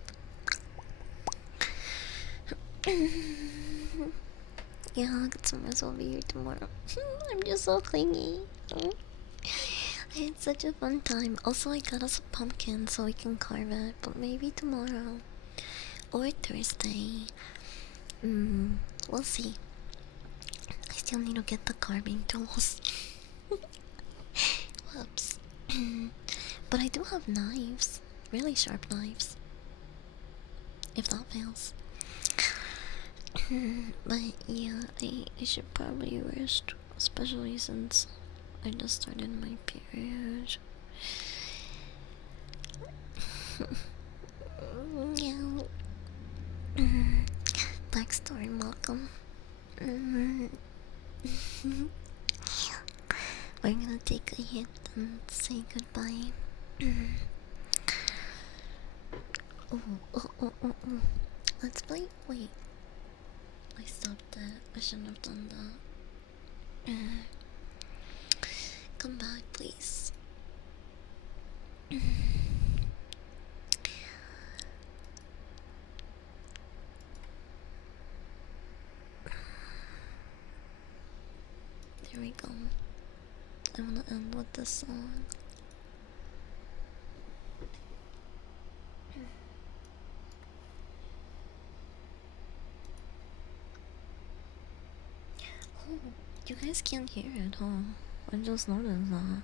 Yeah, Katsumers will be here tomorrow. I'm just so clingy. I had such a fun time. Also, I got us a pumpkin so we can carve it, but maybe tomorrow or Thursday. We'll see. I still need to get the carving tools. Whoops. But I do have knives. Really sharp knives. If that fails. But yeah, I should probably rest. Especially since I just started my period. Yeah. Backstory, Malcolm. We're gonna take a hit and say goodbye. Oh. Let's play. Wait. I stopped that. I shouldn't have done that. Come back, please. There we go. I wanna end with this song. Oh, you guys can't hear it, huh? I just noticed that.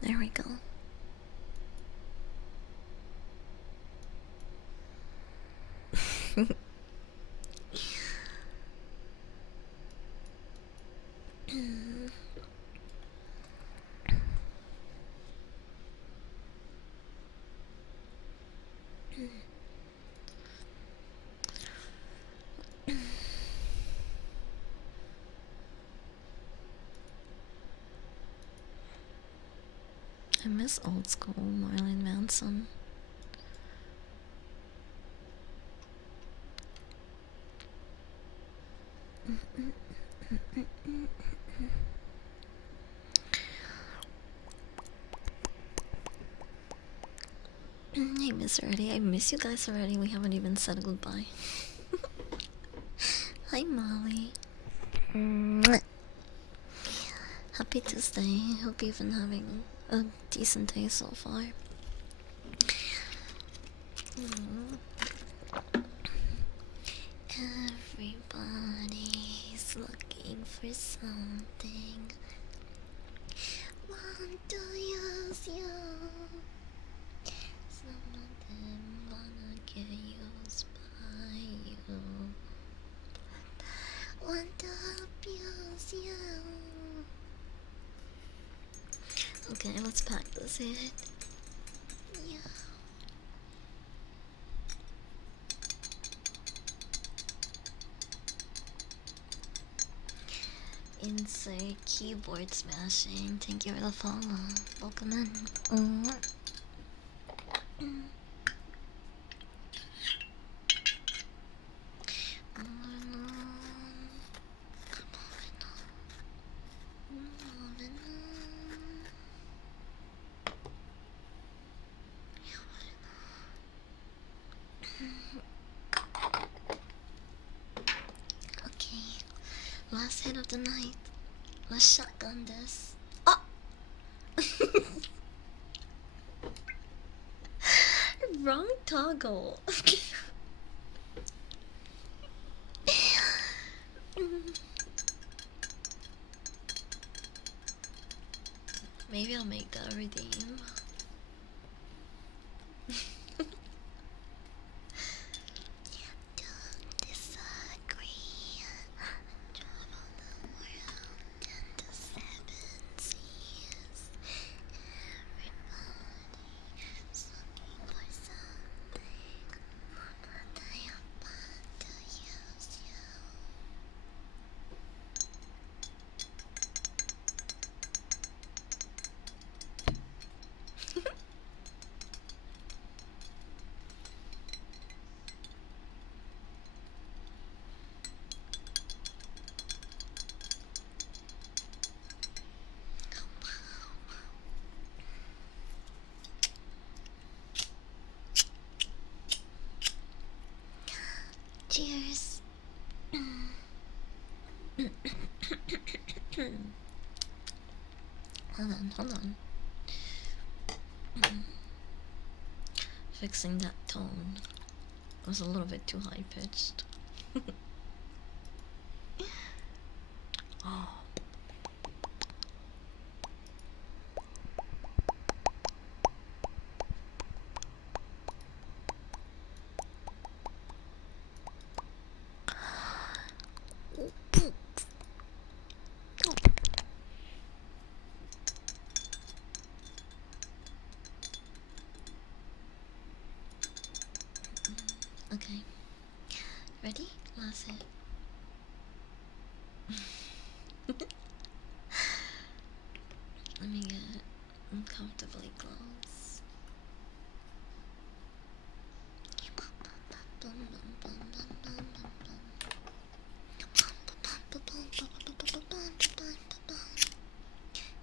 There we go. I miss old school Marilyn Manson. Hey, Miss Already. I miss you guys already. We haven't even said goodbye. Hi, Molly. Happy Tuesday. Hope you've been having a decent day so far. Everybody's looking for something. Want to use you. Some of them wanna get used by you. Want to abuse you. Okay, let's pack this in. Yeah. Insert keyboard smashing. Thank you for the follow. Welcome in. Okay, last hit of the night. Let's shotgun this. Oh! Wrong toggle. Maybe I'll make that redeem. Don't disagree. Travel the world and the seven seas. Everybody's looking for something, but I am about to use you. Cheers. Hold on. Fixing that tone. It was a little bit too high pitched. Oh. Okay. Ready? Last hit. Let me get uncomfortably close.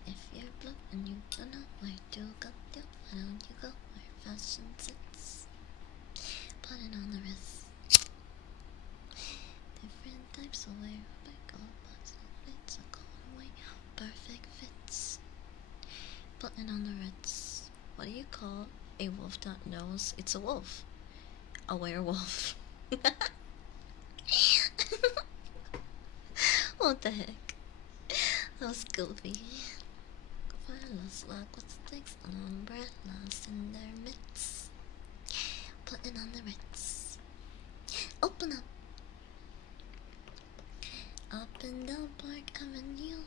If you're blue and you don't know where to go, why don't you go where fashion sits? Put it on the wrist. Different types of wear, big old butts, fits a cold way, perfect fits. Put it on the Ritz. What do you call a wolf that knows it's a wolf? A werewolf. What the heck? That was goofy. Fellas walk with sticks and umbrellas in their midst. Put it on the Ritz. Open up. Up and down Park Avenue.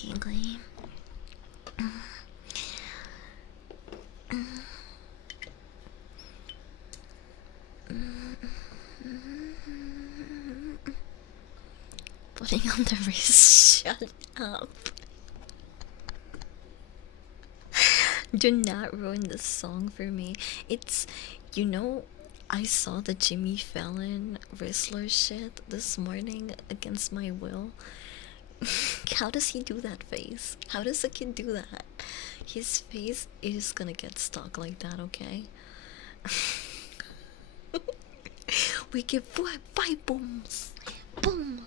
giggly. Putting on the wrist. Shut up. Do not ruin this song for me. It's, you know, I saw the Jimmy Fallon wrestler shit this morning against my will. How does he do that face? How does a kid do that? His face is gonna get stuck like that, okay? We give five booms. Boom,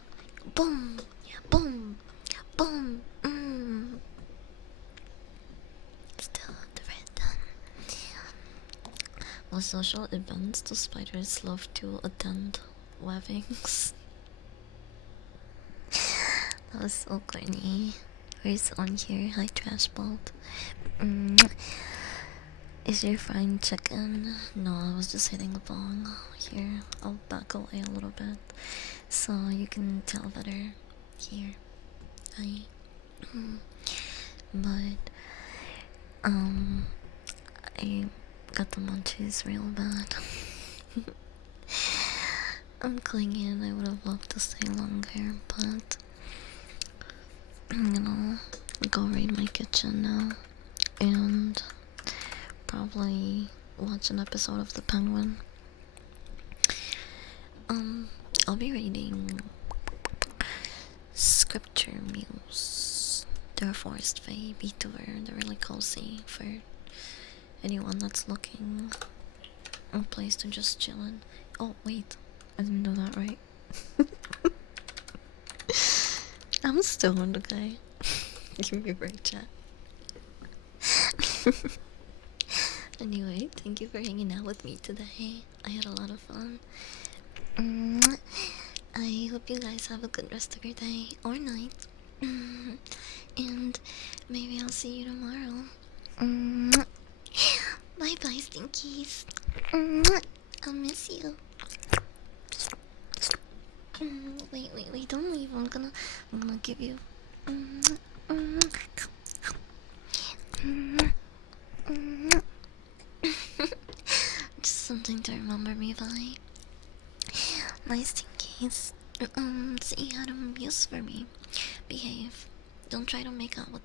boom, boom, boom. Still the red done. What social events do spiders love to attend? Weddings. That was so corny. Where's on here? Hi, Trash Bolt. Is your frying chicken? No, I was just hitting a bong. Here, I'll back away a little bit so you can tell better. Here. Hi. But, I got the munchies real bad. I'm clinging. I would have loved to stay longer, but I'm gonna go raid my kitchen now and probably watch an episode of The Penguin. I'll be reading Scripture Muse. They're a Forest Fae VTuber. They're really cozy for anyone that's looking a place to just chill in. Oh wait, I didn't do that right. I'm stoned, okay? Give me a break, chat. Anyway, thank you for hanging out with me today. I had a lot of fun. I hope you guys have a good rest of your day or night. And maybe I'll see you tomorrow. Bye bye, stinkies. I'll miss you. Wait, don't leave. I'm gonna give you. Just something to remember me by. Nice stinkies. See how to use for me. Behave. Don't try to make out with